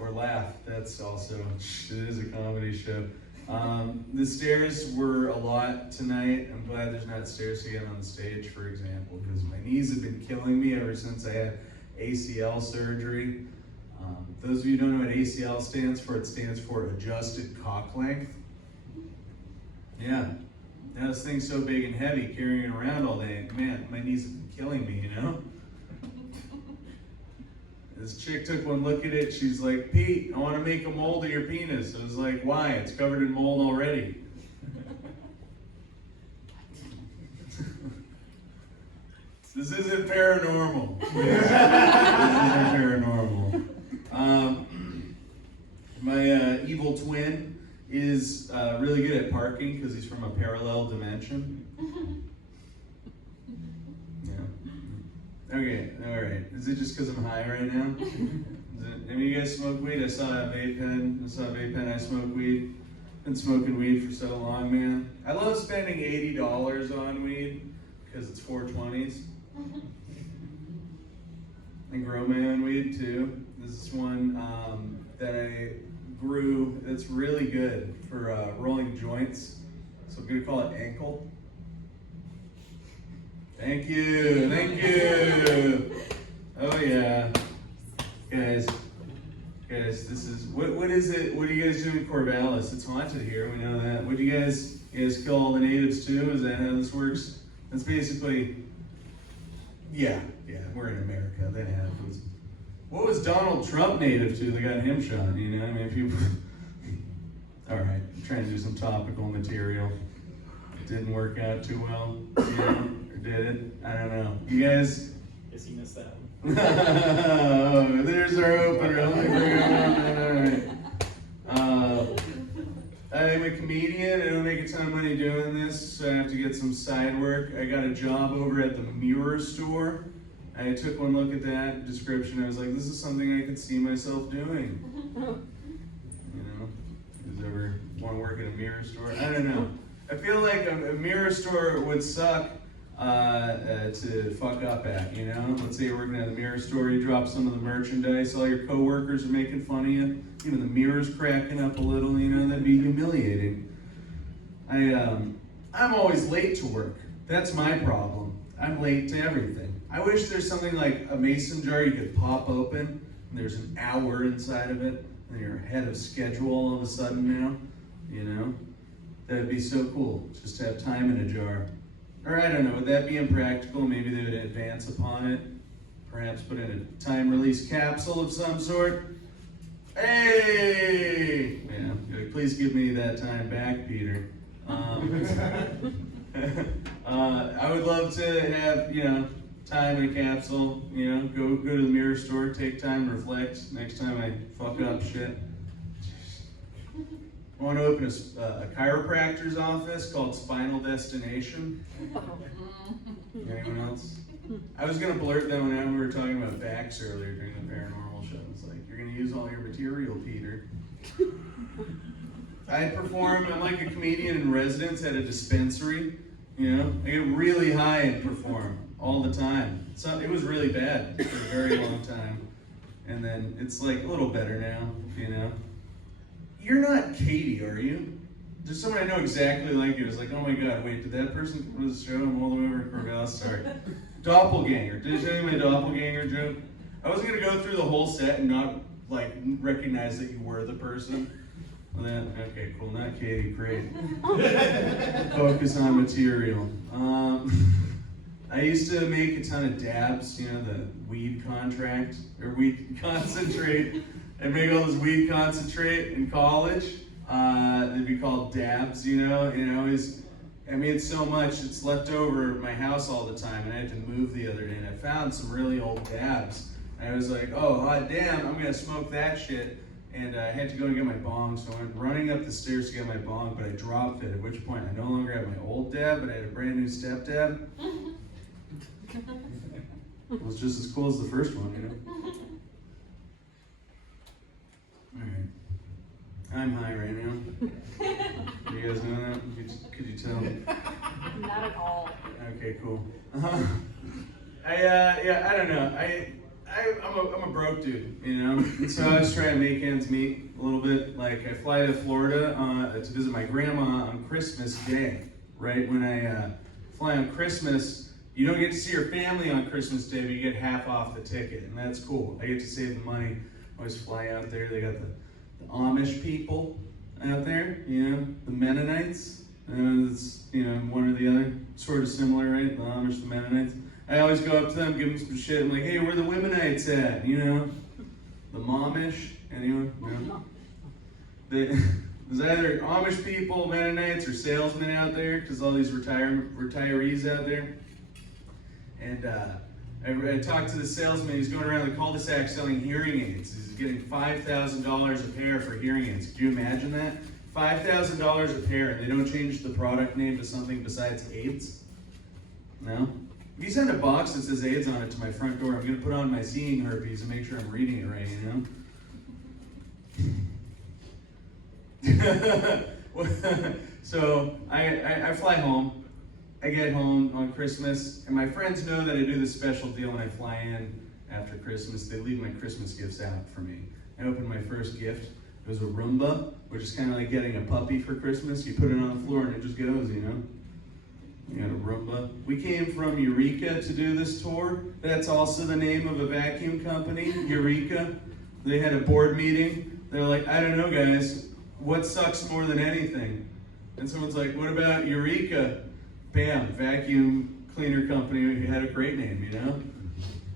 Or laugh. That's also, it is a comedy show. The stairs were a lot tonight. I'm glad there's not stairs again on the stage, for example, because my knees have been killing me ever since I had ACL surgery. Those of you who don't know what ACL stands for, it stands for adjusted cock length. Yeah. Now this thing's so big and heavy, carrying it around all day, man, my knees have been killing me, you know? This chick took one look at it, she's like, Pete, I want to make a mold of your penis. I was like, why? It's covered in mold already. This isn't paranormal. This isn't paranormal. My evil twin is really good at parking because he's from a parallel dimension. Okay, alright. Is it just because I'm high right now? Any of you guys smoke weed? I saw a vape pen. I smoke weed. Been smoking weed for so long, man. I love spending $80 on weed because it's 420s. I grow my own weed too. This is one that I grew that's really good for rolling joints. So I'm gonna call it Ankle. Thank you, thank you. Oh yeah, guys, this is, what is it, what do you guys do in Corvallis? It's haunted here, we know that. What do you guys kill all the natives too? Is that how this works? That's basically, yeah, we're in America, that happens. What was Donald Trump native to that got him shot, you know? I mean, people, all right, I'm trying to do some topical material. Didn't work out too well, you know? Did it? I don't know. You guys? Guess you missed that one. Oh, there's our opener. Let me bring it on. All right. I'm a comedian. I don't make a ton of money doing this, so I have to get some side work. I got a job over at the Mirror Store. I took one look at that description. I was like, this is something I could see myself doing. You know? Who's ever want to work at a mirror store? I don't know. I feel like a mirror store would suck to fuck up at, you know? Let's say you're working at a mirror store, you drop some of the merchandise, all your coworkers are making fun of you, even the mirror's cracking up a little, you know, that'd be humiliating. I'm always late to work. That's my problem. I'm late to everything. I wish there's something like a mason jar you could pop open, and there's an hour inside of it, and you're ahead of schedule all of a sudden now, you know? That'd be so cool, just to have time in a jar. Or I don't know, would that be impractical? Maybe they would advance upon it. Perhaps put in a time-release capsule of some sort. Hey! Yeah, please give me that time back, Peter. I would love to have, you know, time in a capsule, you know, go to the mirror store, take time, reflect. Next time I fuck up shit. I want to open a chiropractor's office called Spinal Destination. Anyone else? I was gonna blurt that one out when we were talking about backs earlier during the paranormal show. It's like, you're gonna use all your material, Peter. I'm like a comedian in residence at a dispensary, you know? I get really high and perform all the time. So it was really bad for a very long time. And then it's like a little better now, you know? You're not Katie, are you? There's someone I know exactly like you. It's like, oh my God, wait, did that person come to the show? I'm all the way over in Corvallis, sorry. Doppelganger. Did I tell you my doppelganger joke? I wasn't gonna go through the whole set and not like recognize that you were the person. Well, okay, cool, not Katie, great. Focus on material. I used to make a ton of dabs, you know, the weed contract, or weed concentrate. I'd make all this weed concentrate in college. They'd be called dabs, you know, I made so much, it's left over at my house all the time, and I had to move the other day, and I found some really old dabs. And I was like, oh, hot damn, I'm gonna smoke that shit. And I had to go and get my bong, so I went running up the stairs to get my bong, but I dropped it, at which point I no longer had my old dab, but I had a brand new step dab. It was just as cool as the first one, you know? Alright. I'm high right now. You guys know that? Could you tell? Not at all. Okay, cool. I don't know. I'm a broke dude, you know? And so I was trying to make ends meet a little bit. Like, I fly to Florida to visit my grandma on Christmas Day. Right when I fly on Christmas, you don't get to see your family on Christmas Day, but you get half off the ticket, and that's cool. I get to save the money. I always fly out there. They got the Amish people out there, you know, the Mennonites. It's, you know, one or the other, sort of similar, right? The Amish, the Mennonites. I always go up to them, give them some shit. I'm like, hey, where the Womanites at? You know, the Momish. Anyone? No. There's either Amish people, Mennonites, or salesmen out there, because all these retirees out there. And I talked to the salesman. He's going around the cul-de-sac selling hearing aids. He's getting $5,000 a pair for hearing aids. Could you imagine that? $5,000 a pair, and they don't change the product name to something besides AIDS? No? If you send a box that says AIDS on it to my front door, I'm going to put on my seeing herpes and make sure I'm reading it right, you know? So I fly home. I get home on Christmas, and my friends know that I do this special deal when I fly in after Christmas. They leave my Christmas gifts out for me. I opened my first gift. It was a Roomba, which is kind of like getting a puppy for Christmas. You put it on the floor and it just goes, you know? You got a Roomba. We came from Eureka to do this tour. That's also the name of a vacuum company, Eureka. They had a board meeting. They're like, I don't know, guys, what sucks more than anything? And someone's like, what about Eureka? Bam, vacuum cleaner company. Had a great name, you know?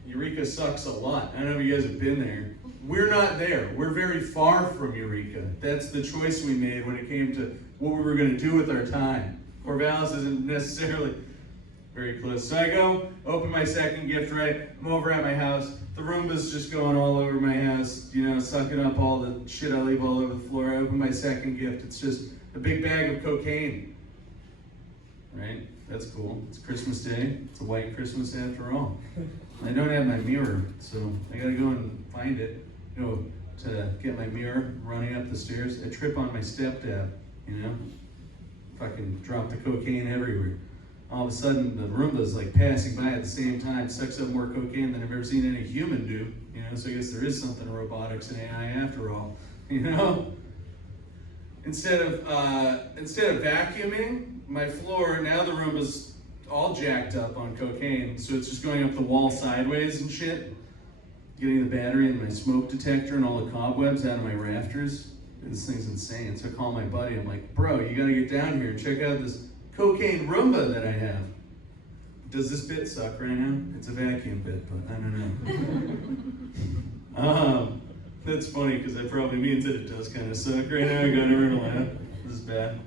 Eureka sucks a lot. I don't know if you guys have been there. We're not there. We're very far from Eureka. That's the choice we made when it came to what we were going to do with our time. Corvallis isn't necessarily very close. So I go, open my second gift, right? I'm over at my house. The Roomba's just going all over my house, you know, sucking up all the shit I leave all over the floor. I open my second gift. It's just a big bag of cocaine. Right? That's cool. It's Christmas Day. It's a white Christmas after all. I don't have my mirror, so I gotta go and find it. Go to get my mirror, running up the stairs. I trip on my stepdad, you know? Fucking drop the cocaine everywhere. All of a sudden, the Roomba's like passing by at the same time, sucks up more cocaine than I've ever seen any human do, you know? So I guess there is something to robotics and AI after all, you know? Instead of vacuuming my floor, now the Roomba's all jacked up on cocaine, so it's just going up the wall sideways and shit. Getting the battery and my smoke detector and all the cobwebs out of my rafters. This thing's insane. So I call my buddy, I'm like, bro, you gotta get down here and check out this cocaine Roomba that I have. Does this bit suck right now? It's a vacuum bit, but I don't know. That's funny because that probably means that it does kind of suck right now. I got everyone to laugh. This is bad.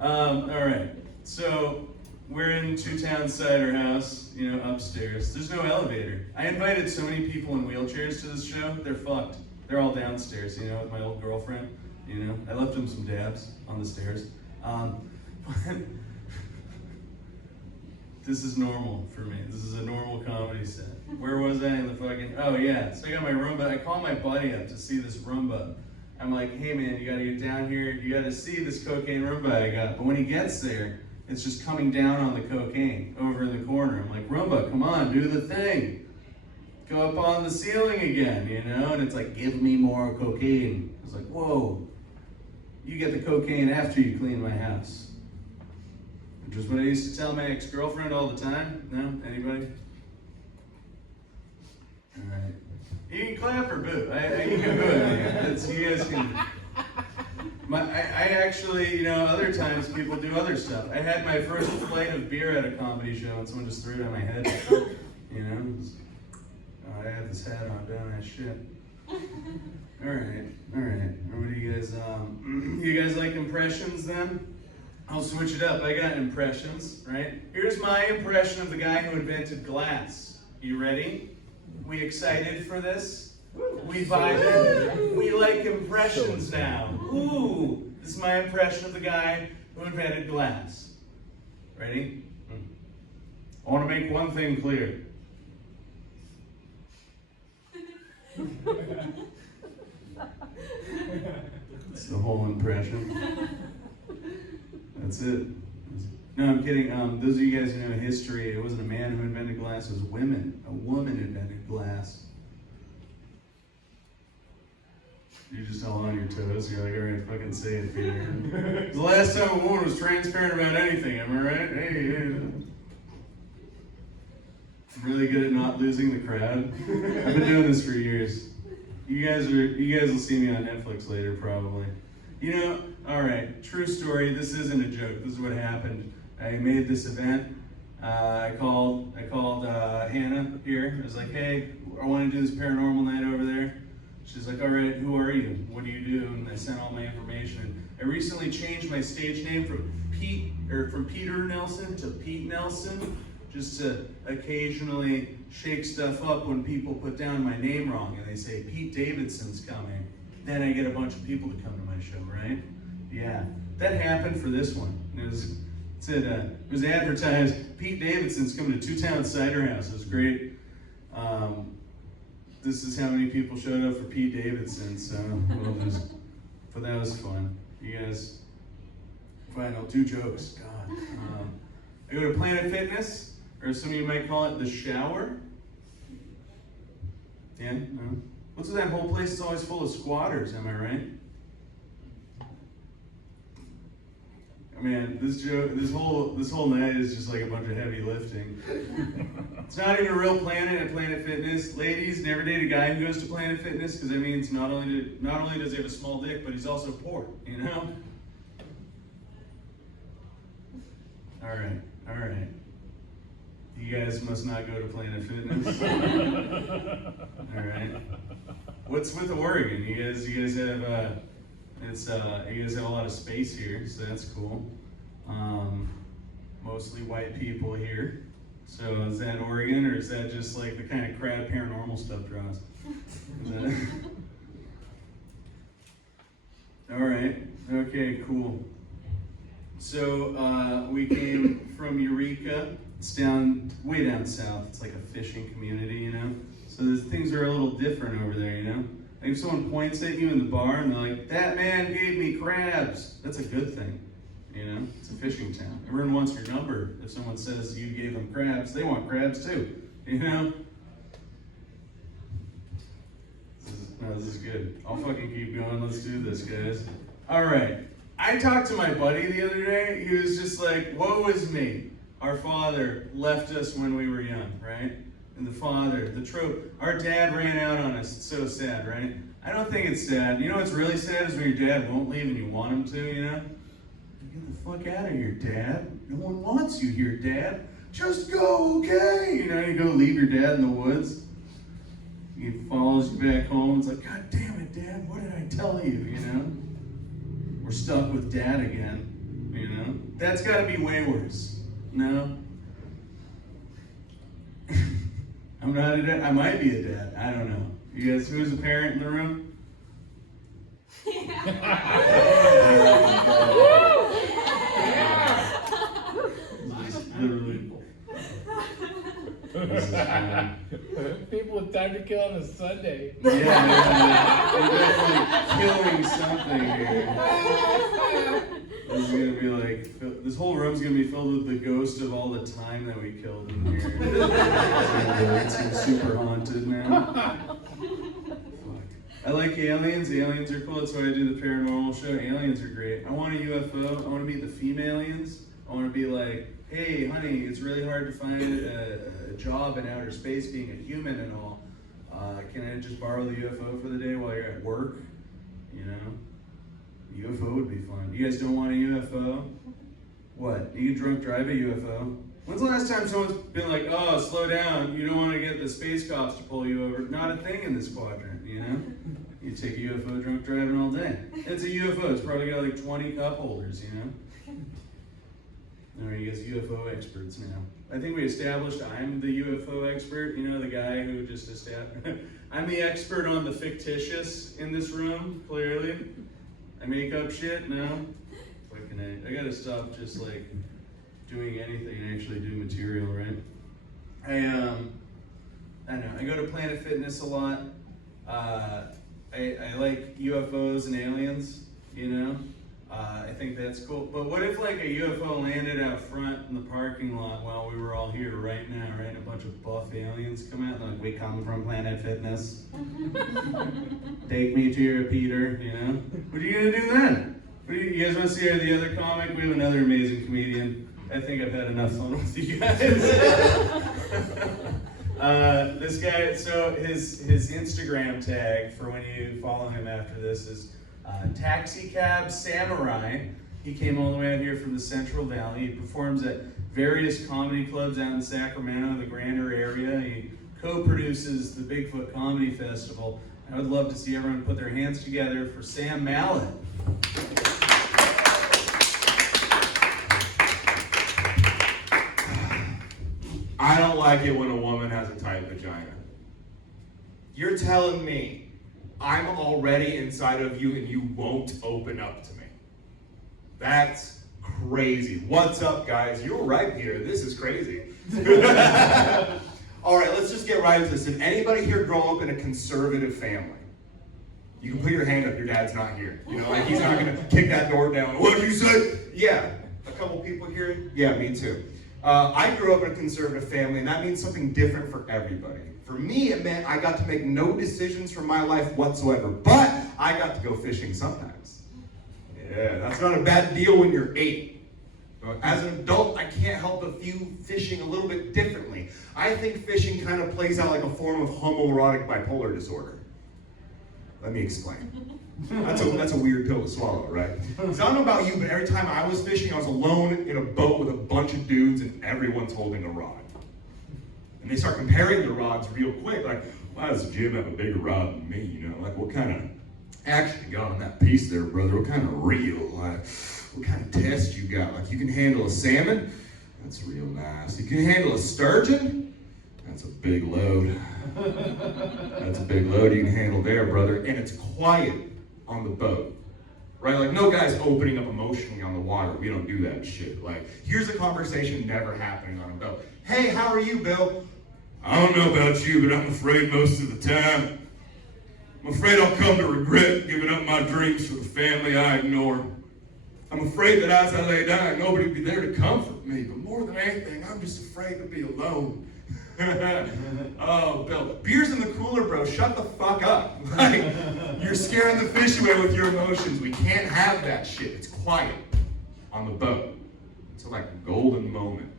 All right, so we're in 2Towns Ciderhouse, you know, upstairs. There's no elevator. I invited so many people in wheelchairs to this show. They're fucked. They're all downstairs, you know, with my old girlfriend. You know, I left him some dabs on the stairs. This is normal for me. This is a normal comedy set. Where was I in the fucking, oh yeah, so I got my Roomba. I call my buddy up to see this Roomba. I'm like, hey man, you gotta get down here. You gotta see this cocaine Roomba I got. But when he gets there, it's just coming down on the cocaine over in the corner. I'm like, Roomba, come on, do the thing. Go up on the ceiling again, you know? And it's like, give me more cocaine. I was like, whoa, you get the cocaine after you clean my house. Which is what I used to tell my ex-girlfriend all the time. No? Anybody? All right. You can clap or boo. You can boo. It's, you guys can. I actually, you know, other times people do other stuff. I had my first flight of beer at a comedy show and someone just threw it on my head. You know? Oh, I have this hat on, don't I? Shit. All right. What do you guys, you guys like impressions then? I'll switch it up. I got impressions, right? Here's my impression of the guy who invented glass. You ready? We excited for this? We vibing? We like impressions now. Ooh, this is my impression of the guy who invented glass. Ready? I want to make one thing clear. That's the whole impression. That's it. No, I'm kidding. Those of you guys who know history, it wasn't a man who invented glass, it was women. A woman invented glass. You're just all on your toes. You're like, all right, fucking say it, Peter. The last time a woman was transparent about anything, am I right? Hey. I'm really good at not losing the crowd. I've been doing this for years. You guys will see me on Netflix later, probably. You know, all right, true story. This isn't a joke. This is what happened. I made this event. I called Hannah here. I was like, hey, I want to do this paranormal night over there. She's like, all right, who are you? What do you do? And I sent all my information. I recently changed my stage name from Peter Nelson to Pete Nelson, just to occasionally shake stuff up when people put down my name wrong and they say Pete Davidson's coming. Then I get a bunch of people to come to my show, right? Yeah, that happened for this one. It was advertised, Pete Davidson's coming to 2Towns Ciderhouse. It was great. This is how many people showed up for Pete Davidson, so but that was fun. You guys, fine, I'll do jokes, God. I go to Planet Fitness, or some of you might call it the shower. Yeah, no? What's with that whole place? It's always full of squatters, am I right? Man, this whole night is just like a bunch of heavy lifting. It's not even a real planet at Planet Fitness. Ladies, never date a guy who goes to Planet Fitness because that means not only does he have a small dick, but he's also poor, you know? All right. You guys must not go to Planet Fitness. All right. What's with Oregon? You guys have you guys have a lot of space here, so that's cool. Mostly white people here. So is that Oregon, or is that just like the kind of crowd paranormal stuff draws? All right. Okay. Cool. So we came from Eureka. It's way down south. It's like a fishing community, you know. So things are a little different over there, you know. Like if someone points at you in the bar and they're like, that man gave me crabs, that's a good thing, you know? It's a fishing town. Everyone wants your number. If someone says you gave them crabs, they want crabs too, you know? This is good. I'll fucking keep going. Let's do this, guys. All right. I talked to my buddy the other day. He was just like, woe is me. Our father left us when we were young, right? And the trope, our dad ran out on us. It's so sad, right? I don't think it's sad. You know what's really sad is when your dad won't leave and you want him to, you know? Get the fuck out of here, Dad. No one wants you here, Dad. Just go, okay? You know, you go leave your dad in the woods. He follows you back home. It's like, God damn it, Dad, what did I tell you, you know? We're stuck with Dad again, you know? That's gotta be way worse, no? I'm not a dad. I might be a dad. I don't know. You guys, who's a parent in the room? Literally. This is fun. People with time to kill on a Sunday. Yeah, we're definitely killing something here. This is gonna be like, this whole room's gonna be filled with the ghost of all the time that we killed in here. It's gonna be super haunted, man. Fuck. I like aliens. Aliens are cool. That's why I do the paranormal show. Aliens are great. I want a UFO. I want to meet the female aliens. I want to be like, hey, honey, it's really hard to find a job in outer space being a human and all. Can I just borrow the UFO for the day while you're at work? You know? UFO would be fun. You guys don't want a UFO? What? You can drunk drive a UFO? When's the last time someone's been like, oh, slow down, you don't want to get the space cops to pull you over? Not a thing in this quadrant, you know? You take a UFO drunk driving all day. It's a UFO, it's probably got like 20 cup holders, you know? All right, you guys UFO experts now. I think we established I'm the UFO expert, you know, the guy who just established. I'm the expert on the fictitious in this room, clearly. I make up shit, no? Fucking I gotta stop just like doing anything and actually do material, right? I don't know, I go to Planet Fitness a lot. I like UFOs and aliens, you know? I think that's cool. But what if like a UFO landed out front in the parking lot while we were all here right now, right? And a bunch of buff aliens come out and like, we come from Planet Fitness. Take me to your Peter, you know? What are you gonna do then? You guys wanna see the other comic? We have another amazing comedian. I think I've had enough fun with you guys. This guy, so his Instagram tag for when you follow him after this is Taxi Cab Samurai. He came all the way out here from the Central Valley. He performs at various comedy clubs out in Sacramento, the Grander area. He co-produces the Bigfoot Comedy Festival. I would love to see everyone put their hands together for Sam Mallet. I don't like it when a woman has a tight vagina. You're telling me I'm already inside of you and you won't open up to me. That's crazy. What's up, guys? You're right, Peter. This is crazy. All right, let's just get right into this. Did anybody here grow up in a conservative family? You can put your hand up. Your dad's not here. You know, like he's not going to kick that door down. What did you say? Yeah. A couple people here? Yeah, me too. I grew up in a conservative family, and that means something different for everybody. For me, it meant I got to make no decisions for my life whatsoever, but I got to go fishing sometimes. Yeah, that's not a bad deal when you're 8. But as an adult, I can't help but view fishing a little bit differently. I think fishing kind of plays out like a form of homoerotic bipolar disorder. Let me explain. That's a weird pill to swallow, right? Because I don't know about you, but every time I was fishing, I was alone in a boat with a bunch of dudes and everyone's holding a rod. And they start comparing the rods real quick, like, why does Jim have a bigger rod than me, you know? Like, what kind of action you got on that piece there, brother? What kind of reel? Like, what kind of test you got? Like, you can handle a salmon? That's real nice. You can handle a sturgeon? That's a big load. That's a big load you can handle there, brother. And it's quiet on the boat, right? Like, no guy's opening up emotionally on the water. We don't do that shit. Like, here's a conversation never happening on a boat. Hey, how are you, Bill? I don't know about you, but I'm afraid most of the time. I'm afraid I'll come to regret giving up my dreams for the family I ignore. I'm afraid that as I lay dying, nobody will be there to comfort me. But more than anything, I'm just afraid to be alone. Oh, Bill, beer's in the cooler, bro. Shut the fuck up. Like, you're scaring the fish away with your emotions. We can't have that shit. It's quiet on the boat. It's like a golden moment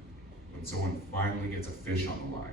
when someone finally gets a fish on the line.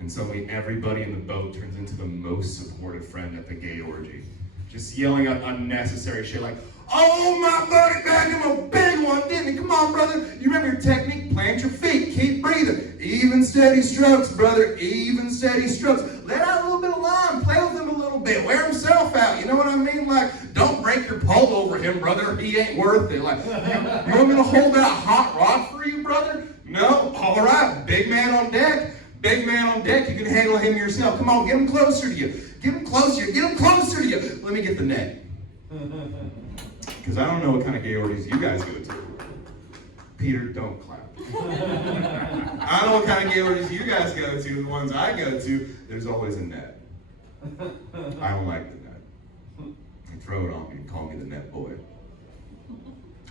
And suddenly everybody in the boat turns into the most supportive friend at the gay orgy. Just yelling out unnecessary shit like, oh, my buddy bagged him a big one, didn't he? Come on, brother. You remember your technique? Plant your feet. Keep breathing. Even steady strokes, brother. Even steady strokes. Let out a little bit of line. Play with him a little bit. Wear himself out. You know what I mean? Like, don't break your pole over him, brother. He ain't worth it. Like, you want me to hold that hot rod for you, brother? No? All right. Big man on deck. Big man on deck. You can handle him yourself. Come on, get him closer to you. Get him closer. Get him closer to you. Let me get the net. Because I don't know what kind of gay orgies you guys go to. Peter, don't clap. I don't know what kind of gay orgies you guys go to. The ones I go to, there's always a net. I don't like the net. You throw it on me and call me the net boy.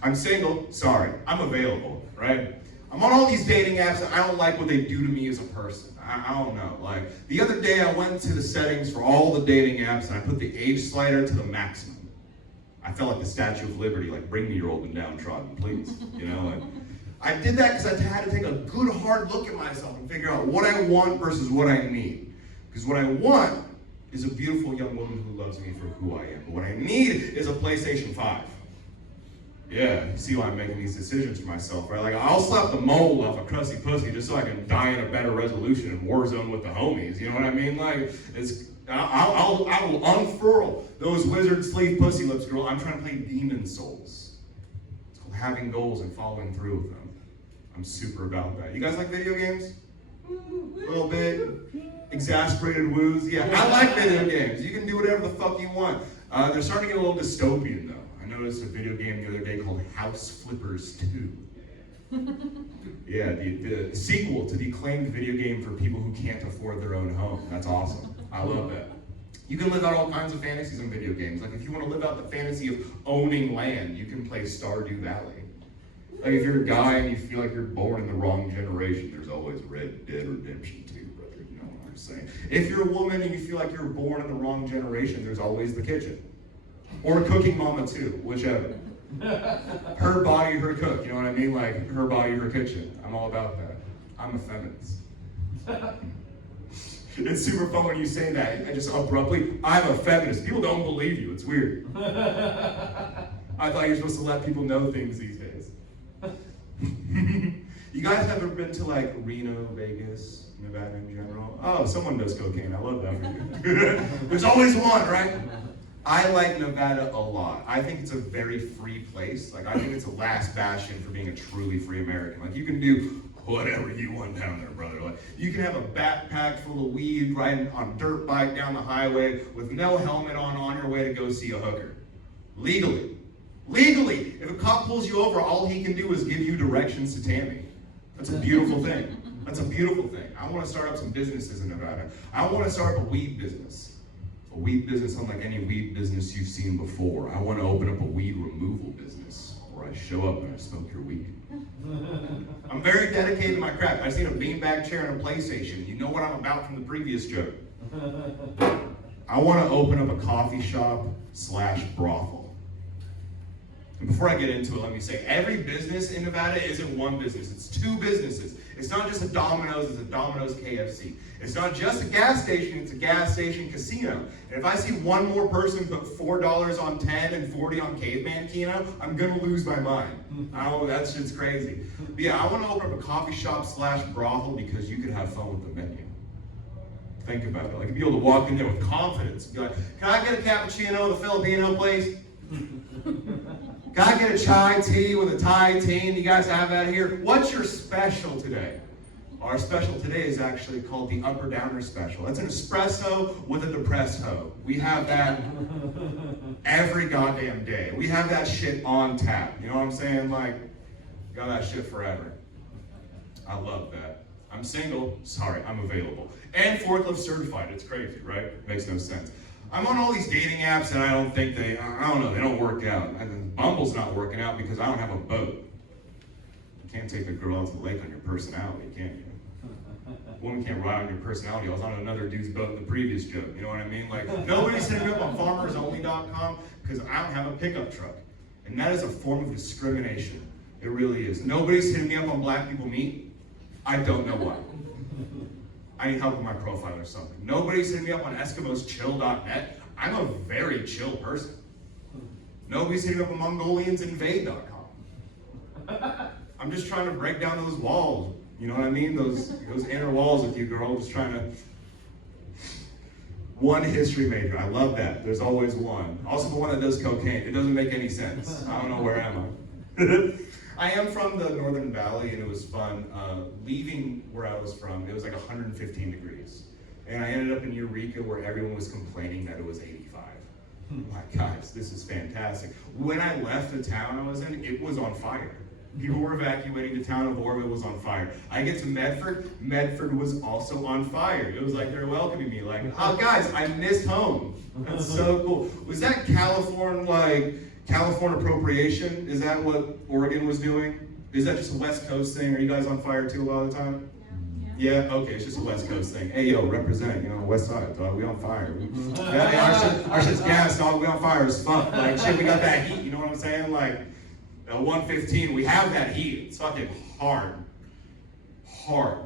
I'm single, sorry, I'm available, right? I'm on all these dating apps and I don't like what they do to me as a person. I don't know, like, the other day I went to the settings for all the dating apps and I put the age slider to the maximum. I felt like the Statue of Liberty, like, bring me your old and downtrodden, please, you know? Like, I did that because I had to take a good hard look at myself and figure out what I want versus what I need. Because what I want is a beautiful young woman who loves me for who I am. But what I need is a PlayStation 5. Yeah, you see why I'm making these decisions for myself, right? Like, I'll slap the mold off a crusty pussy just so I can die in a better resolution in Warzone with the homies, you know what I mean? Like, I will unfurl those wizard sleeve pussy lips, girl. I'm trying to play Demon Souls. It's called having goals and following through with them. I'm super about that. You guys like video games? A little bit? Exasperated woos? Yeah, I like video games. You can do whatever the fuck you want. They're starting to get a little dystopian, though. I noticed a video game the other day called House Flippers 2. Yeah, the sequel to the acclaimed video game for people who can't afford their own home. That's awesome. I love that. You can live out all kinds of fantasies in video games. Like, if you want to live out the fantasy of owning land, you can play Stardew Valley. Like, if you're a guy and you feel like you're born in the wrong generation, there's always Red Dead Redemption 2, brother. You know what I'm saying? If you're a woman and you feel like you're born in the wrong generation, there's always The Kitchen. Or Cooking Mama 2, whichever. Her body, her cook, you know what I mean? Like, her body, her kitchen. I'm all about that. I'm a feminist. It's super fun when you say that, and just abruptly, I'm a feminist. People don't believe you, it's weird. I thought you were supposed to let people know things these days. You guys ever been to, like, Reno, Vegas, Nevada in general? Oh, someone does cocaine, I love that for you. There's always one, right? I like Nevada a lot. I think it's a very free place. Like, I think it's a last bastion for being a truly free American. Like, you can do whatever you want down there, brother. Like, you can have a backpack full of weed, riding on a dirt bike down the highway with no helmet on your way to go see a hooker. Legally. Legally! If a cop pulls you over, all he can do is give you directions to Tammy. That's a beautiful thing. That's a beautiful thing. I want to start up some businesses in Nevada. I want to start up a weed business. A weed business unlike any weed business you've seen before. I want to open up a weed removal business where I show up and I smoke your weed. I'm very dedicated to my craft. I just need a beanbag chair and a PlayStation. You know what I'm about from the previous joke. I want to open up a coffee shop / brothel. And before I get into it, let me say, every business in Nevada isn't one business. It's two businesses. It's not just a Domino's, it's a Domino's KFC. It's not just a gas station, it's a gas station casino. And if I see one more person put $4 on 10 and 40 on Caveman Keno, I'm gonna lose my mind. Oh, that shit's crazy. But yeah, I wanna open up a coffee shop / brothel because you could have fun with the menu. Think about it. Like, be able to walk in there with confidence. Be like, can I get a cappuccino with a Filipino, please? Can I get a chai tea with a Thai tea? You guys have that here? What's your special today? Our special today is actually called the Upper Downer Special. That's an espresso with a depressed hoe. We have that every goddamn day. We have that shit on tap. You know what I'm saying? Like, got that shit forever. I love that. I'm single. Sorry, I'm available. And forklift certified. It's crazy, right? Makes no sense. I'm on all these dating apps and I don't think they don't work out. Bumble's not working out because I don't have a boat. You can't take the girl out to the lake on your personality, can you? A woman can't ride on your personality. I was on another dude's boat in the previous joke, you know what I mean? Like, nobody's hitting me up on farmersonly.com because I don't have a pickup truck. And that is a form of discrimination. It really is. Nobody's hitting me up on Black People Meet. I don't know why. I need help with my profile or something. Nobody's hitting me up on EskimosChill.net. I'm a very chill person. Nobody's hitting me up on MongoliansInvade.com. I'm just trying to break down those walls. You know what I mean? Those inner walls with you, girl. Just trying to. One history major. I love that. There's always one. Also the one that does cocaine. It doesn't make any sense. I don't know where am I. I am from the Northern Valley, and it was fun. Leaving where I was from, it was like 115 degrees. And I ended up in Eureka where everyone was complaining that it was 85. I'm like, guys, this is fantastic. When I left the town I was in, it was on fire. People were evacuating the town of Orville was on fire. I get to Medford, Medford was also on fire. It was like they're welcoming me, like, oh guys, I missed home. That's so cool. Was that California appropriation? Is that what Oregon was doing? Is that just a West Coast thing? Are you guys on fire too a lot of the time? Yeah, okay, it's just a West Coast thing. Hey, yo, represent, West Side, dog, we on fire. Our shit's gas, dog, we on fire as fuck. Like, shit, we got that heat, you know what I'm saying? Like, 115, we have that heat. It's fucking hard. Hard.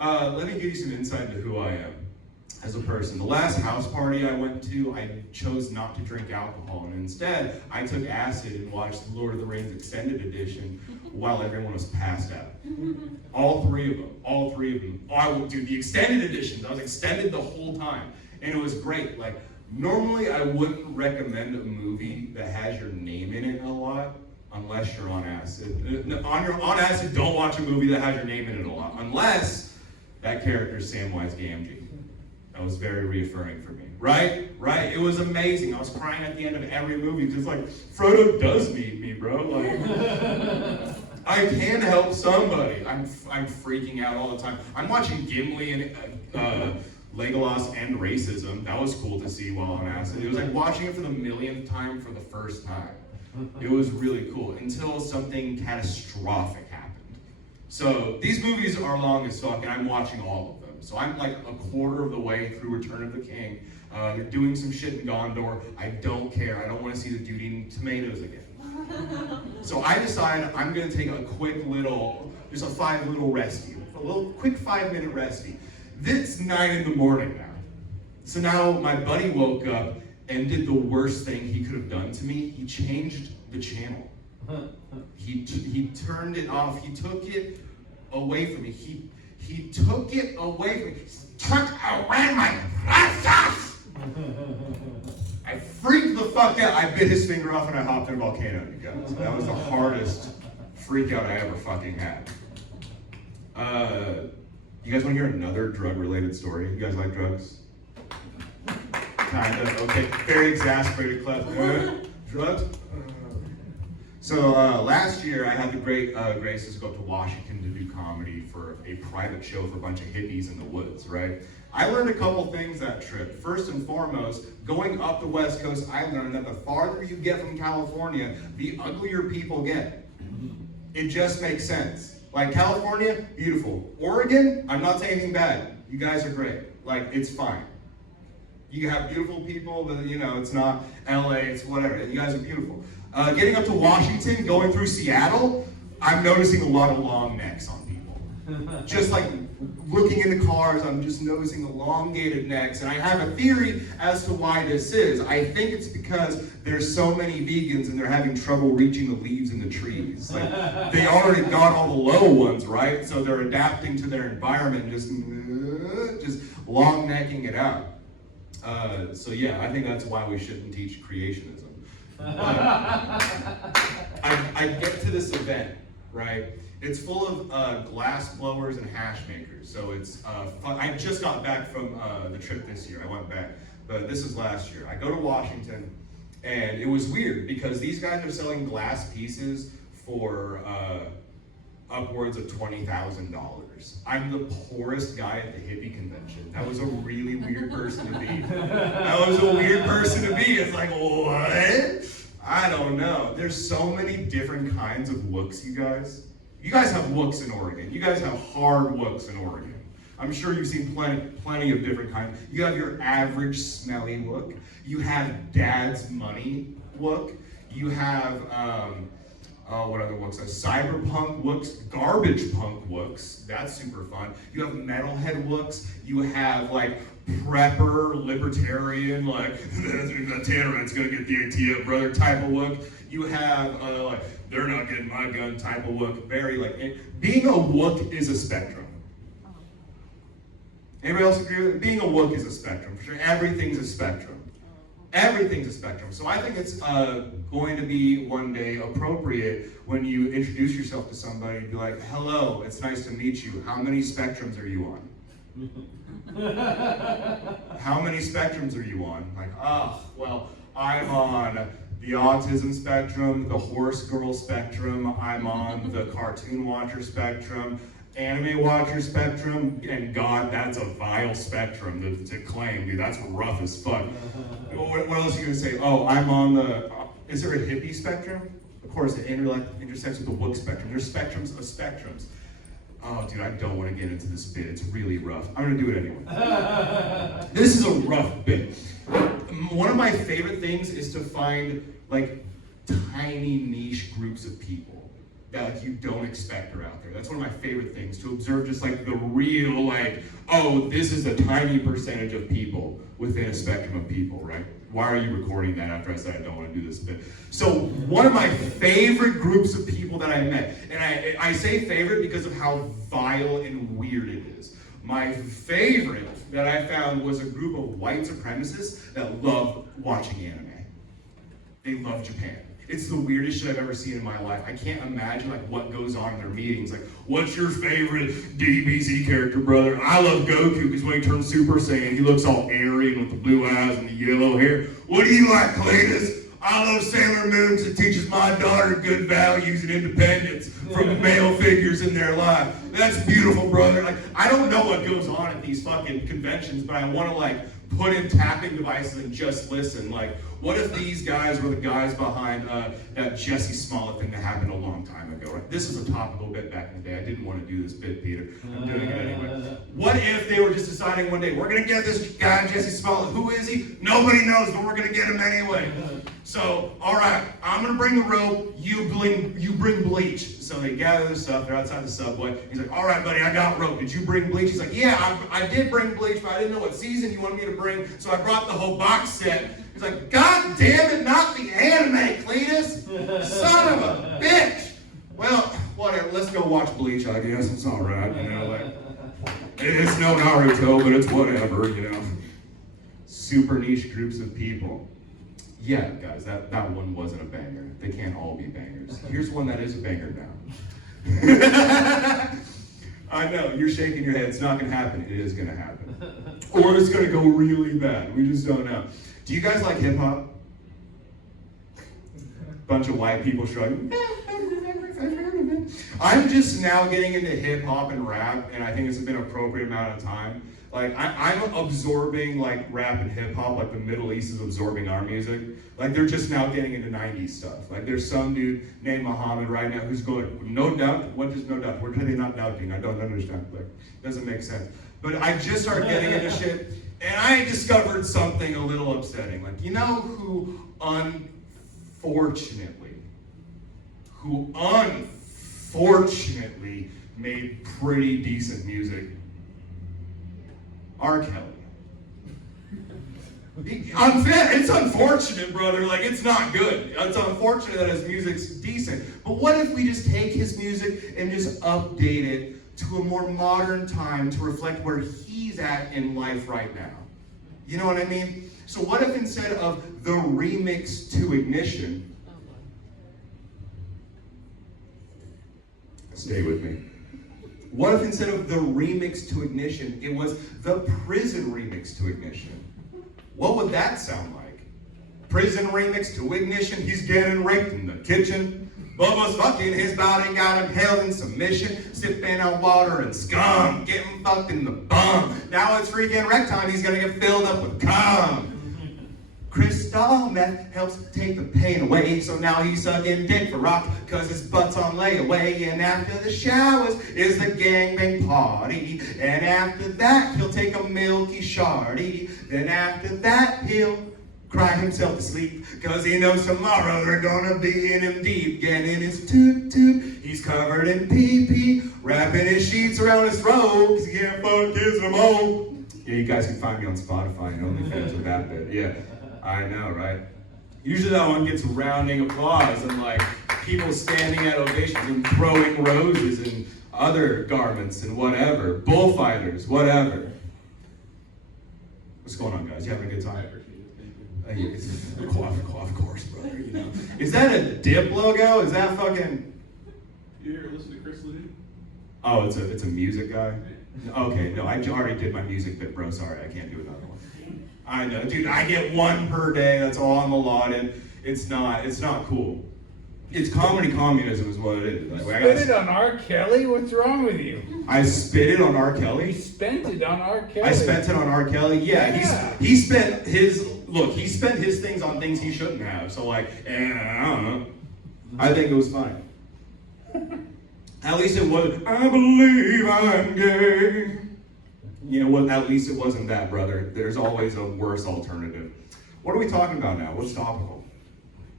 Let me give you some insight into who I am as a person. The last house party I went to, I chose not to drink alcohol, and instead, I took acid and watched the Lord of the Rings Extended Edition while everyone was passed out. All three of them. Oh, I will do the extended editions. I was extended the whole time, and it was great. Like, normally I wouldn't recommend a movie that has your name in it a lot, unless you're on acid. On acid, don't watch a movie that has your name in it a lot, unless that character is Samwise Gamgee. That was very reaffirming for me. Right? It was amazing. I was crying at the end of every movie, because like, Frodo does need me, bro. Like, I can help somebody. I'm freaking out all the time. I'm watching Gimli and Legolas and racism. That was cool to see while on acid. It was like watching it for the millionth time for the first time. It was really cool until something catastrophic happened. So these movies are long as fuck, and I'm watching all of them. So I'm like a quarter of the way through Return of the King. They're doing some shit in Gondor. I don't care. I don't want to see the dude eating tomatoes again. So I decided I'm gonna take a quick little, just a 5-minute rescue. A little quick 5-minute rescue. It's 9 in the morning now. So now my buddy woke up and did the worst thing he could have done to me. He changed the channel. He turned it off. He took it away from me. He took it away from me. He took away my precious! I freaked the fuck out. I bit his finger off and I hopped in a volcano, you guys. That was the hardest freak out I ever fucking had. You guys want to hear another drug-related story? You guys like drugs? Kind of, okay. Very exasperated clap. Drugs? So last year I had the great graces to go up to Washington to do comedy for a private show for a bunch of hippies in the woods, right? I learned a couple things that trip. First and foremost, going up the West Coast, I learned that the farther you get from California, the uglier people get. It just makes sense. Like California, beautiful. Oregon, I'm not saying anything bad. You guys are great. Like, it's fine. You have beautiful people, but it's not LA, it's whatever. You guys are beautiful. Getting up to Washington, going through Seattle, I'm noticing a lot of long necks on people. Just like looking into cars, I'm just noticing elongated necks, and I have a theory as to why this is. I think it's because there's so many vegans and they're having trouble reaching the leaves in the trees. Like, they already got all the low ones, right? So they're adapting to their environment, just long necking it out. So yeah, I think that's why we shouldn't teach creationism. I get to this event, right? It's full of glass blowers and hash makers. So it's fun. I just got back from the trip this year. I went back, but this is last year. I go to Washington, and it was weird because these guys are selling glass pieces for upwards of $20,000. I'm the poorest guy at the hippie convention. That was a really weird person to be. That was a weird person to be. It's like, what? I don't know. There's so many different kinds of wooks, you guys. You guys have wooks in Oregon. You guys have hard wooks in Oregon. I'm sure you've seen plenty of different kinds. You have your average smelly wook. You have dad's money wook. You have, what other wooks? Cyberpunk wooks, garbage punk wooks. That's super fun. You have metalhead wooks. You have like prepper, libertarian, like that Tannerite's gonna get the idea, brother type of wook. You have like they're not getting my gun type of wook. Very like being a wook is a spectrum. Anybody else agree with it? Being a wook is a spectrum for sure. Everything's a spectrum. Everything's a spectrum. So I think it's going to be one day appropriate when you introduce yourself to somebody, be like, hello, it's nice to meet you. How many spectrums are you on? How many spectrums are you on? Like, well, I'm on the autism spectrum, the horse girl spectrum, I'm on the cartoon watcher spectrum, anime watcher spectrum, and God, that's a vile spectrum to claim, dude. That's rough as fuck. What else are you gonna say? Oh, I'm on the, is there a hippie spectrum? Of course, it intersects with the woke spectrum. There's spectrums of spectrums. Oh, dude, I don't want to get into this bit. It's really rough. I'm gonna do it anyway. This is a rough bit. One of my favorite things is to find like tiny niche groups of people that like you don't expect are out there. That's one of my favorite things, to observe just like the real like, oh, this is a tiny percentage of people within a spectrum of people, right? Why are you recording that after I said I don't want to do this bit? So one of my favorite groups of people that I met, and I say favorite because of how vile and weird it is. My favorite that I found was a group of white supremacists that love watching anime. They love Japan. It's the weirdest shit I've ever seen in my life. I can't imagine like what goes on in their meetings. Like, what's your favorite DBZ character, brother? I love Goku because when he turns Super Saiyan, he looks all airy and with the blue eyes and the yellow hair. What do you like, Cletus? I love Sailor Moon because it teaches my daughter good values and independence from male figures in their life. That's beautiful, brother. Like, I don't know what goes on at these fucking conventions, but I want to like put in tapping devices and just listen. Like, what if these guys were the guys behind that Jesse Smollett thing that happened a long time ago, right? This is a topical bit back in the day. I didn't want to do this bit, Peter. I'm doing it anyway. What if they were just deciding one day, we're going to get this guy, Jesse Smollett. Who is he? Nobody knows, but we're going to get him anyway. So, all right, I'm going to bring the rope. You bring bleach. So they gather their stuff. They're outside the subway. He's like, all right, buddy, I got rope. Did you bring bleach? He's like, yeah, I did bring bleach, but I didn't know what season you wanted me to bring, so I brought the whole box set. He's like, God damn it, not the anime, Cletus! Son of a bitch! Well, whatever, let's go watch Bleach, I guess. It's all right, you know, like, it's no Naruto, but it's whatever, you know. Super niche groups of people. Yeah, guys, that one wasn't a banger. They can't all be bangers. Here's one that is a banger now. I know, you're shaking your head. It's not going to happen. It is going to happen. Or it's going to go really bad. We just don't know. Do you guys like hip-hop? Bunch of white people shrugging. I'm just now getting into hip-hop and rap, and I think it's been an appropriate amount of time. Like, I'm absorbing, like, rap and hip-hop like the Middle East is absorbing our music. Like, they're just now getting into 90s stuff. Like, there's some dude named Muhammad right now who's going, no doubt? What is no doubt? What are they not doubting? I don't understand. Like, doesn't make sense. But I just started getting into shit, and I discovered something a little upsetting. Like, you know who unfortunately made pretty decent music? R. Kelly. It's unfortunate, brother. Like, it's not good. It's unfortunate that his music's decent. But what if we just take his music and just update it to a more modern time to reflect where he's at in life right now? You know what I mean? So what if instead of the remix to Ignition, stay with me. What if instead of the remix to Ignition, it was the prison remix to Ignition? What would that sound like? Prison remix to Ignition, he's getting raped in the kitchen. Bubba's fucking his body, got him held in submission. Sipping on water and scum, getting fucked in the bum. Now it's freaking wreck time, he's gonna get filled up with cum. Crystal meth helps take the pain away, so now he's sucking dick for rock, cause his butt's on layaway. And after the showers is the gangbang party, and after that he'll take a milky shardy. Then after that he'll cry himself to sleep, cause he knows tomorrow they're gonna be in him deep. Getting his toot-toot, he's covered in pee-pee, wrapping his sheets around his throat, cause he can't fuck kids no more. Yeah, you guys can find me on Spotify and OnlyFans with that bit, yeah. I know, right? Usually that one gets rounding applause and like people standing at ovations and throwing roses and other garments and whatever. Bullfighters, whatever. What's going on, guys? You having a good time? Of course, brother, you know. Is that a dip logo? Is that fucking... You ever listen to Chris Ledoux? Oh, it's a music guy? Okay, no, I already did my music bit, bro. Sorry, I can't do another one. I know, dude, I get one per day, that's all I'm allotted. It's not cool. It's comedy communism is what it is. Like, Spit it on R. Kelly? What's wrong with you? I spit it on R. You Kelly? spent it on R. Kelly. I spent it on R. Kelly? Yeah, he spent his things on things he shouldn't have. So like, I don't know. I think it was fine. At least it was, I believe I'm gay. You know what, at least it wasn't that, brother. There's always a worse alternative. What are we talking about now? What's topical?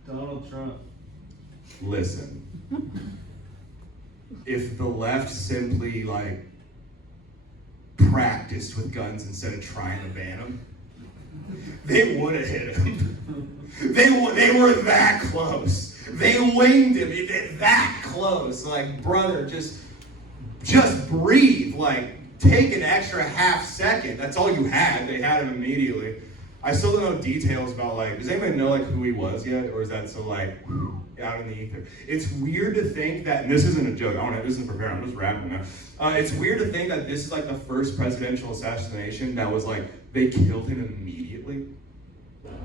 Donald Trump. Listen. If the left simply, like, practiced with guns instead of trying to ban them, they would have hit him. They were that close. They winged him that close. Like, brother, just breathe. Like, take an extra half second. That's all you had. They had him immediately. I still don't know details about, like, does anybody know, like, who he was yet? Or is that so, like, out in the ether? It's weird to think that, and this isn't a joke, this isn't prepared, I'm just rapping now. It's weird to think that this is, like, the first presidential assassination that was, like, they killed him immediately.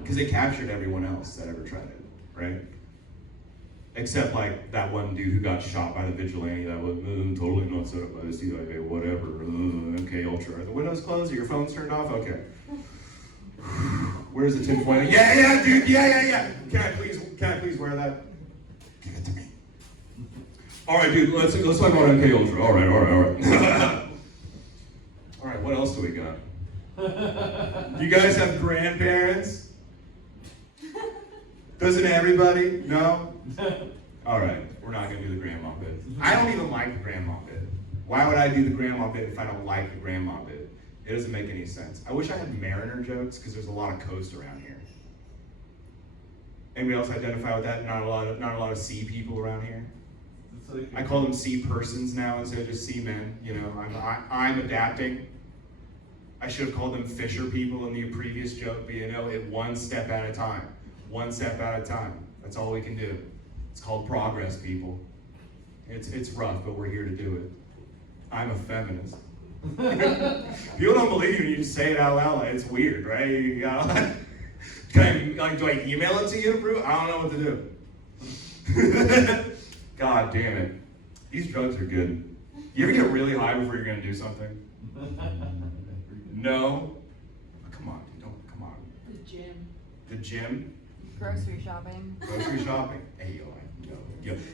Because they captured everyone else that ever tried it, right? Except, like, that one dude who got shot by the vigilante that was totally not set up by the CIA, whatever, MK Ultra. Are the windows closed? Are your phones turned off? Okay. Where's the tinfoil? Yeah, dude, yeah. Can I please wear that? Give it to me. All right, dude, let's talk about MK Ultra. All right. All right, what else do we got? You guys have grandparents? Doesn't everybody? No? All right, we're not gonna do the grandma bit. I don't even like the grandma bit. Why would I do the grandma bit if I don't like the grandma bit? It doesn't make any sense. I wish I had Mariner jokes because there's a lot of coast around here. Anybody else identify with that? Not a lot of sea people around here. I call them sea persons now instead of just sea men. You know, I'm adapting. I should have called them fisher people in the previous joke, but you know, it one step at a time. One step at a time. That's all we can do. It's called progress, people. It's rough, but we're here to do it. I'm a feminist. People don't believe you, you just say it out loud. Like, it's weird, right? You gotta, do I email it to you to prove? I don't know what to do. God damn it. These drugs are good. You ever get really high before you're gonna do something? No? Oh, come on, dude, come on. The gym. The gym? Grocery shopping. Grocery shopping? Hey, yo.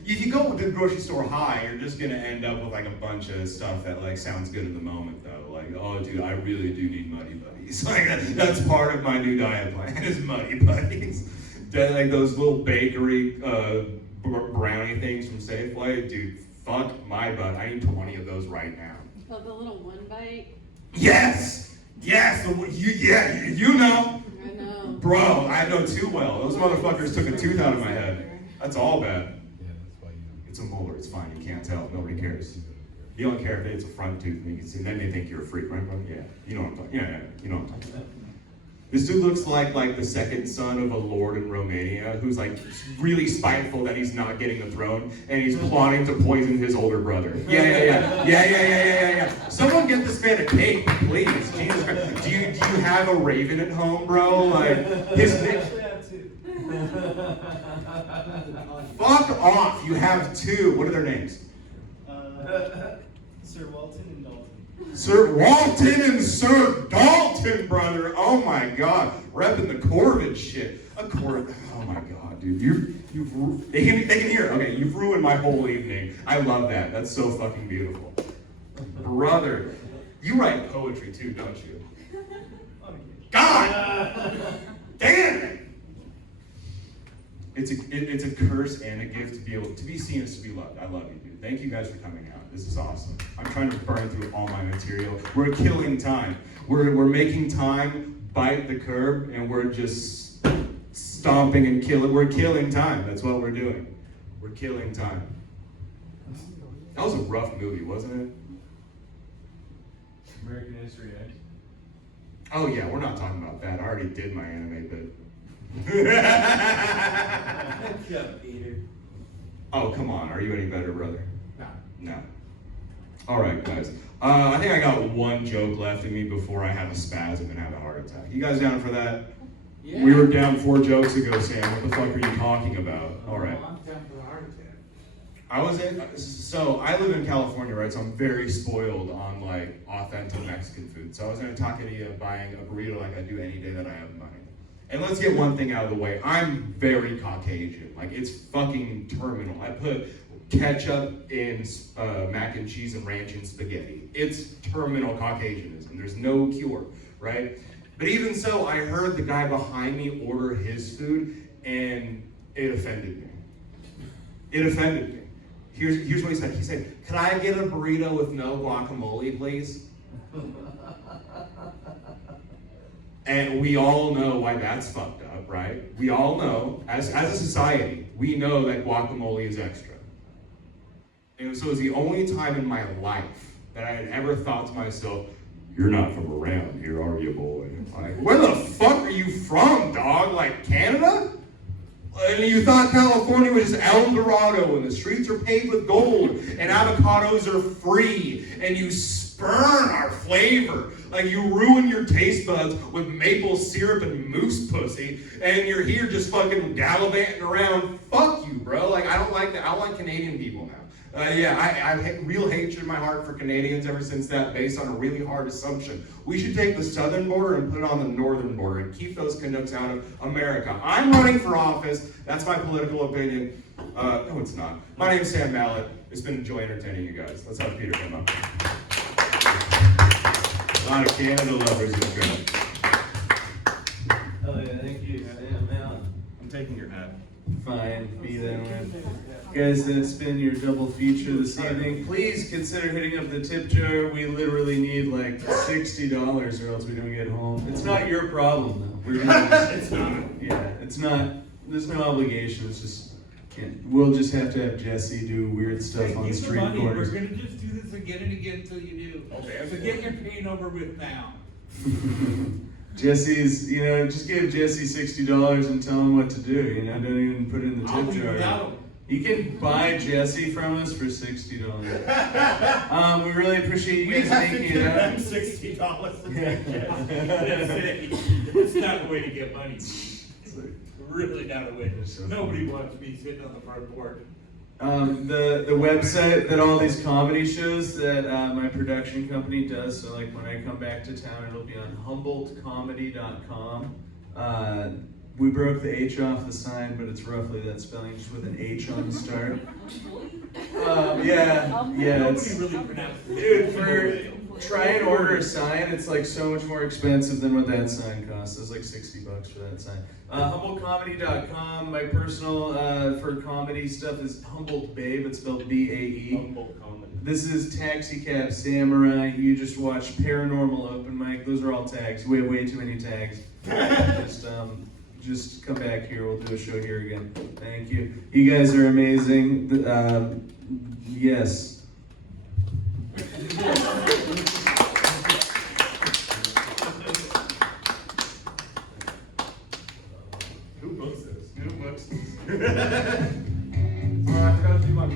If you go to the grocery store high, you're just gonna end up with like a bunch of stuff that like sounds good in the moment though. Like, oh dude, I really do need Muddy Buddies. Like that's part of my new diet plan is Muddy Buddies. Like those little bakery brownie things from Safeway, dude, fuck my butt. I need 20 of those right now. Oh, the little one bite? Yes! You know. I know. Bro, I know too well. Those motherfuckers took a tooth out of my head. That's all bad. It's a molar, it's fine, you can't tell, nobody cares. You don't care if it's a front tooth and you can see, then they think you're a freak, right, bro? Yeah, you know what I'm talking about. Yeah, you know what I'm talking about. This dude looks like the second son of a lord in Romania who's like really spiteful that he's not getting the throne and he's plotting to poison his older brother. Yeah. Someone get this man a cake, please. Jesus Christ. Do you have a raven at home, bro? Like his Fuck off! You have two. What are their names? Sir Walton and Dalton. Sir Walton and Sir Dalton, brother. Oh my God, repping the Corvid shit. A Corvid. Oh my God, dude. They can hear. Okay, you've ruined my whole evening. I love that. That's so fucking beautiful, brother. You write poetry too, don't you? God damn it! It's a curse and a gift to be able to be seen is to be loved. I love you, dude. Thank you guys for coming out. This is awesome. I'm trying to burn through all my material. We're killing time. We're making time bite the curb, and we're just stomping and killing. We're killing time. That's what we're doing. We're killing time. That was a rough movie, wasn't it? American History X. Oh yeah, we're not talking about that. I already did my anime bit. Yeah, Peter. Oh, come on. Are you any better, brother? No. All right, guys. I think I got one joke left in me before I have a spasm and have a heart attack. You guys down for that? Yeah. We were down 4 jokes ago, Sam. What the fuck are you talking about? All right. I'm down for the heart attack. So I live in California, right? So I'm very spoiled on like authentic Mexican food. So I was in a taqueria buying a burrito like I do any day that I have money. And let's get one thing out of the way. I'm very Caucasian. Like, it's fucking terminal. I put ketchup in mac and cheese and ranch and spaghetti. It's terminal Caucasianism. There's no cure, right? But even so, I heard the guy behind me order his food, and it offended me. It offended me. Here's what he said. He said, "Could I get a burrito with no guacamole, please?" And we all know why that's fucked up, right? We all know, as a society, we know that guacamole is extra. And so it was the only time in my life that I had ever thought to myself, "You're not from around here, are you, boy?" Like, where the fuck are you from, dog? Like, Canada? And you thought California was just El Dorado and the streets are paved with gold and avocados are free and you spurn our flavor. Like, you ruin your taste buds with maple syrup and moose pussy, and you're here just fucking gallivanting around. Fuck you, bro. Like, I don't like that. I don't like Canadian people now. I have real hatred in my heart for Canadians ever since that, based on a really hard assumption. We should take the southern border and put it on the northern border and keep those Canucks out of America. I'm running for office. That's my political opinion. No, it's not. My name's Sam Mallett. It's been a joy entertaining you guys. Let's have Peter come up. A lot of Canada lovers in the crowd. Oh yeah, thank you, Sam Mallett. I'm taking your hat. Fine, be that way. Guys, that's been your double feature this evening. Please consider hitting up the tip jar. We literally need like $60 or else we don't get home. It's not your problem though. We're gonna It's not. Yeah, it's not. There's no obligation. It's just we'll just have to have Jesse do weird stuff on Give the street money. corners. We're gonna just do this again and again until you do. Okay. So get your pain over with now. Jesse's, just give Jesse $60 and tell him what to do. Don't even put it in the I'll tip leave jar. without him. You can buy Jesse from us for $60. We really appreciate you guys making it out. $60. It's not the way to get money. Really not a way. Nobody wants me sitting on the front porch. The website that all these comedy shows that my production company does, so like when I come back to town, it'll be on HumboldtComedy.com. We broke the H off the sign, but it's roughly that spelling, just with an H on the start. It's, Nobody really pronounces it. dude, try and order a sign, it's like so much more expensive than what that sign costs. It's like $60 for that sign. HumboldtComedy.com. My personal for comedy stuff is Humboldt Babe. It's spelled B-A-E. Humboldt Comedy. This is Taxi Cab Samurai. You just watch Paranormal Open Mic. Those are all tags. We have way too many tags. Just come back here. We'll do a show here again. Thank you. You guys are amazing. Yes. Who books this? Who books this? I forgot to do my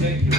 Thank you.